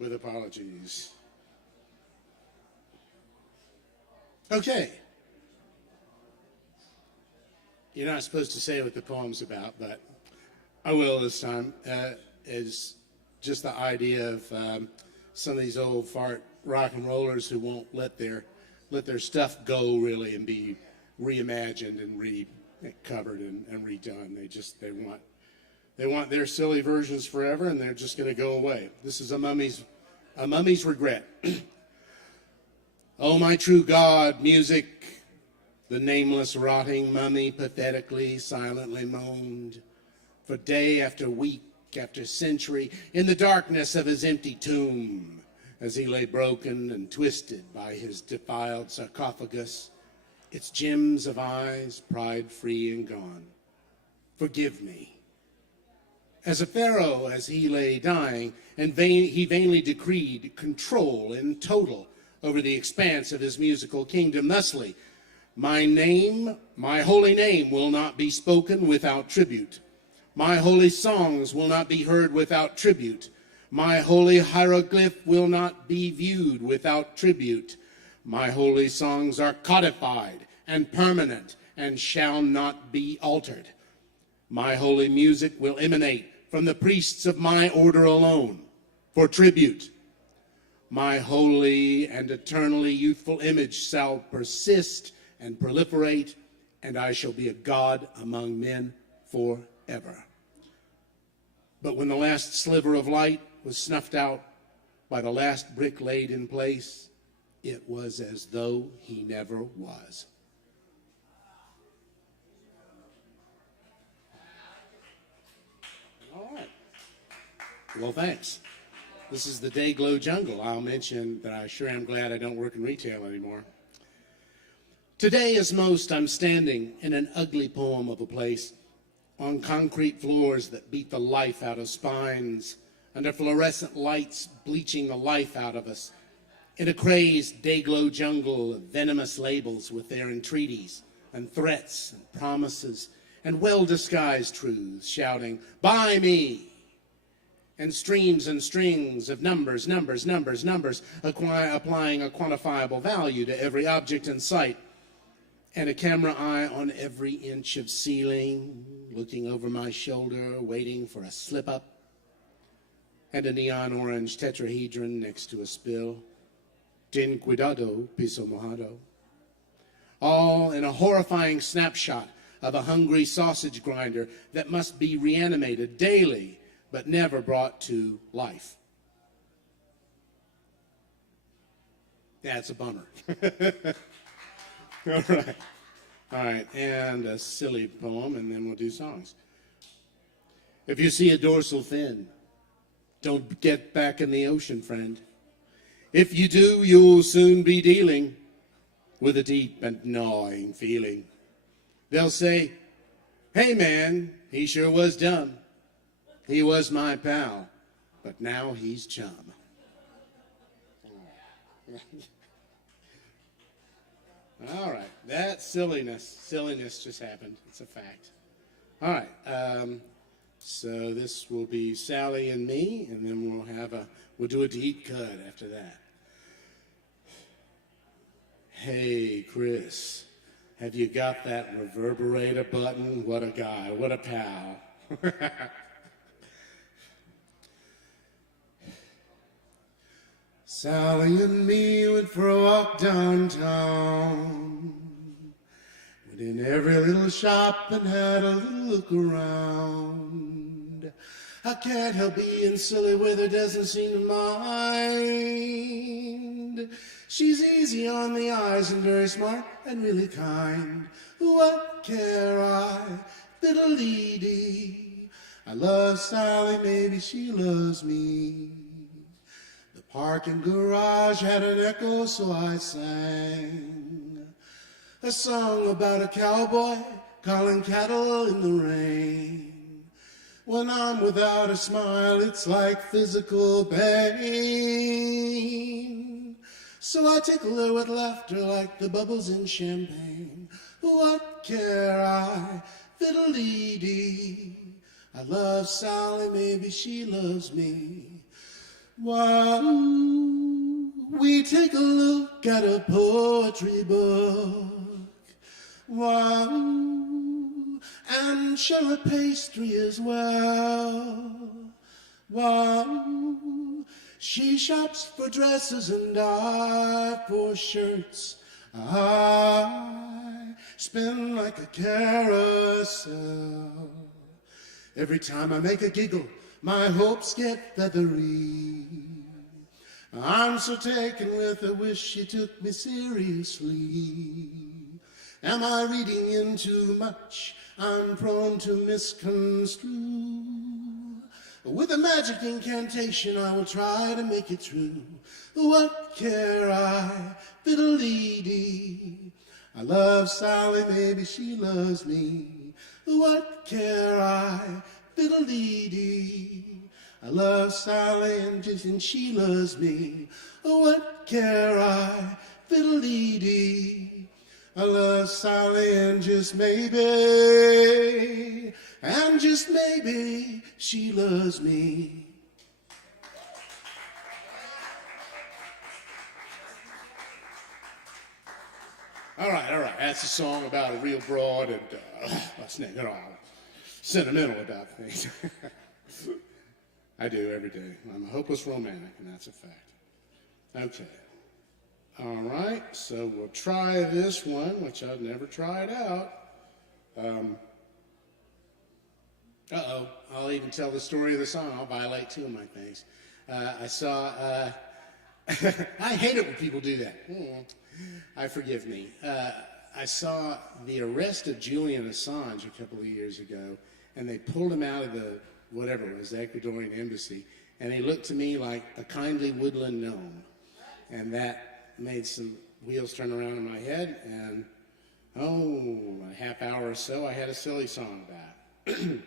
With apologies. Okay. You're not supposed to say what the poem's about, but I will this time. Is just the idea of some of these old fart rock and rollers who won't let their stuff go really and be reimagined and recovered and redone. They want their silly versions forever, and they're just going to go away. This is a mummy's regret. Oh, my true God, music, the nameless rotting mummy pathetically, silently moaned for day after week after century in the darkness of his empty tomb as he lay broken and twisted by his defiled sarcophagus, its gems of eyes, pride free and gone. Forgive me. As a pharaoh, as he lay dying, and he vainly decreed control in total over the expanse of his musical kingdom, thusly, my name, my holy name, will not be spoken without tribute. My holy songs will not be heard without tribute. My holy hieroglyph will not be viewed without tribute. My holy songs are codified and permanent and shall not be altered. My holy music will emanate from the priests of my order alone for tribute. My holy and eternally youthful image shall persist and proliferate, and I shall be a god among men forever. But when the last sliver of light was snuffed out by the last brick laid in place, it was as though he never was. All right. Well, thanks. This is the Dayglow Jungle. I'll mention that I sure am glad I don't work in retail anymore. Today, as most, I'm standing in an ugly poem of a place on concrete floors that beat the life out of spines, under fluorescent lights bleaching the life out of us, in a crazed Dayglow jungle of venomous labels with their entreaties and threats and promises and well-disguised truths shouting, "Buy me!" And streams and strings of numbers, applying a quantifiable value to every object in sight, and a camera eye on every inch of ceiling, looking over my shoulder, waiting for a slip-up, and a neon orange tetrahedron next to a spill. Ten cuidado, piso mojado. All in a horrifying snapshot of a hungry sausage grinder that must be reanimated daily, but never brought to life. That's a bummer. All right, and a silly poem, and then we'll do songs. If you see a dorsal fin, don't get back in the ocean, friend. If you do, you'll soon be dealing with a deep and gnawing feeling. They'll say, "Hey man, he sure was dumb. He was my pal, but now he's chum." All right, that silliness just happened. It's a fact. All right, so this will be Sally and me, and then we'll do a deep cut after that. Hey, Chris, have you got that reverberator button? What a guy, what a pal. Sally and me went for a walk downtown. Went in every little shop and had a little look around. I can't help being silly with her, doesn't seem to mind. She's easy on the eyes and very smart and really kind. What care I, fiddle-dee-dee. I love Sally, maybe she loves me. The parking garage had an echo, so I sang a song about a cowboy calling cattle in the rain. When I'm without a smile, it's like physical pain. So I tickle her with laughter like the bubbles in champagne. What care I, fiddle-dee-dee. I love Sally, maybe she loves me. While we take a look at a poetry book, and share a pastry as well. She shops for dresses and I for shirts. I spin like a carousel. Every time I make a giggle, my hopes get feathery. I'm so taken with her, wish she took me seriously. Am I reading in too much? I'm prone to misconstrue. With a magic incantation, I will try to make it true. What care I, fiddle-dee-dee. I love Sally, maybe she loves me. What care I, fiddle-dee-dee. I love Sally and she loves me. What care I, fiddle-dee-dee. I love Sally and just maybe she loves me. All right, right. That's a song about a real broad and, what's the name? You know, sentimental about things. I do every day. I'm a hopeless romantic, and that's a fact. Okay. All right, so we'll try this one, which I've never tried out. I'll even tell the story of the song. I'll violate two of my things. I saw, I hate it when people do that. Forgive me. I saw the arrest of Julian Assange a couple of years ago, and they pulled him out of the, whatever it was, the Ecuadorian embassy, and he looked to me like a kindly woodland gnome. And that made some wheels turn around in my head, and a half hour or so, I had a silly song about it.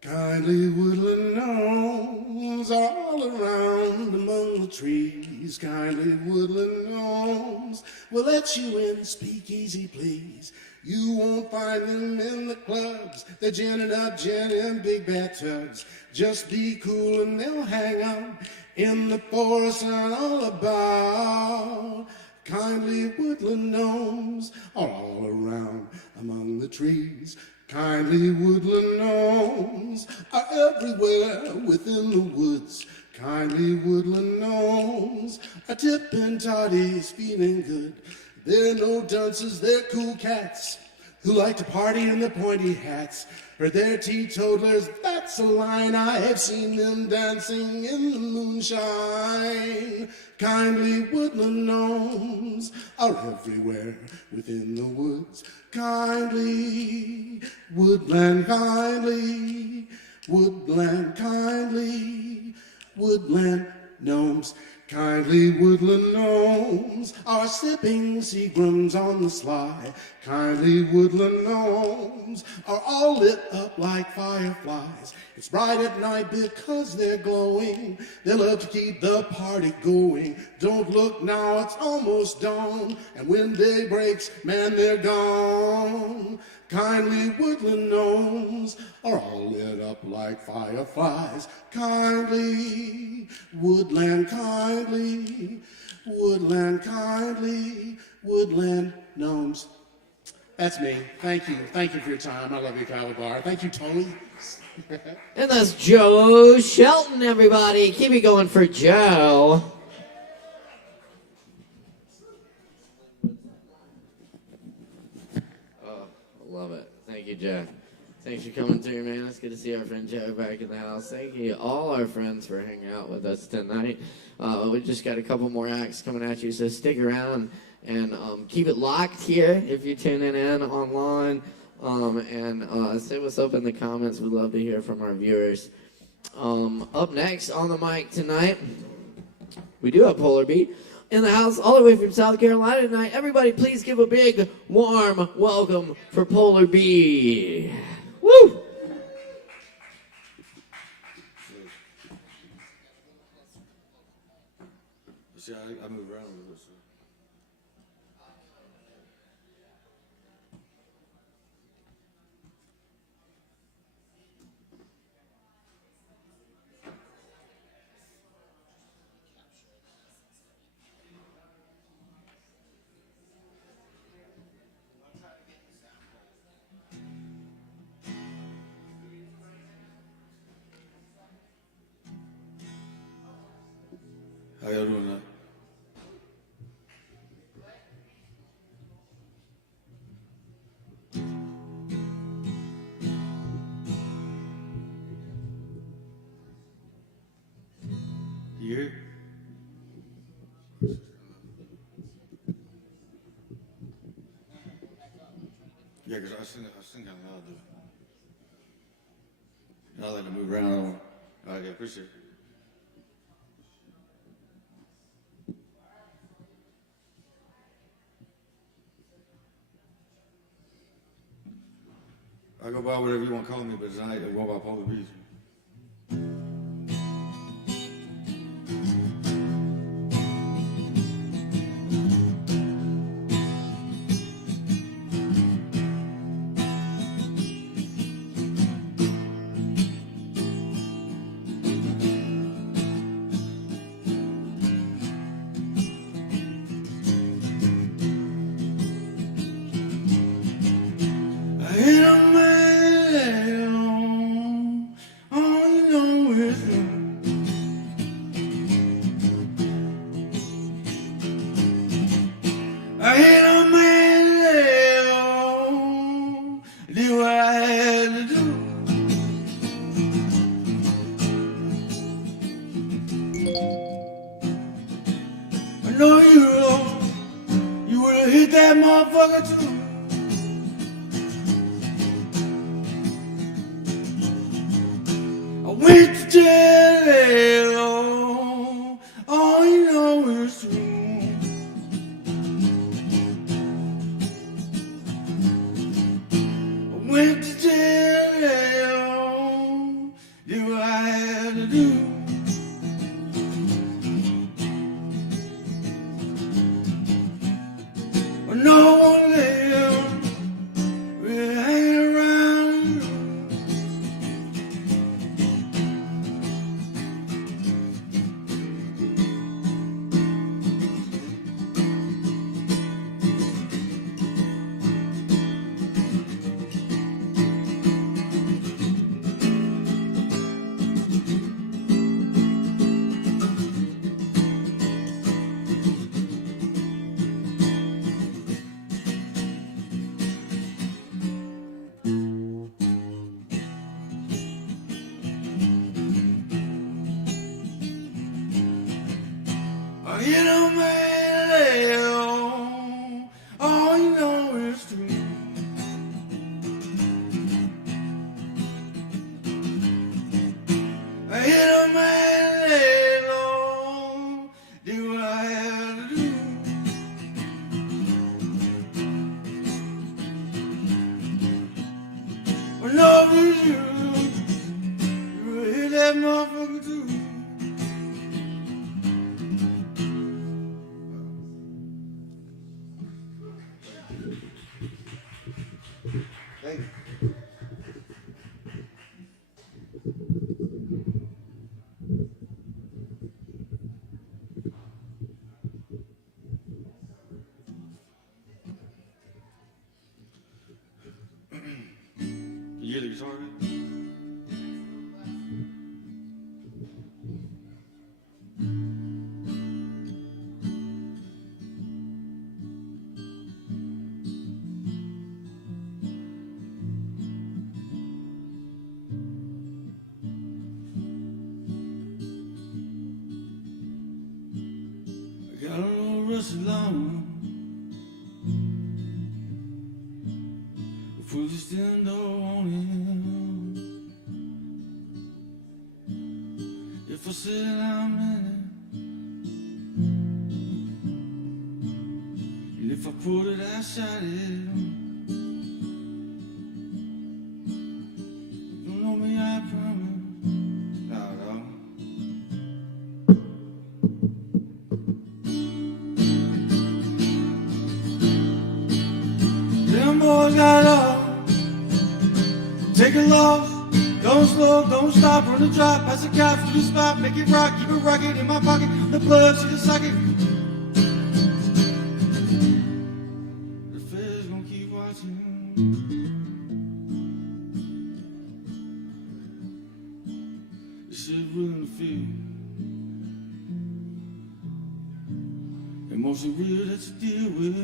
Kindly woodland gnomes are all around among the trees. Kindly woodland gnomes will let you in, speak easy please. You won't find them in the clubs, they're ginning up gin in big bathtubs. Just be cool and they'll hang out in the forest and all about. Kindly woodland gnomes are all around among the trees. Kindly woodland gnomes are everywhere within the woods. Kindly woodland gnomes are tipping toddies, feeling good. They're no dunces, they're cool cats who like to party in the pointy hats. Or they're teetotalers, that's a line. I have seen them dancing in the moonshine. Kindly woodland gnomes are everywhere within the woods. Kindly woodland, kindly woodland, kindly woodland gnomes. Kindly woodland gnomes are sipping Seagrams on the sly. Kindly woodland gnomes are all lit up like fireflies. It's bright at night because they're glowing. They love to keep the party going. Don't look now, it's almost dawn. And when day breaks, man, they're gone. Kindly woodland gnomes are all lit up like fireflies. Kindly woodland, kindly woodland, kindly woodland gnomes. That's me. Thank you. Thank you for your time. I love you, Kava. Thank you, Tony. And that's Joe Shelton, everybody. Keep it going for Joe. Love it. Thank you, Joe. Thanks for coming through, man. It's good to see our friend Joe back in the house. Thank you, all our friends, for hanging out with us tonight. We just got a couple more acts coming at you, so stick around and keep it locked here if you're tuning in online. And say what's up in the comments. We'd love to hear from our viewers. Up next on the mic tonight, we do have Polar Beat in the house, all the way from South Carolina tonight. Everybody, please give a big, warm welcome for Polar B. Woo! See, I move around with this. How y'all doing that? You hear? Yeah, because I sing kind of loud, dude. I like to move around. Okay, appreciate it. I go by whatever you want to call me, but tonight I go by Polar Beat. went to jail. All you know is true. Went to jail, do what I had to do. But no one left, we're hanging around. You know, man, all you know is true. You know, man, do what I had to do. But no, you hit that motherfucker too. Thank you. You hear the guitar? I got a little rusty lawn. If we just stand door on it, if I sit down in it, and if I put it outside it, you know me, I promise. No, no. Them boys got up. Take a loss, don't slow, don't stop, run the drop, pass the cops to the spot, make it rock, keep it rocking in my pocket, the blood, see the socket. The feds gonna keep watching. This shit real in the field. Emotion real that you deal with.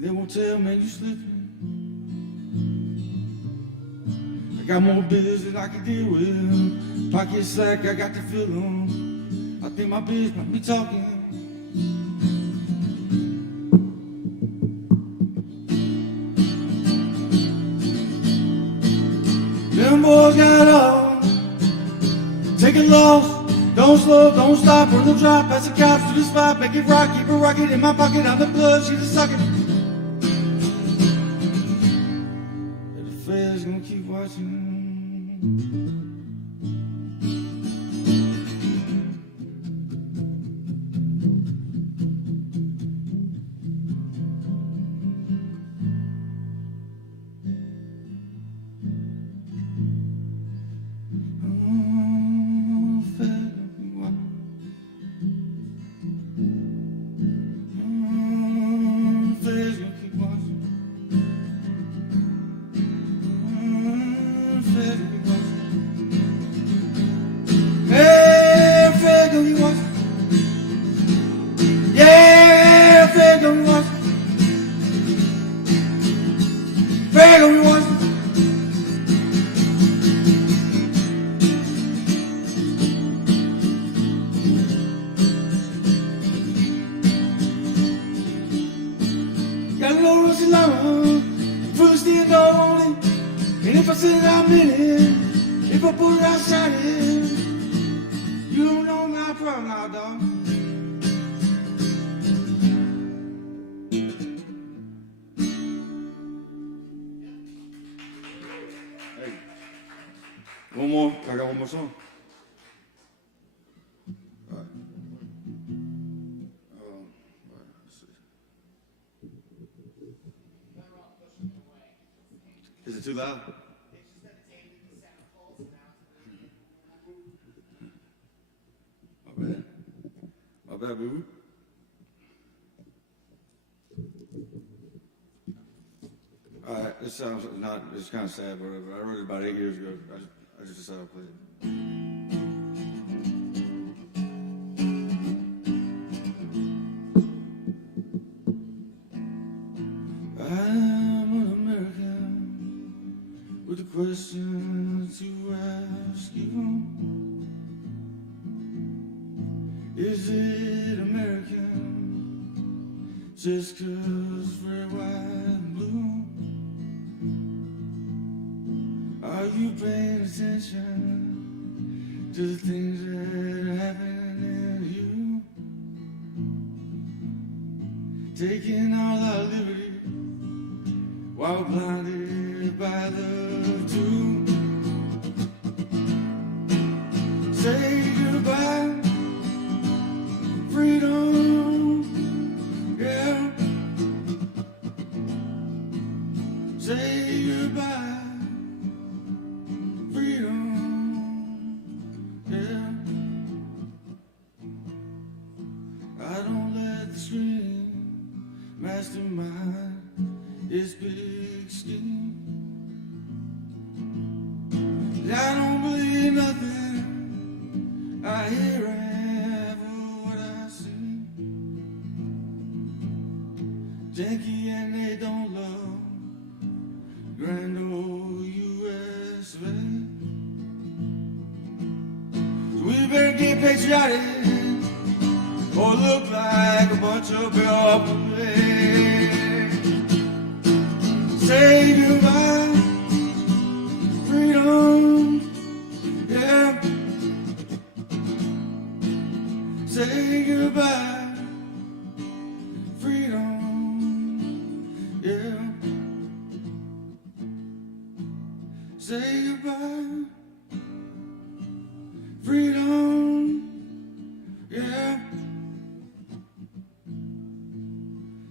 They won't tell, man, you slipping. I got more bills than I can deal with. Pocket slack, I got to fill them. I think my biz might be talking. Them boys got up. Take a loss. Don't slow, don't stop, run the drop, pass the cops to the spot, make it rock, keep it rocking in my pocket, I'm the blood, she's a sucker. The feds gonna keep watching. If I said I meant it, if I put it outside it, you don't know my problem now, dog. Hey, one more. I got one more song. All right. Let's see. Is it too loud? My bad. My bad, boo. All right, this sounds not, it's kind of sad, but whatever. I wrote it about 8 years ago. I just decided to play it. I'm an American with a question to ask you. Is it American just 'cause we're white and blue? Are you paying attention to the things that happen in you? Taking all our liberty while blinded by the truth. Say goodbye, freedom, yeah. Say goodbye, freedom, yeah. I don't let the screen mastermind this big scheme. I don't believe nothing I hear ever what I see. Janky and they don't love grand old US of A. So we better get patriotic or look like a bunch of bill Say goodbye, freedom, yeah. Say goodbye, freedom, yeah. Say goodbye, freedom, yeah.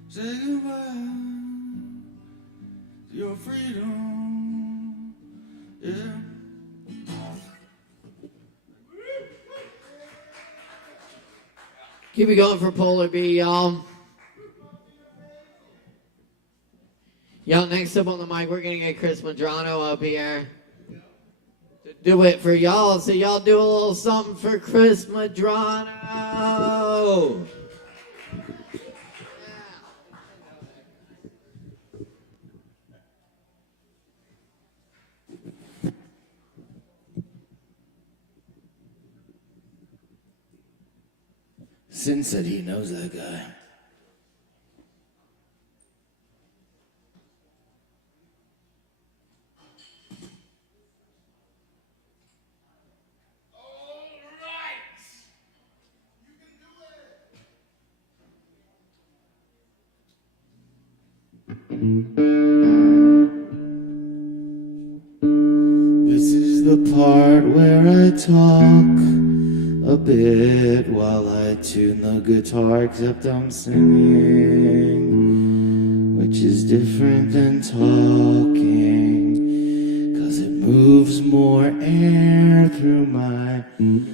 Say goodbye, your freedom, yeah. Keep it going for Polar B, y'all. Y'all, next up on the mic, we're gonna get Chris Madrano up here to do it for y'all. So y'all do a little something for Chris Madrano. Sin said he knows that guy. This is the part where I talk a bit while I tune the guitar, except I'm singing, which is different than talking, 'cause it moves more air through my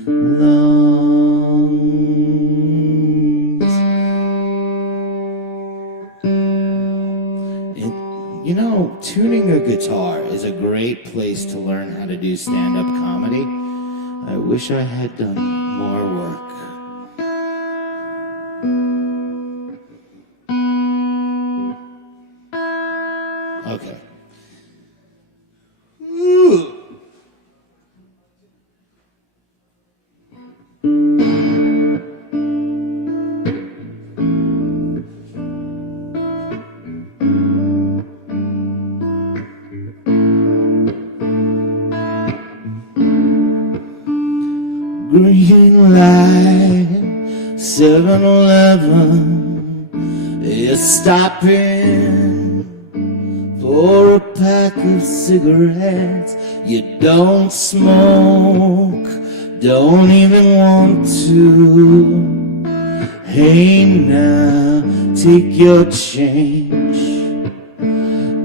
lungs. You know, tuning a guitar is a great place to learn how to do stand-up comedy. I wish I had done more work. Okay. Ooh. green light, 7-Eleven is stopping for a pack of cigarettes. You don't smoke, don't even want to. Hey now, take your change.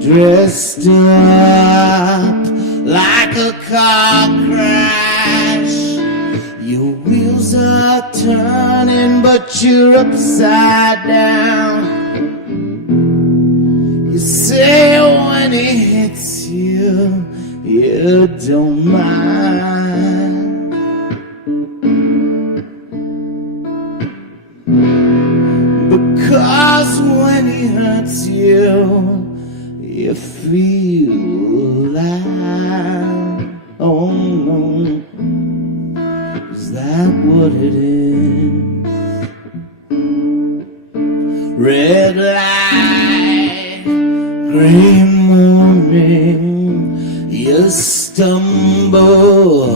Dressed up like a car crash. Your wheels are turning, but you're upside down. You say when it hits you, you don't mind. Because when he hurts you, you feel alive. Oh no, is that what it is? Red light, green morning, you stumble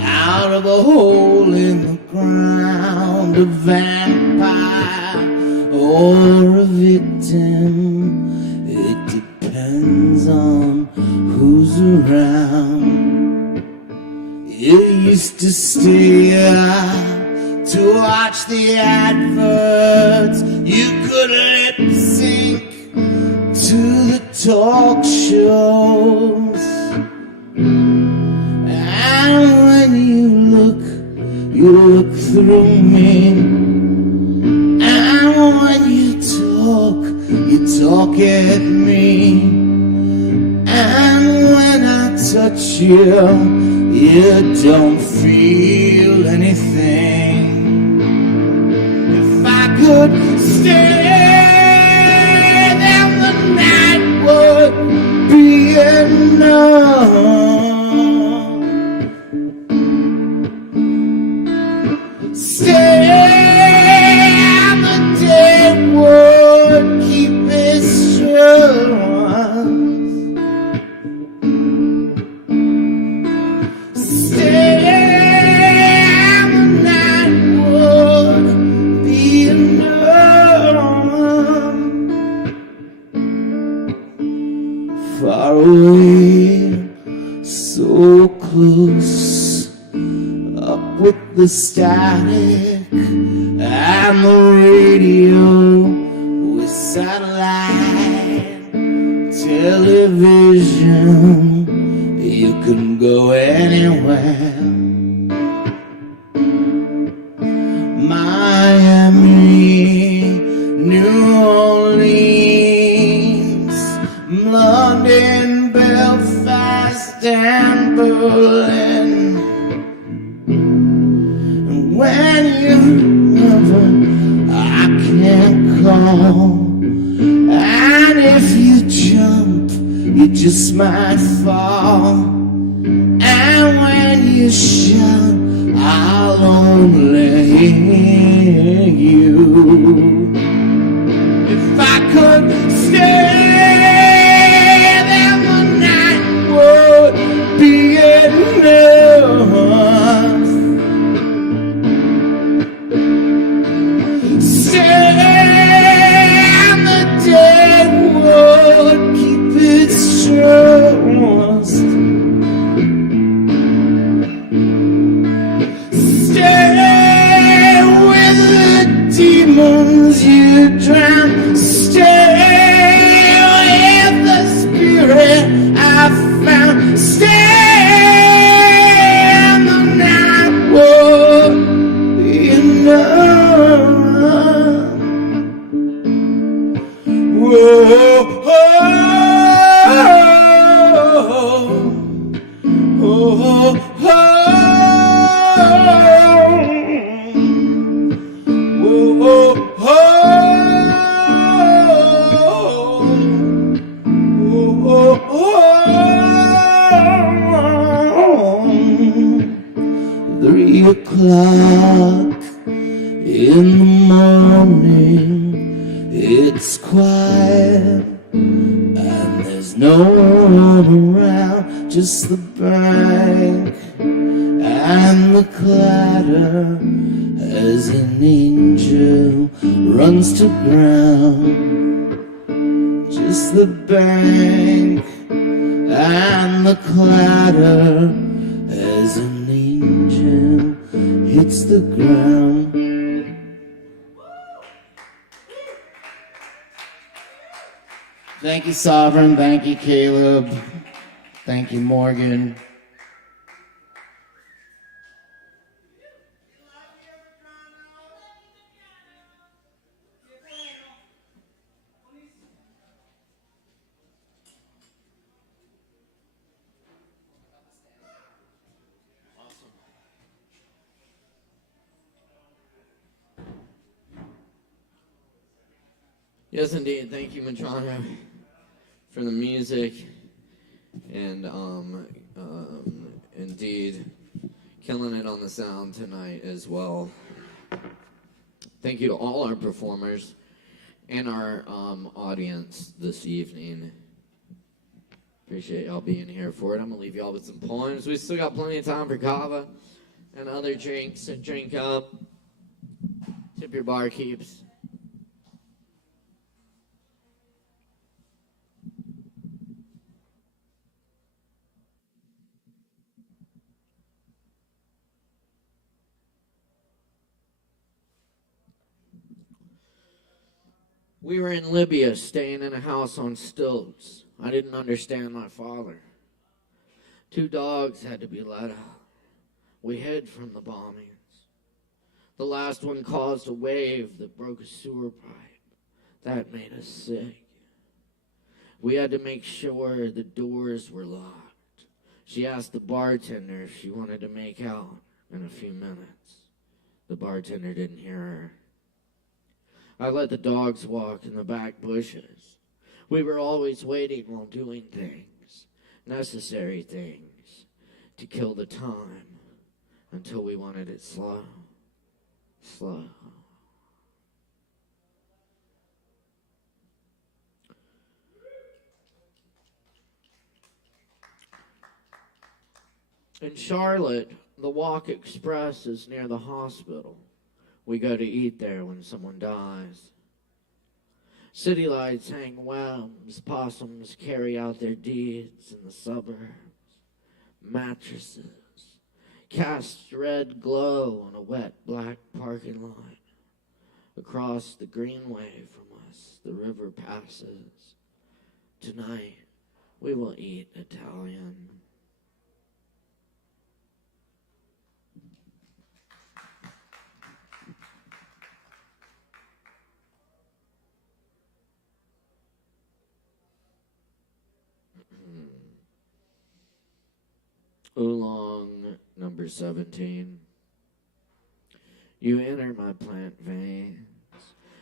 out of a hole in the ground, a vampire or a victim. It depends on who's around. You used to stay up to watch the adverts. You could lip sync to the talk shows. And when you look through me. And when you talk at me. And when I touch you, you don't feel anything. If I could stay, then the night would be enough. Stay, and the day would keep its trust. Stay, and the night would be enough. Far away, so close, up with the static and the radio with satellite television. You can go anywhere. Miami, New Orleans, London, Belfast, and Berlin. And when you're never, I can't call. And if you jump, you just might fall. And when you shout, I'll only hear you. If I could stay, then the night would be enough. Stay, and the day would keep its trust. Stay with the demons you drown. Stay with the spirit I found. Stay, and the night would be enough. Whoa, o'clock in the morning, it's quiet and there's no one around, just the bank and the clatter as an angel runs to ground. Just the bank and the clatter as an angel hits the ground. Thank you, Sovereign. Thank you, Caleb. Thank you, Morgan. Yes, indeed. Thank you, Matrona, for the music, and indeed, killing it on the sound tonight as well. Thank you to all our performers and our audience this evening. Appreciate y'all being here for it. I'm gonna leave y'all with some poems. We still got plenty of time for Kava and other drinks, and drink up. Tip your barkeeps. We were in Libya, staying in a house on stilts. I didn't understand my father. 2 dogs had to be let out. We hid from the bombings. The last one caused a wave that broke a sewer pipe. That made us sick. We had to make sure the doors were locked. She asked the bartender if she wanted to make out in a few minutes. The bartender didn't hear her. I let the dogs walk in the back bushes. We were always waiting while doing things, necessary things, to kill the time until we wanted it slow, slow. In Charlotte, the Walk Express is near the hospital. We go to eat there when someone dies. City lights hang webs, possums carry out their deeds in the suburbs. Mattresses cast red glow on a wet black parking lot. Across the greenway from us, the river passes. Tonight, we will eat Italian. Oolong, number 17. You enter my plant veins,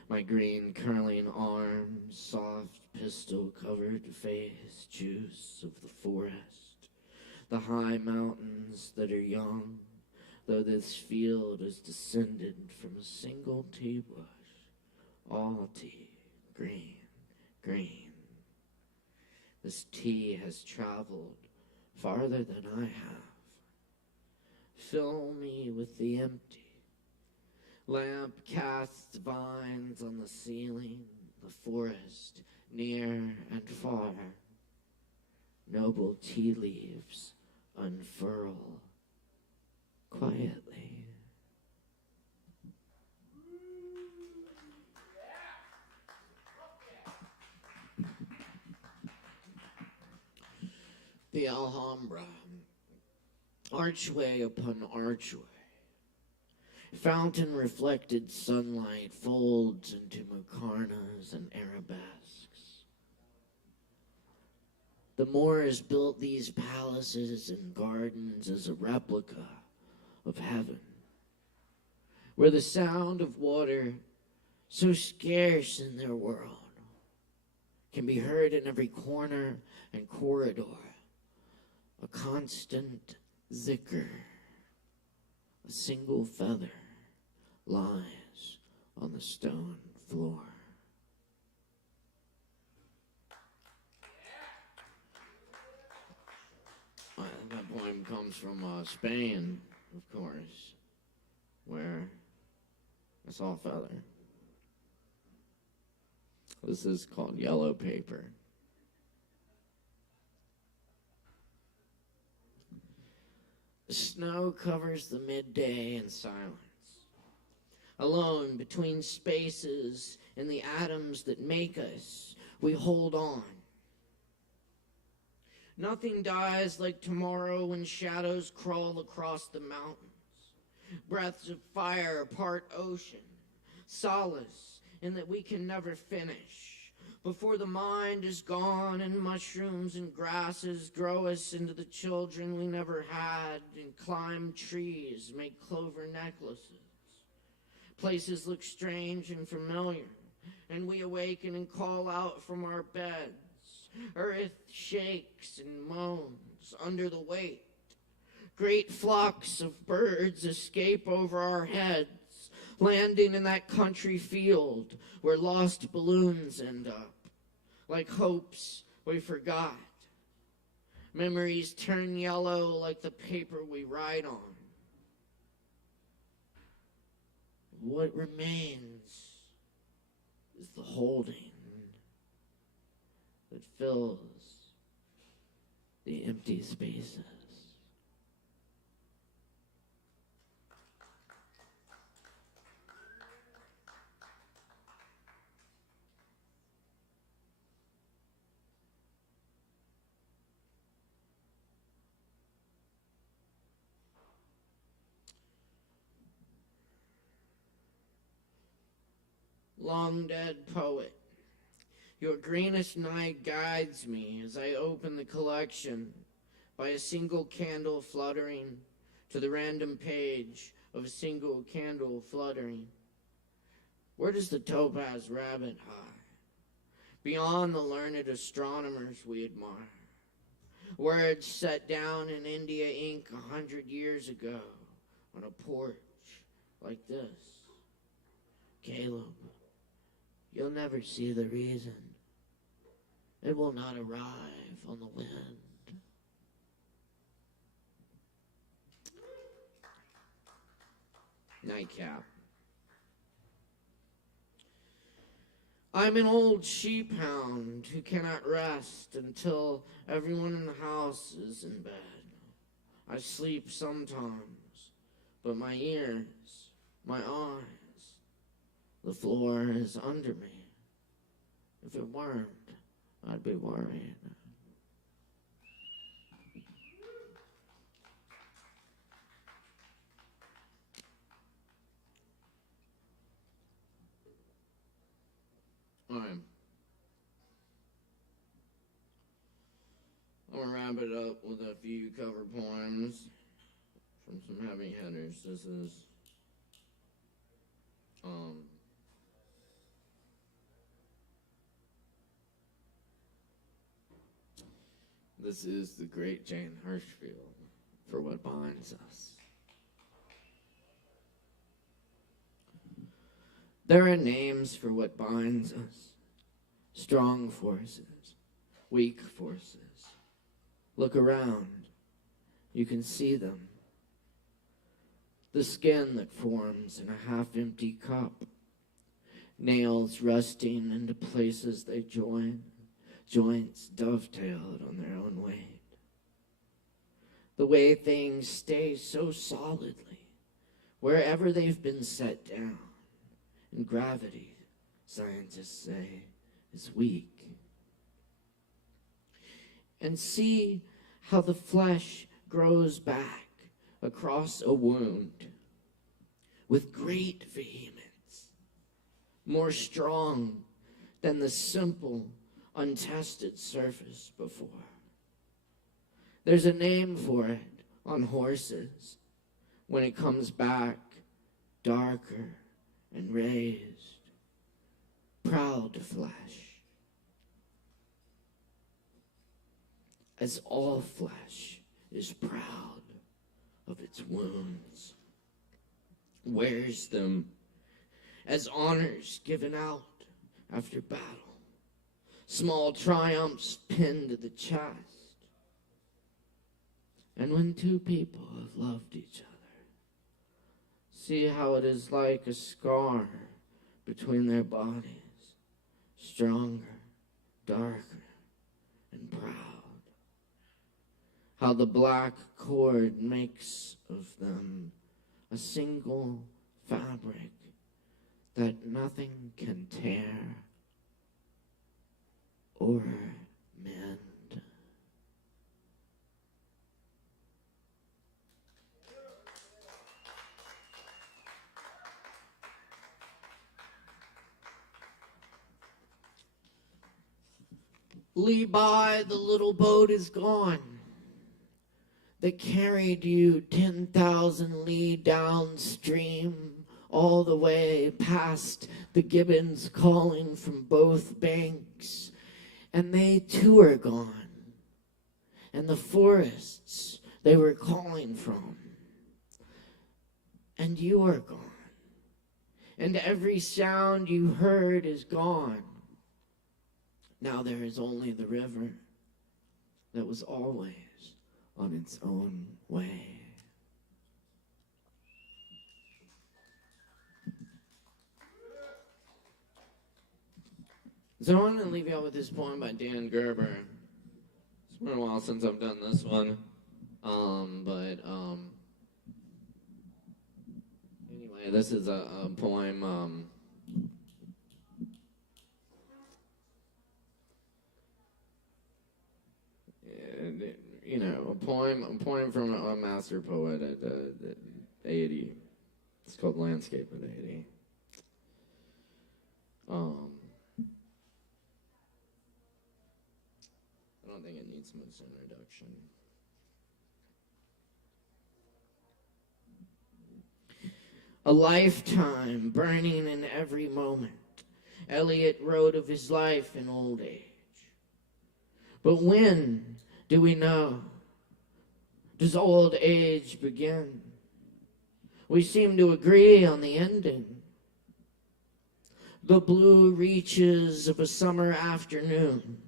my green curling arms, soft pistol-covered face, juice of the forest, the high mountains that are young, though this field is descended from a single tea bush, all tea, green, green. This tea has traveled farther than I have. Fill me with the empty. Lamp casts vines on the ceiling, the forest near and far. Noble tea leaves unfurl quietly. The Alhambra, archway upon archway, fountain-reflected sunlight folds into muqarnas and arabesques. The Moors built these palaces and gardens as a replica of heaven, where the sound of water, so scarce in their world, can be heard in every corner and corridor. A constant zikr, a single feather lies on the stone floor. That poem comes from Spain. of course, where I saw a feather. This is called yellow paper. The snow covers the midday in silence. Alone between spaces and the atoms that make us, we hold on. Nothing dies like tomorrow when shadows crawl across the mountains. Breaths of fire part ocean, solace in that we can never finish. Before the mind is gone and mushrooms and grasses grow us into the children we never had and climb trees, make clover necklaces. Places look strange and familiar, and we awaken and call out from our beds. Earth shakes and moans under the weight. Great flocks of birds escape over our heads, landing in that country field where lost balloons end up, like hopes we forgot. Memories turn yellow like the paper we write on. What remains is the holding that fills the empty spaces. Long dead poet, your greenest night guides me as I open the collection by a single candle fluttering to the random page of a single candle fluttering. Where does the topaz rabbit hide? Beyond the learned astronomers we admire. Words set down in India ink 100 years ago on a porch like this. Caleb, you'll never see the reason. It will not arrive on the wind. Nightcap. I'm an old sheep hound who cannot rest until everyone in the house is in bed. I sleep sometimes, but my ears, my eyes, the floor is under me. If it weren't, I'd be worried. I'm gonna wrap it up with a few cover poems from some heavy hitters. This is the great Jane Hirschfield, For What Binds Us. There are names for what binds us. Strong forces, weak forces. Look around. You can see them. The skin that forms in a half-empty cup. Nails rusting into places they join. Joints dovetailed on their own weight. The way things stay so solidly, wherever they've been set down. And gravity, scientists say, is weak. And see how the flesh grows back across a wound with great vehemence, more strong than the simple, untested surface before. There's a name for it on horses when it comes back darker and raised, proud flesh. As all flesh is proud of its wounds, wears them as honors given out after battle, small triumphs pinned to the chest. And when two people have loved each other, See how it is like a scar between their bodies, stronger, darker, and proud. How the black cord makes of them a single fabric that nothing can tear or mend. Levi, the little boat is gone that carried you 10,000 li downstream, all the way past the gibbons calling from both banks. And they too are gone. And the forests they were calling from. And you are gone. And every sound you heard is gone. Now there is only the river that was always on its own way. So I'm going to leave you all with this poem by Dan Gerber. It's been a while since I've done this one. Anyway, this is a poem. A poem from a master poet at 80. It's called Landscape at 80. I don't think it needs much introduction. A lifetime burning in every moment. Eliot wrote of his life in old age. But when do we know? Does old age begin? We seem to agree on the ending. The blue reaches of a summer afternoon,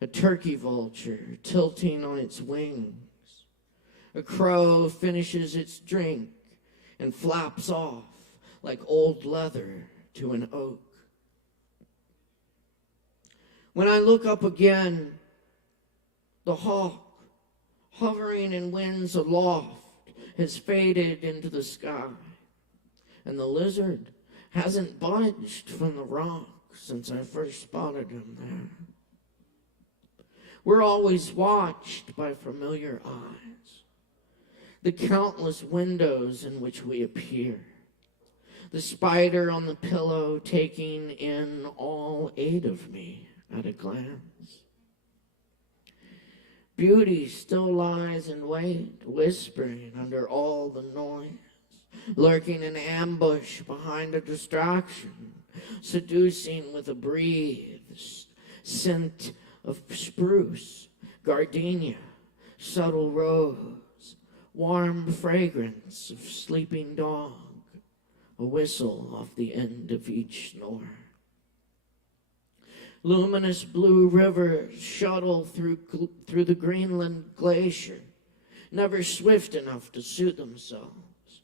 a turkey vulture tilting on its wings. A crow finishes its drink and flaps off like old leather to an oak. When I look up again, the hawk, hovering in winds aloft, has faded into the sky, and the lizard hasn't budged from the rock since I first spotted him there. We're always watched by familiar eyes, the countless windows in which we appear, the spider on the pillow taking in all 8 of me at a glance. Beauty still lies in wait, whispering under all the noise, lurking in ambush behind a distraction, seducing with a breeze, scent of spruce, gardenia, subtle rose, warm fragrance of sleeping dog, a whistle off the end of each snore. Luminous blue rivers shuttle through the Greenland glacier, never swift enough to suit themselves.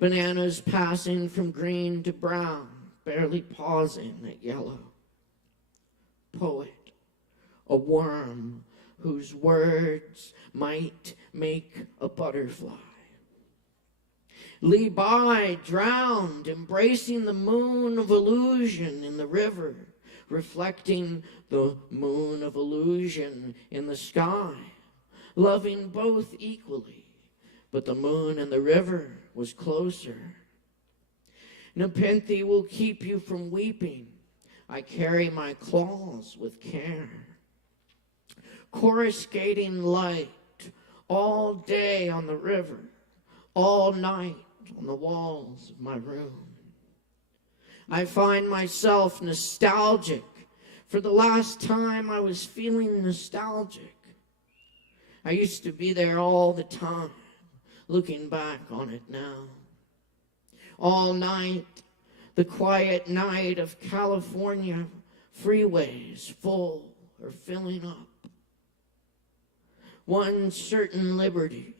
Bananas passing from green to brown, barely pausing at yellow. Poet, a worm whose words might make a butterfly. Levi drowned, embracing the moon of illusion in the river, reflecting the moon of illusion in the sky, loving both equally, but the moon and the river was closer. Nepenthe will keep you from weeping. I carry my claws with care. Coruscating light all day on the river, all night on the walls of my room. I find myself nostalgic for the last time I was feeling nostalgic. I used to be there all the time, looking back on it now. All night, the quiet night of California freeways full or filling up. One certain liberty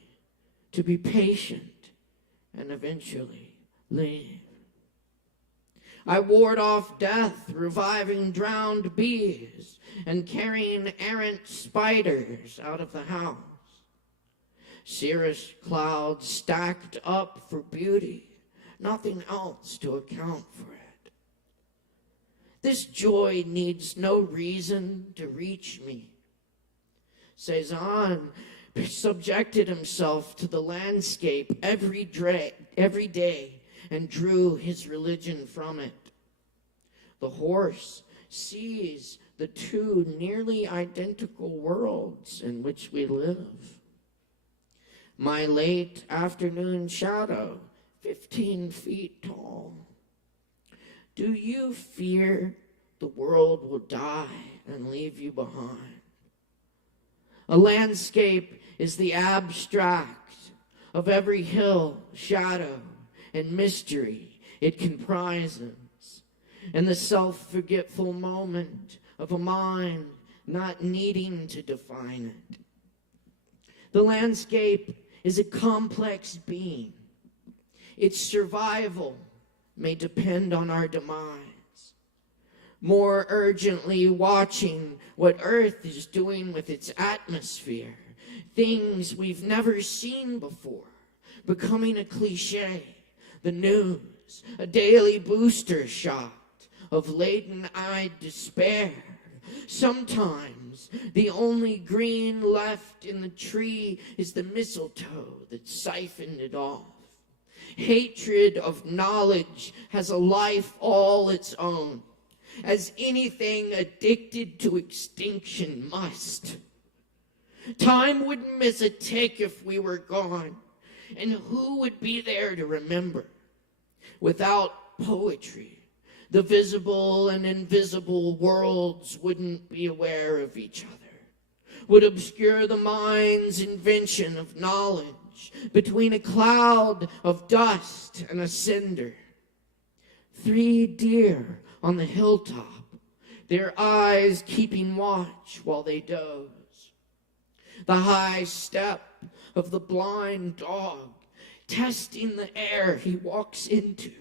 to be patient and eventually leave. I ward off death, reviving drowned bees and carrying errant spiders out of the house. Cirrus clouds stacked up for beauty, nothing else to account for it. This joy needs no reason to reach me. Cezanne subjected himself to the landscape every day and drew his religion from it. The horse sees the two nearly identical worlds in which we live. My late afternoon shadow, 15 feet tall. Do you fear the world will die and leave you behind? A landscape is the abstract of every hill, shadow, and mystery it comprises, and the self-forgetful moment of a mind not needing to define it. The landscape is a complex being. Its survival may depend on our demise. More urgently watching what Earth is doing with its atmosphere, things we've never seen before, becoming a cliche, the news, a daily booster shot of laden-eyed despair. Sometimes the only green left in the tree is the mistletoe that siphoned it off. Hatred of knowledge has a life all its own, as anything addicted to extinction must. Time wouldn't miss a tick if we were gone, and who would be there to remember? Without poetry, the visible and invisible worlds wouldn't be aware of each other, would obscure the mind's invention of knowledge between a cloud of dust and a cinder. 3 deer on the hilltop, their eyes keeping watch while they doze. The high step of the blind dog, testing the air he walks into.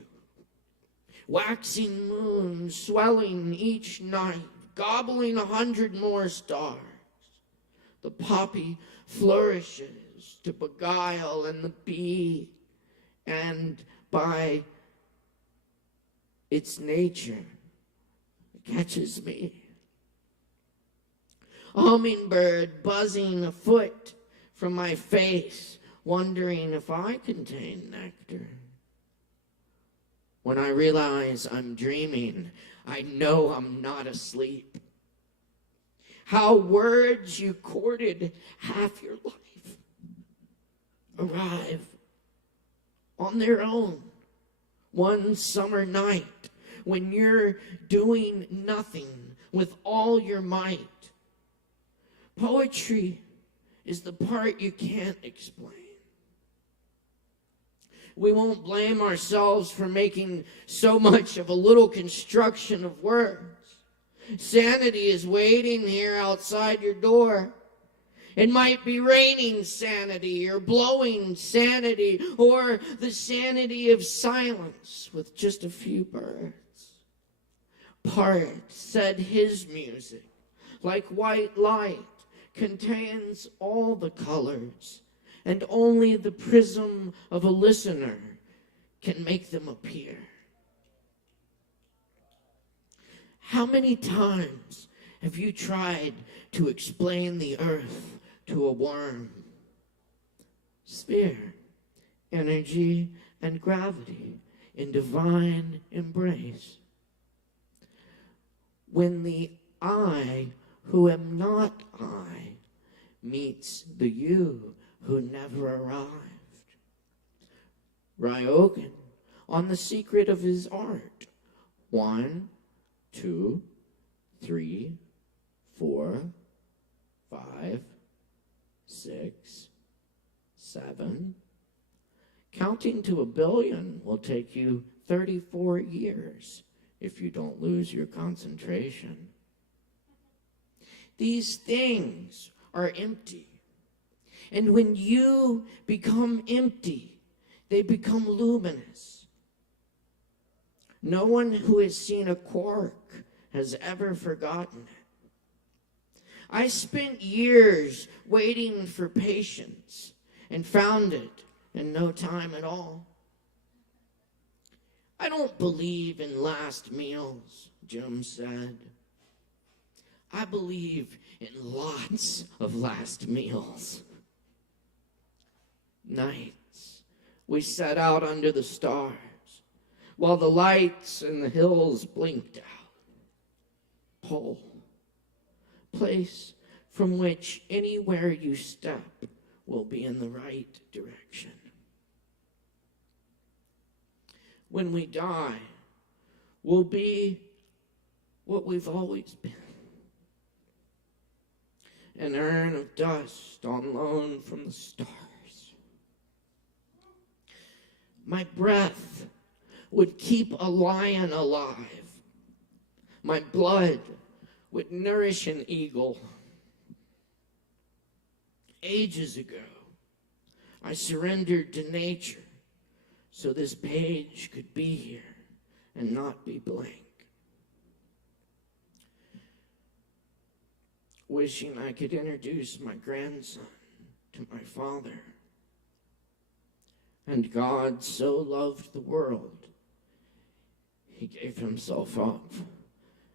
Waxing moon swelling each night, gobbling 100 more stars. The poppy flourishes to beguile, and the bee, and by its nature, catches me. A hummingbird buzzing a foot from my face, wondering if I contain nectar. When I realize I'm dreaming, I know I'm not asleep. How words you courted half your life arrive on their own one summer night when you're doing nothing with all your might. Poetry is the part you can't explain. We won't blame ourselves for making so much of a little construction of words. Sanity is waiting here outside your door. It might be raining sanity, or blowing sanity, or the sanity of silence with just a few birds. Part said his music, like white light, contains all the colors, and only the prism of a listener can make them appear. How many times have you tried to explain the earth to a worm? Sphere, energy, and gravity in divine embrace. When the I who am not I meets the you who never arrived. Ryokan on the secret of his art. 1, 2, 3, 4, 5, 6, 7. Counting to 1 billion will take you 34 years if you don't lose your concentration. These things are empty. And when you become empty, they become luminous. No one who has seen a cork has ever forgotten it. I spent years waiting for patience and found it in no time at all. I don't believe in last meals, Jim said. I believe in lots of last meals. Nights, we sat out under the stars while the lights in the hills blinked out. Pole, place from which anywhere you step will be in the right direction. When we die, we'll be what we've always been. An urn of dust on loan from the stars. My breath would keep a lion alive. My blood would nourish an eagle. Ages ago, I surrendered to nature so this page could be here and not be blank. Wishing I could introduce my grandson to my father. And God so loved the world, he gave himself up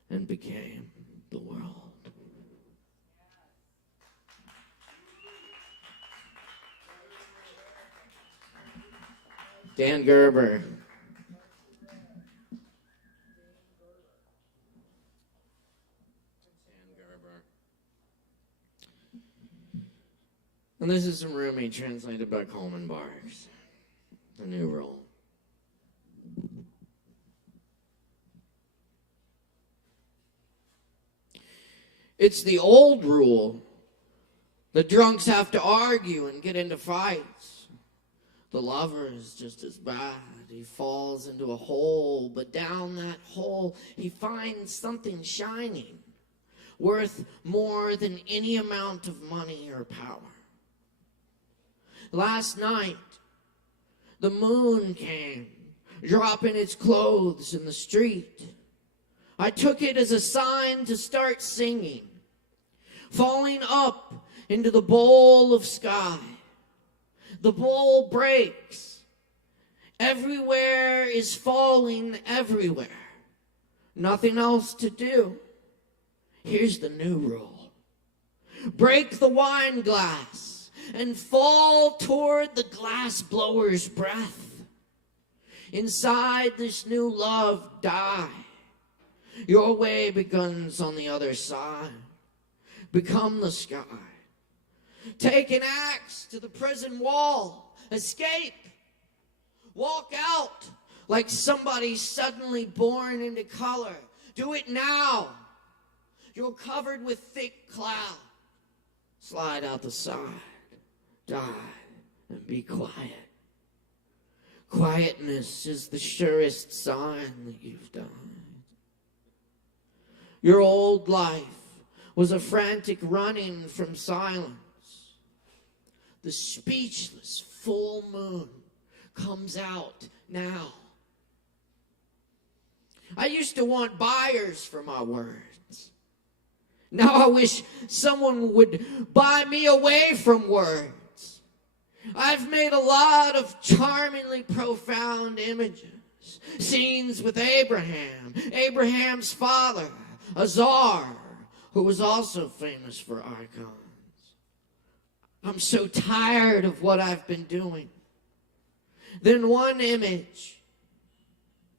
and became the world. Dan Gerber. And this is from Rumi, translated by Coleman Barks. The new rule. It's the old rule. The drunks have to argue and get into fights. The lover is just as bad. He falls into a hole, but down that hole he finds something shining, worth more than any amount of money or power. Last night, the moon came, dropping its clothes in the street. I took it as a sign to start singing, falling up into the bowl of sky. The bowl breaks. Everywhere is falling everywhere. Nothing else to do. Here's the new rule. Break the wine glass and fall toward the glass blower's breath. Inside this new love, die. Your way begins on the other side. Become the sky. Take an axe to the prison wall. Escape. Walk out like somebody suddenly born into color. Do it now. You're covered with thick cloud. Slide out the side. Die and be quiet. Quietness is the surest sign that you've died. Your old life was a frantic running from silence. The speechless full moon comes out now. I used to want buyers for my words. Now I wish someone would buy me away from words. I've made a lot of charmingly profound images. Scenes with Abraham, Abraham's father, a czar, who was also famous for icons. I'm so tired of what I've been doing. Then one image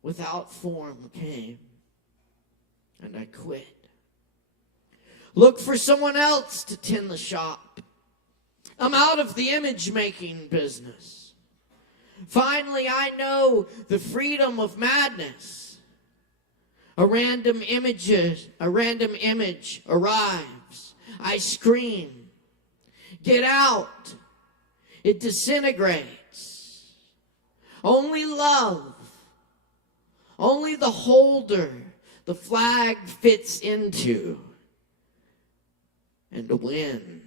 without form came, and I quit. Look for someone else to tend the shop. I'm out of the image-making business. Finally, I know the freedom of madness. A random image arrives. I scream. Get out. It disintegrates. Only love. Only the holder the flag fits into. And the wind.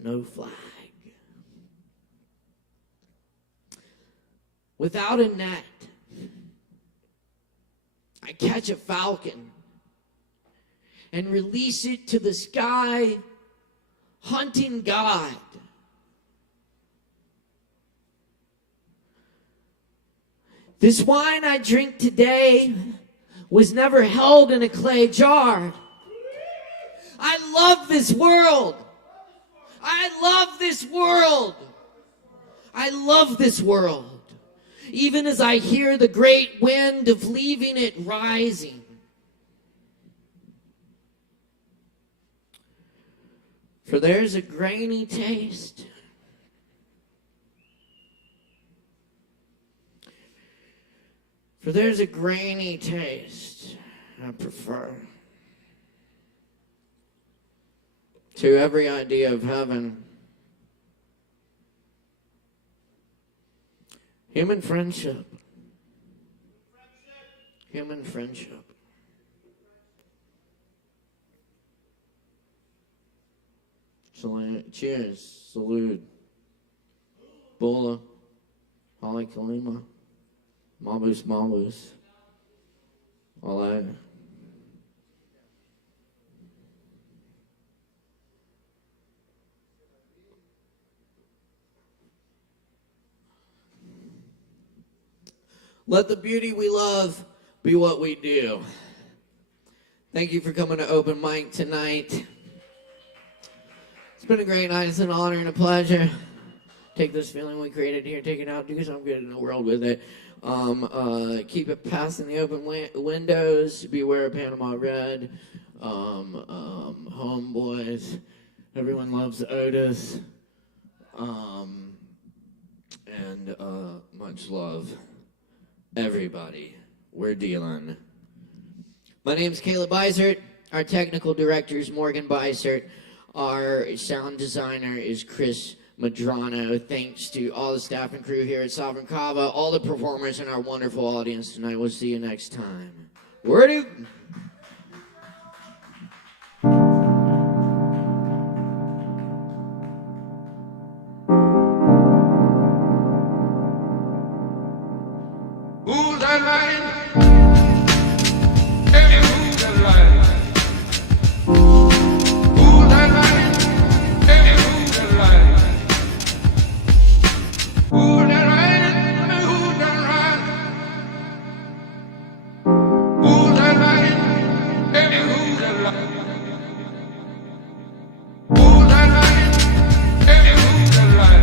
No flag. Without a net, I catch a falcon and release it to the sky, hunting God. This wine I drink today was never held in a clay jar. I love this world. I love this world. I love this world. Even as I hear the great wind of leaving it rising. For there's a grainy taste. For there's a grainy taste I prefer to every idea of heaven. Human friendship. Human friendship. Cheers. Salute. Bola. Holly Kalima. Mabus Mabus. Olé. Let the beauty we love be what we do. Thank you for coming to Open Mic tonight. It's been a great night. It's an honor and a pleasure. Take this feeling we created here, take it out, do something good in the world with it. Keep it passing the open windows. Beware of Panama Red. Homeboys. Everyone loves Otis. And much love. Everybody, we're dealing. My name's Caleb Beissert. Our technical director is Morgan Beissert. Our sound designer is Chris Madrano. Thanks to all the staff and crew here at Sovereign Kava, all the performers, and our wonderful audience tonight. We'll see you next time. Wordy. Who's that line? Hey, who's that line? Who's that line? Hey, who's that line? Who's that line? Who's that line? Who's that line? Hey, who's that line? Who's that line? Hey, who's that line?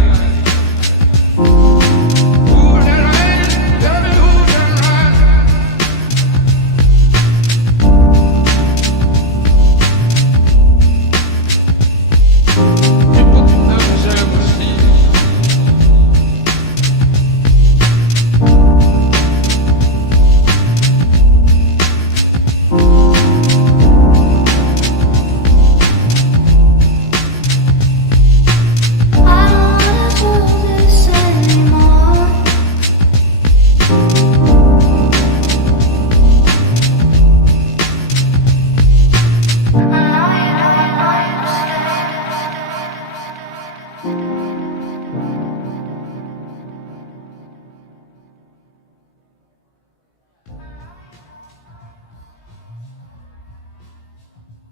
Thank you.